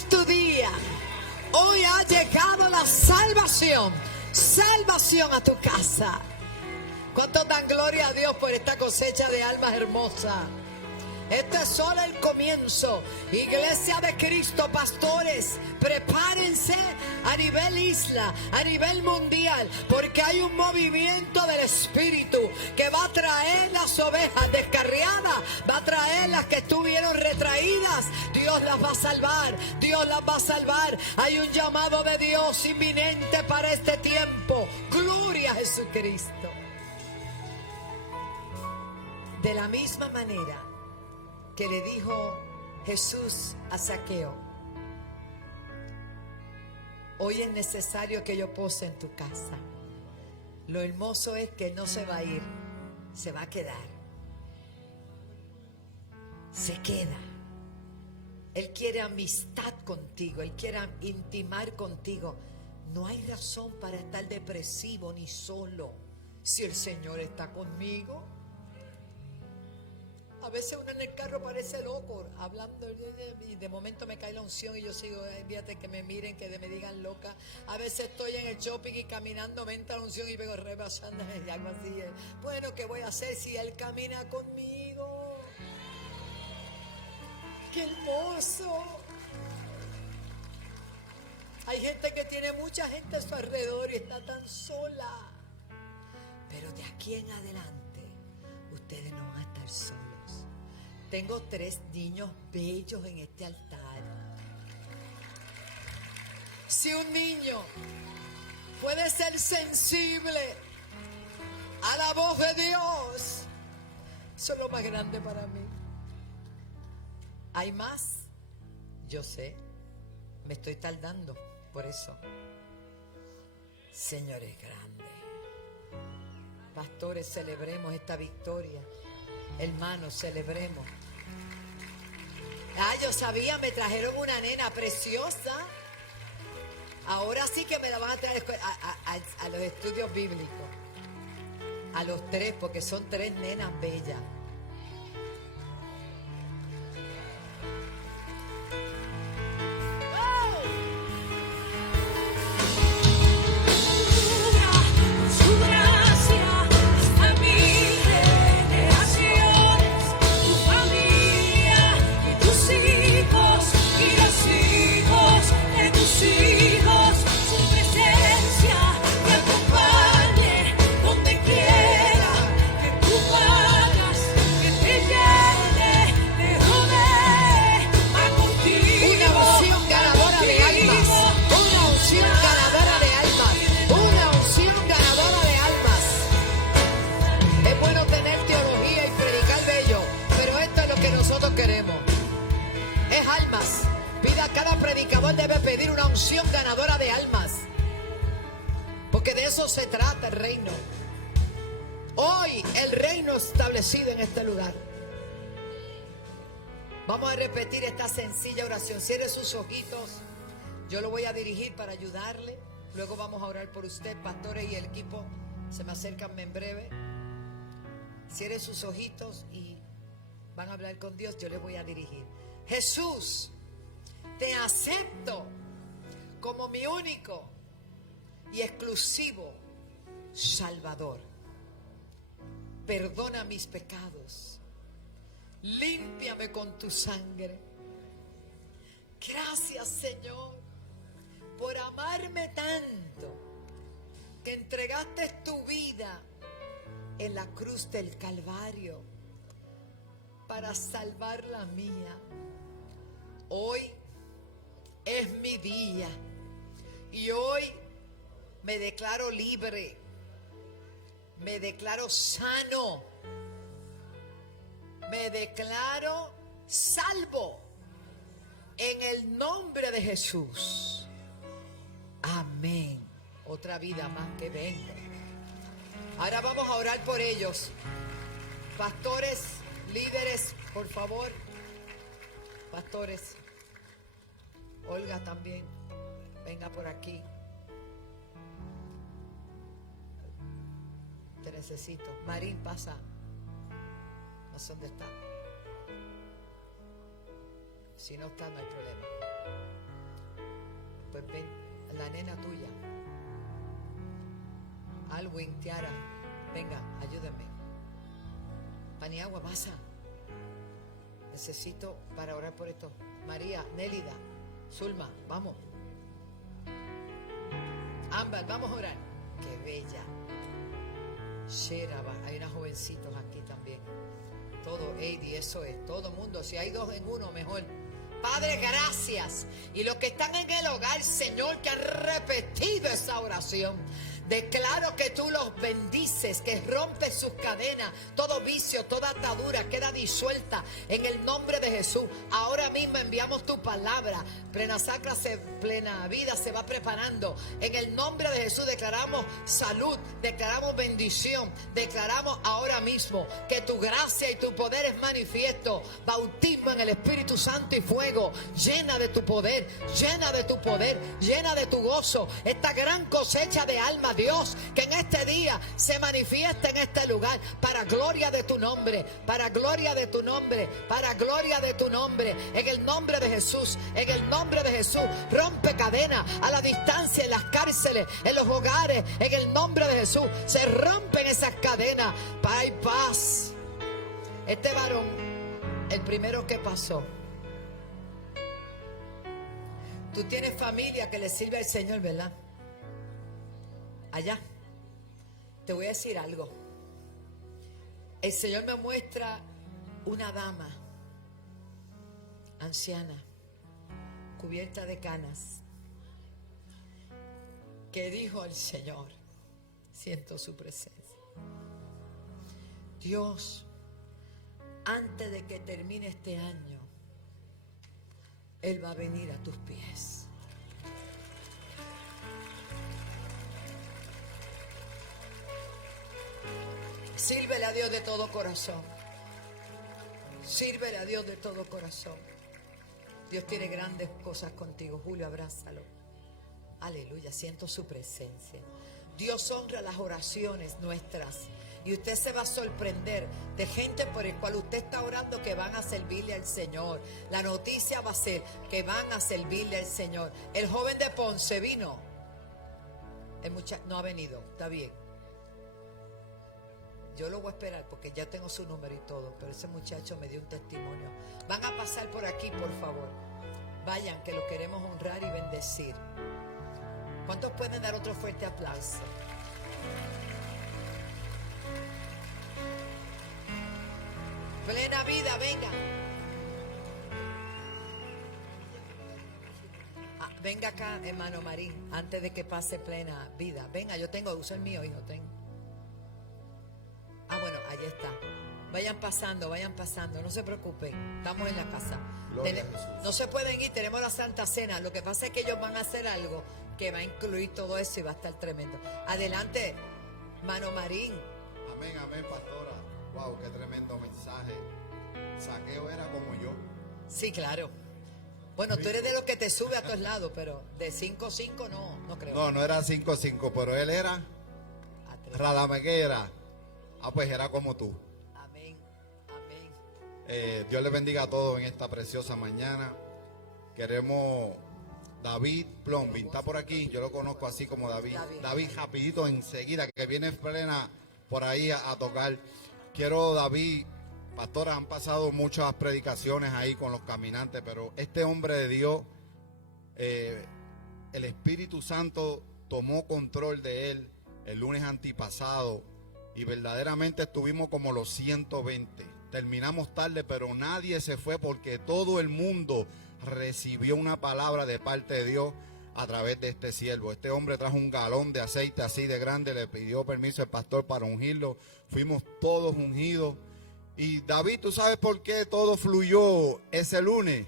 tu día. Hoy ha llegado la salvación. Salvación a tu casa. ¿Cuántos dan gloria a Dios por esta cosecha de almas hermosas? Este es solo el comienzo. Iglesia de Cristo, pastores, prepárense a nivel isla, a nivel mundial, porque hay un movimiento del Espíritu que va a traer las ovejas descarriadas, va a traer las que estuvieron retraídas. Dios las va a salvar, Dios las va a salvar. Hay un llamado de Dios inminente para este tiempo. Gloria a Jesucristo. De la misma manera que le dijo Jesús a Zaqueo: hoy es necesario que yo pose en tu casa. Lo hermoso es que no se va a ir, se va a quedar. Se queda. Él quiere amistad contigo, Él quiere intimar contigo. No hay razón para estar depresivo ni solo si el Señor está conmigo. A veces uno en el carro parece loco, hablando, y de momento me cae la unción y yo sigo, fíjate que me miren, que me digan loca. A veces estoy en el shopping y caminando, me entra la unción y vengo rebasando y algo así. Bueno, ¿qué voy a hacer si Él camina conmigo? ¡Qué hermoso! Hay gente que tiene mucha gente a su alrededor y está tan sola. Pero de aquí en adelante, ustedes no van a estar solos. Tengo 3 niños bellos en este altar. Si un niño puede ser sensible a la voz de Dios, eso es lo más grande para mí. ¿Hay más? Yo sé, me estoy tardando, por eso. Señor es grande. Pastores, celebremos esta victoria. Hermanos, celebremos. Yo sabía, me trajeron una nena preciosa. Ahora sí que me la van a traer a los estudios bíblicos. A los 3, porque son 3 nenas bellas. Debe pedir una unción ganadora de almas, porque de eso se trata el reino. Hoy el reino establecido en este lugar. Vamos a repetir esta sencilla oración. Cierre sus ojitos, yo lo voy a dirigir para ayudarle. Luego vamos a orar por usted. Pastores y el equipo se me acercan en breve. Cierre sus ojitos y van a hablar con Dios. Yo les voy a dirigir. Jesús, te acepto como mi único y exclusivo Salvador. Perdona mis pecados. Límpiame con tu sangre. Gracias, Señor, por amarme tanto que entregaste tu vida en la cruz del Calvario para salvar la mía. Hoy es mi día y hoy me declaro libre, me declaro sano, me declaro salvo en el nombre de Jesús. Amén. Otra vida más que venga. Ahora vamos a orar por ellos. Pastores, líderes, por favor. Pastores. Olga también, venga por aquí. Te necesito. Marín, pasa. No sé dónde está. Si no está, no hay problema. Pues ven, la nena tuya. Alwin, Tiara, venga, ayúdenme. Paniagua, pasa. Necesito para orar por esto. María, Nélida, Zulma, vamos. Ámbar, vamos a orar. Qué bella. Sheraba, hay unos jovencitos aquí también. Todo, Eddie, eso es, todo mundo. Si hay dos en uno, mejor. Padre, gracias. Y los que están en el hogar, Señor, que han repetido esa oración, declaro que tú los bendices, que rompes sus cadenas, todo vicio, toda atadura queda disuelta en el nombre de Jesús. Ahora mismo enviamos tu palabra. Plena vida se va preparando. En el nombre de Jesús declaramos salud, declaramos bendición, declaramos ahora mismo que tu gracia y tu poder es manifiesto. Bautismo en el Espíritu Santo y fuego. Llena de tu poder, llena de tu poder, llena de tu gozo. Esta gran cosecha de almas, Dios, que en este día se manifiesta en este lugar para gloria de tu nombre, para gloria de tu nombre, para gloria de tu nombre. En el nombre de Jesús, en el nombre de Jesús, rompe cadenas a la distancia, en las cárceles, en los hogares. En el nombre de Jesús se rompen esas cadenas. Paz y paz. Este varón, el primero que pasó. Tú tienes familia que le sirve al Señor, ¿verdad? Allá. Te voy a decir algo. El Señor me muestra una dama anciana, cubierta de canas, que dijo al Señor, siento su presencia: Dios, antes de que termine este año, Él va a venir a tus pies. Sírvele a Dios de todo corazón. Sírvele a Dios de todo corazón. Dios tiene grandes cosas contigo. Julio, abrázalo. Aleluya, siento su presencia. Dios honra las oraciones nuestras. Y usted se va a sorprender de gente por el cual usted está orando que van a servirle al Señor. La noticia va a ser que van a servirle al Señor. El joven de Ponce vino. No ha venido, está bien. Yo lo voy a esperar porque ya tengo su número y todo. Pero ese muchacho me dio un testimonio. Van a pasar por aquí, por favor. Vayan, que lo queremos honrar y bendecir. ¿Cuántos pueden dar otro fuerte aplauso? Plena vida, venga. Venga acá, hermano Marín, antes de que pase plena vida. Venga, yo tengo, uso el mío, hijo, tengo. Bueno, allí está. Vayan pasando, no se preocupen. Estamos en la casa. No se pueden ir, tenemos la Santa Cena. Lo que pasa es que ellos van a hacer algo que va a incluir todo eso y va a estar tremendo. Adelante, hermano Marín. Amén, amén, pastora. Wow, qué tremendo mensaje. Saqueo era como yo. Sí, claro. Bueno, tú eres de los que te sube a todos lados, pero de 5-5 no creo. No era 5-5, pero él era Radameguera. Pues era como tú. Amén, amén. Dios les bendiga a todos en esta preciosa mañana. Queremos David Plombin, está por aquí, yo lo conozco así como David. David, rapidito, enseguida, que viene plena por ahí a tocar. Quiero, David, pastora, han pasado muchas predicaciones ahí con los caminantes, pero este hombre de Dios, el Espíritu Santo tomó control de él el lunes antipasado y verdaderamente estuvimos como los 120. Terminamos tarde, pero nadie se fue porque todo el mundo recibió una palabra de parte de Dios a través de este siervo. Este hombre trajo un galón de aceite así de grande, le pidió permiso al pastor para ungirlo. Fuimos todos ungidos. Y David, ¿tú sabes por qué todo fluyó ese lunes?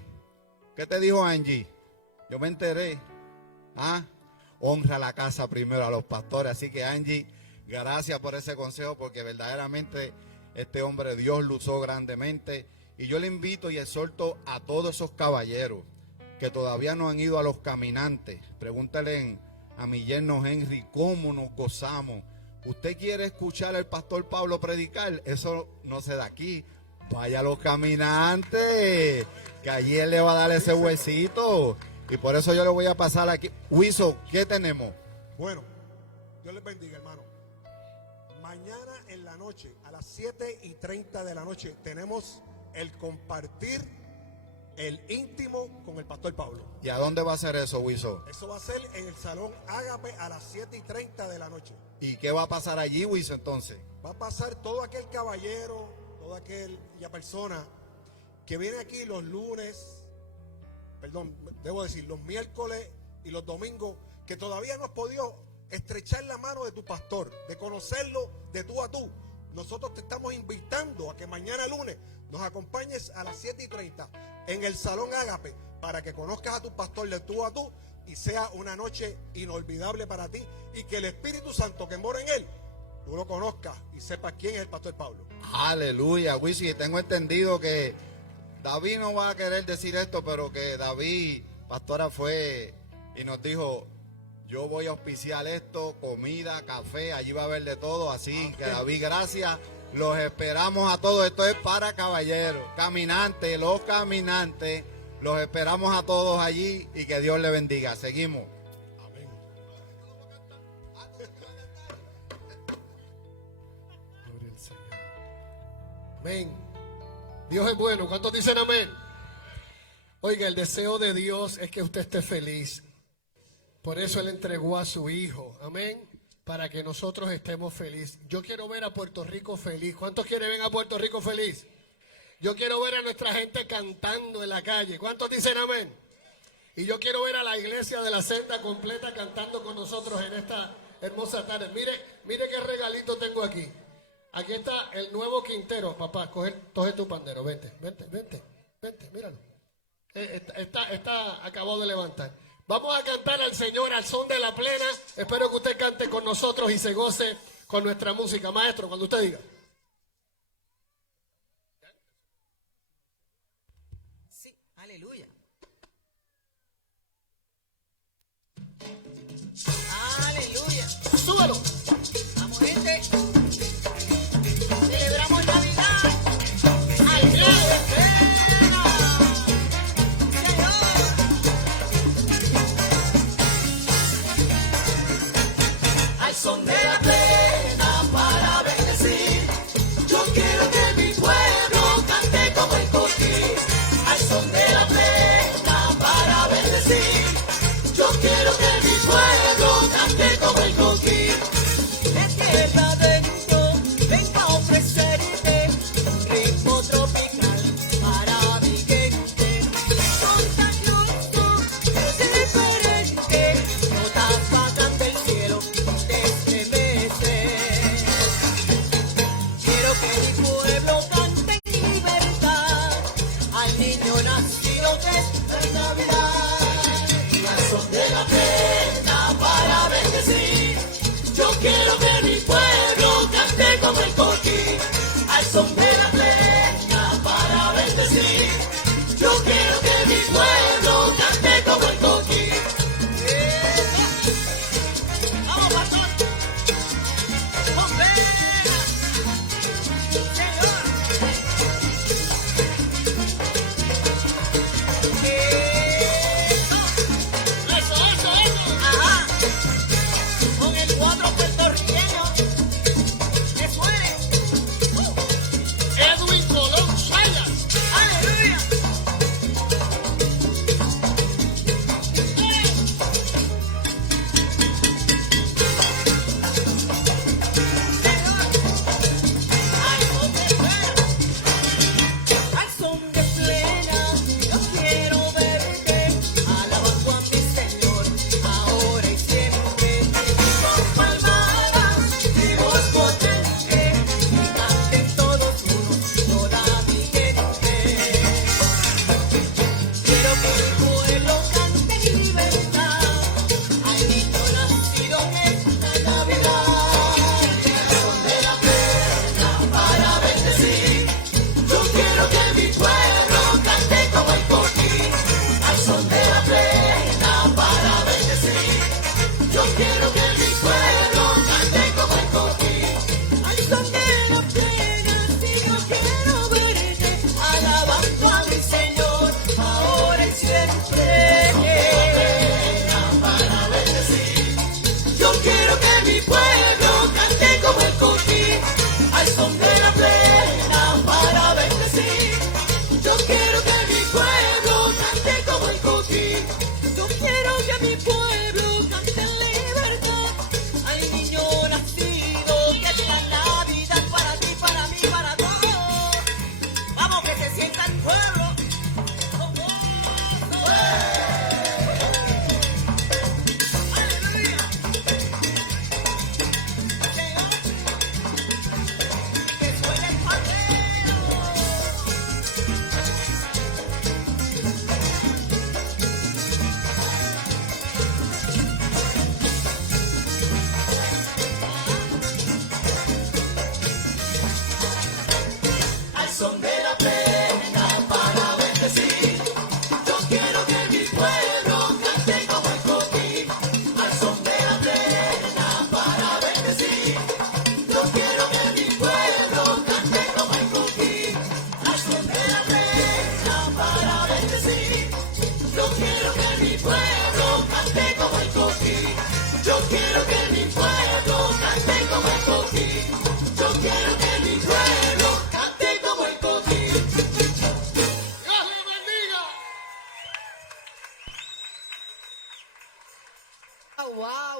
¿Qué te dijo Angie? Yo me enteré. Honra la casa primero a los pastores. Así que Angie, gracias por ese consejo, porque verdaderamente este hombre Dios lo usó grandemente. Y yo le invito y exhorto a todos esos caballeros que todavía no han ido a los caminantes. Pregúntale a mi yerno Henry cómo nos gozamos. ¿Usted quiere escuchar al pastor Pablo predicar? Eso no se da aquí. Vaya a los caminantes, que allí él le va a dar ese huesito. Y por eso yo le voy a pasar aquí. Wiso, ¿qué tenemos? Bueno, Dios les bendiga, hermano. Mañana en la noche, a las 7:30 de la noche, tenemos el compartir el íntimo con el pastor Pablo. ¿Y a dónde va a ser eso, Wiso? Eso va a ser en el Salón Ágape a las 7:30 de la noche. ¿Y qué va a pasar allí, Wiso, entonces? Va a pasar todo aquel caballero, toda aquella persona que viene aquí los lunes, perdón, debo decir, los miércoles y los domingos, que todavía no has podido estrechar la mano de tu pastor, de conocerlo de tú a tú. Nosotros te estamos invitando a que mañana lunes nos acompañes a las 7:30 en el Salón Ágape para que conozcas a tu pastor de tú a tú y sea una noche inolvidable para ti y que el Espíritu Santo que mora en él, tú lo conozcas y sepas quién es el pastor Pablo. Aleluya, Wiso, y tengo entendido que David no va a querer decir esto, pero que David, pastora, fue y nos dijo: yo voy a auspiciar esto, comida, café, allí va a haber de todo, así que David, gracias, los esperamos a todos, esto es para caballeros, caminantes, los caminantes, los esperamos a todos allí y que Dios le bendiga, seguimos. Amén. Gloria al Señor. Amén. Dios es bueno, ¿cuántos dicen amén? Oiga, el deseo de Dios es que usted esté feliz. Por eso Él entregó a su Hijo, amén, para que nosotros estemos felices. Yo quiero ver a Puerto Rico feliz. ¿Cuántos quieren ver a Puerto Rico feliz? Yo quiero ver a nuestra gente cantando en la calle. ¿Cuántos dicen amén? Y yo quiero ver a la iglesia de la senda completa cantando con nosotros en esta hermosa tarde. Mire qué regalito tengo aquí. Aquí está el nuevo Quintero. Papá, coge tu pandero. Vente, míralo. Está acabado de levantar. Vamos a cantar al Señor al son de la plena. Espero que usted cante con nosotros y se goce con nuestra música. Maestro, cuando usted diga. Sí, aleluya. Aleluya. Súbelo. Vamos, gente. Celebramos Navidad. Al día de cena. Al son de la plena para bendecir. Yo quiero que mi pueblo cante como el coquí. Al son de la plena para bendecir. Yo quiero que mi pueblo cante como el coquí. De tierra adentro vengo a ofrecerte un ritmo tropical para mi gente. Contagioso, es diferente. Notas bajan del cielo desde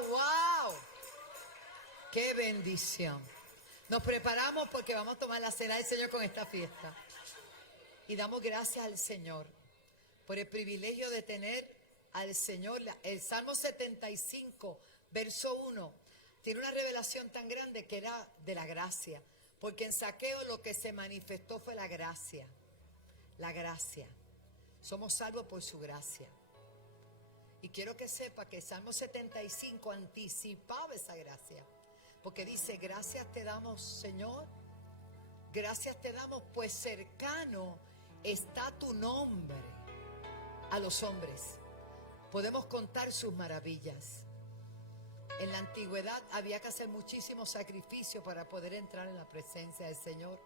wow. Qué bendición. Nos preparamos porque vamos a tomar la cena del Señor con esta fiesta. Y damos gracias al Señor por el privilegio de tener al Señor. El Salmo 75, verso 1, tiene una revelación tan grande que era de la gracia. Porque en Zaqueo lo que se manifestó fue la gracia. La gracia. Somos salvos por su gracia. Y quiero que sepa que el Salmo 75 anticipaba esa gracia. Porque dice, gracias te damos, Señor. Gracias te damos, pues cercano está tu nombre a los hombres. Podemos contar sus maravillas. En la antigüedad había que hacer muchísimos sacrificios para poder entrar en la presencia del Señor.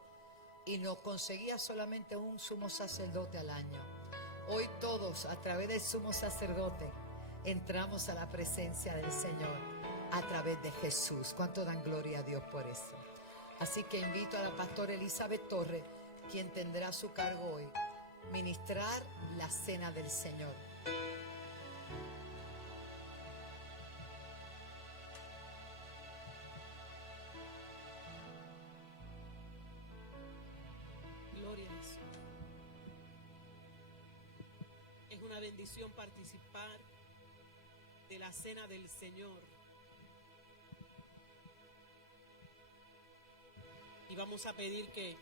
Y no conseguía solamente un sumo sacerdote al año. Hoy todos, a través del sumo sacerdote, entramos a la presencia del Señor a través de Jesús. ¿Cuánto dan gloria a Dios por eso? Así que invito a la pastora Elizabeth Torres, quien tendrá a su cargo hoy, ministrar la cena del Señor. Gloria a Jesús. Es una bendición participar de la cena del Señor. Y vamos a pedir que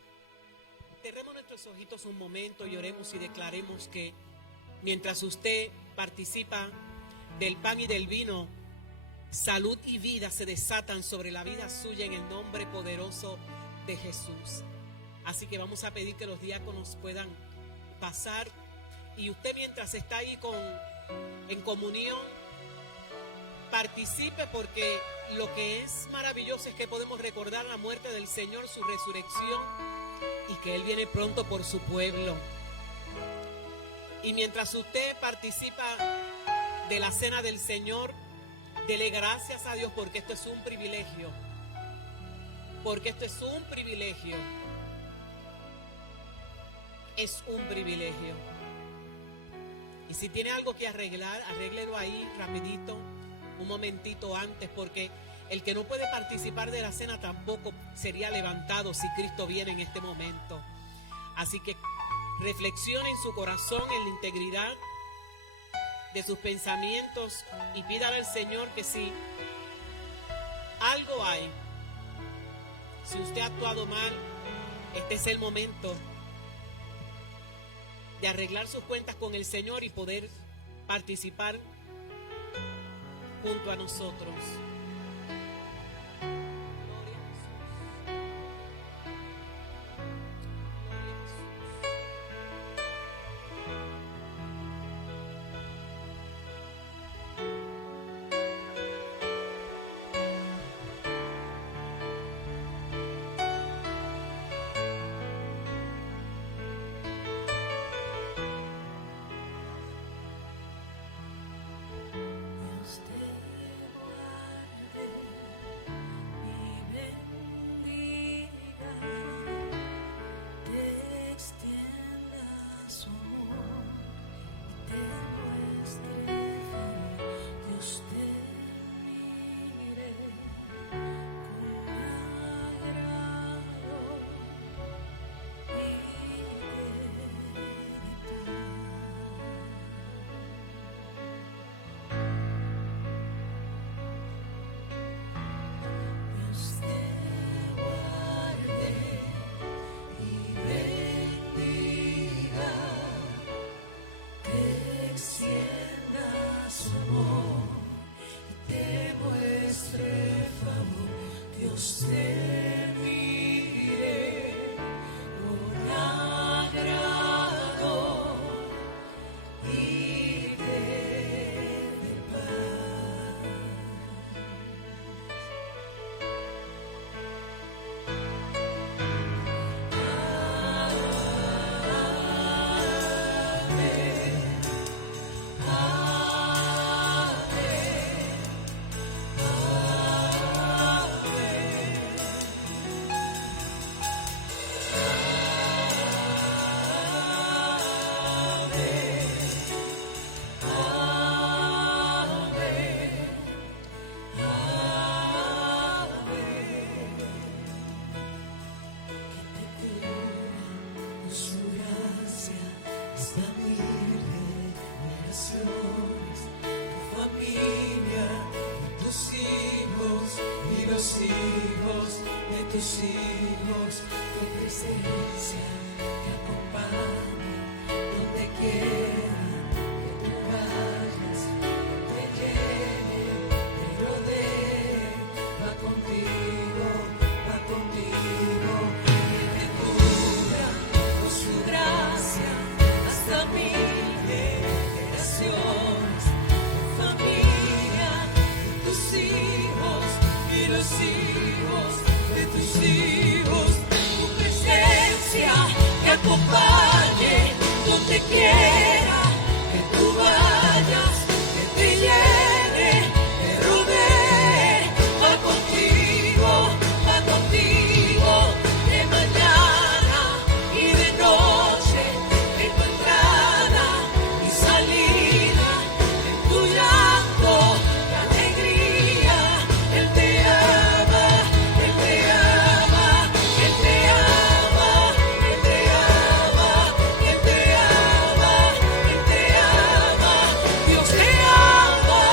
cerremos nuestros ojitos un momento y oremos y declaremos que mientras usted participa del pan y del vino, salud y vida se desatan sobre la vida suya en el nombre poderoso de Jesús. Así que vamos a pedir que los diáconos puedan pasar y usted mientras está ahí en comunión, participe, porque lo que es maravilloso es que podemos recordar la muerte del Señor, su resurrección y que Él viene pronto por su pueblo. Y mientras usted participa de la cena del Señor, dele gracias a Dios porque esto es un privilegio. Porque esto es un privilegio. Es un privilegio. Y si tiene algo que arreglar, arréglelo ahí rapidito, un momentito antes, porque el que no puede participar de la cena tampoco sería levantado si Cristo viene en este momento. Así que reflexione en su corazón, en la integridad de sus pensamientos y pídale al Señor que si algo hay, si usted ha actuado mal, este es el momento de arreglar sus cuentas con el Señor y poder participar junto a nosotros. Dios te llevó los hijos de tus hijos, tu presencia te acompañe donde quiera que tú vayas, te llene, te rodee, va contigo, y te cubra con su gracia hasta 1000 generaciones, tu familia, tus hijos y los hijos de tus hijos, tu presencia te acompañe donde quiera que tú vayas, que te llene, te rodee, va contigo, de mañana y de noche, en tu entrada y salida, en tu llanto, la alegría, Él te ama, Él te ama, Él te ama, Él te ama, Él te ama, Él te ama, Dios te ama,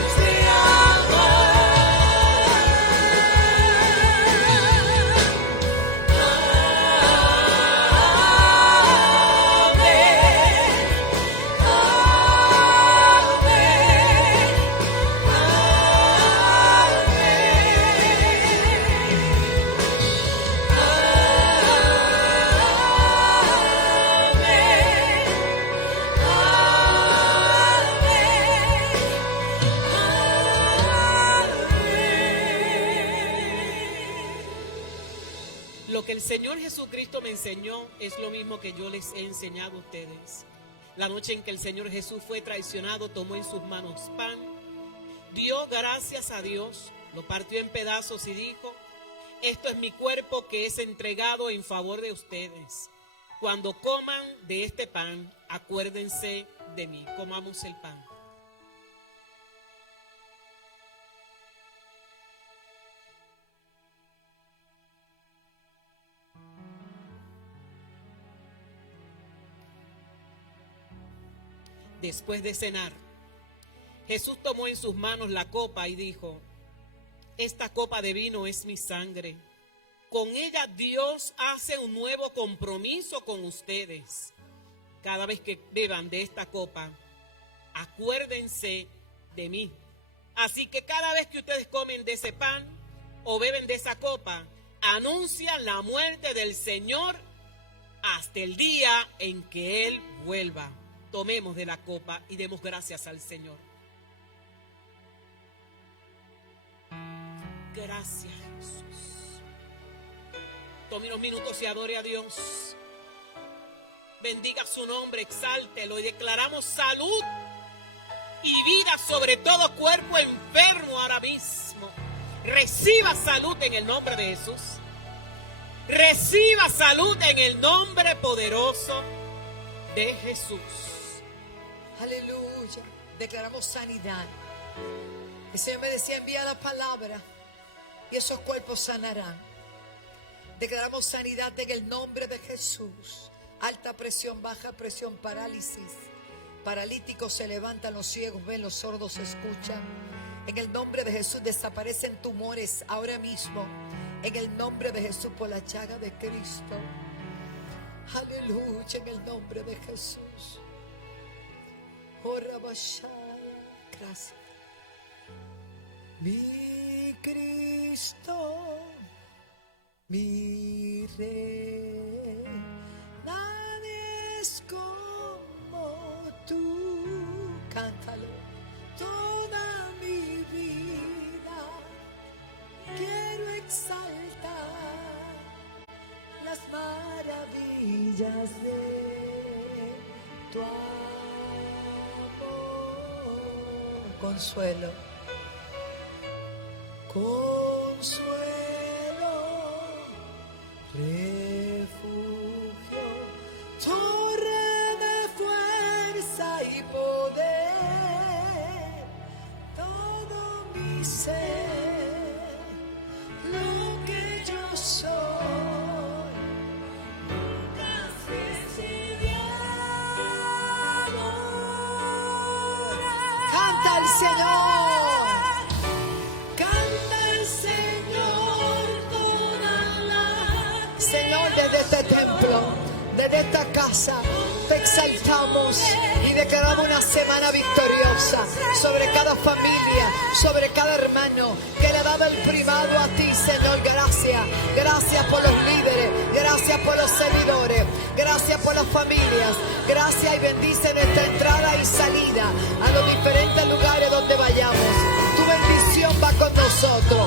Dios te ama. Lo que el Señor Jesucristo me enseñó es lo mismo que yo les he enseñado a ustedes. La noche en que el Señor Jesús fue traicionado, tomó en sus manos pan, dio gracias a Dios, lo partió en pedazos y dijo: esto es mi cuerpo que es entregado en favor de ustedes. Cuando coman de este pan, acuérdense de mí. Comamos el pan. Después de cenar, Jesús tomó en sus manos la copa y dijo: esta copa de vino es mi sangre. Con ella Dios hace un nuevo compromiso con ustedes. Cada vez que beban de esta copa, acuérdense de mí. Así que cada vez que ustedes comen de ese pan o beben de esa copa, anuncian la muerte del Señor hasta el día en que Él vuelva. Tomemos de la copa y demos gracias al Señor. Gracias, Jesús. Tome unos minutos y adore a Dios. Bendiga su nombre, exáltelo y declaramos salud y vida sobre todo cuerpo enfermo ahora mismo. Reciba salud en el nombre de Jesús. Reciba salud en el nombre poderoso de Jesús. Aleluya. Declaramos sanidad. El Señor me decía: envía la palabra y esos cuerpos sanarán. Declaramos sanidad en el nombre de Jesús. Alta presión, baja presión, parálisis. Paralíticos se levantan, los ciegos ven, los sordos escuchan. En el nombre de Jesús desaparecen tumores ahora mismo. En el nombre de Jesús, por la llaga de Cristo. Aleluya, en el nombre de Jesús. Gracias. Mi Cristo, mi Rey, nadie es como tú. Cántalo. Toda mi vida quiero exaltar las maravillas de tu amor. Consuelo, consuelo, refugio, torre de fuerza y poder, todo mi ser, lo que yo soy, nunca canta al Señor, canta al Señor. desde este templo, desde esta casa, te exaltamos y declaramos una semana victoriosa sobre cada familia, sobre cada hermano que le ha dado el primado a ti, Señor. Gracias, gracias por los líderes, gracias por los servidores, gracias por las familias, gracias y bendice nuestra entrada y salida a los diferentes lugares donde vayamos. Tu bendición va con nosotros.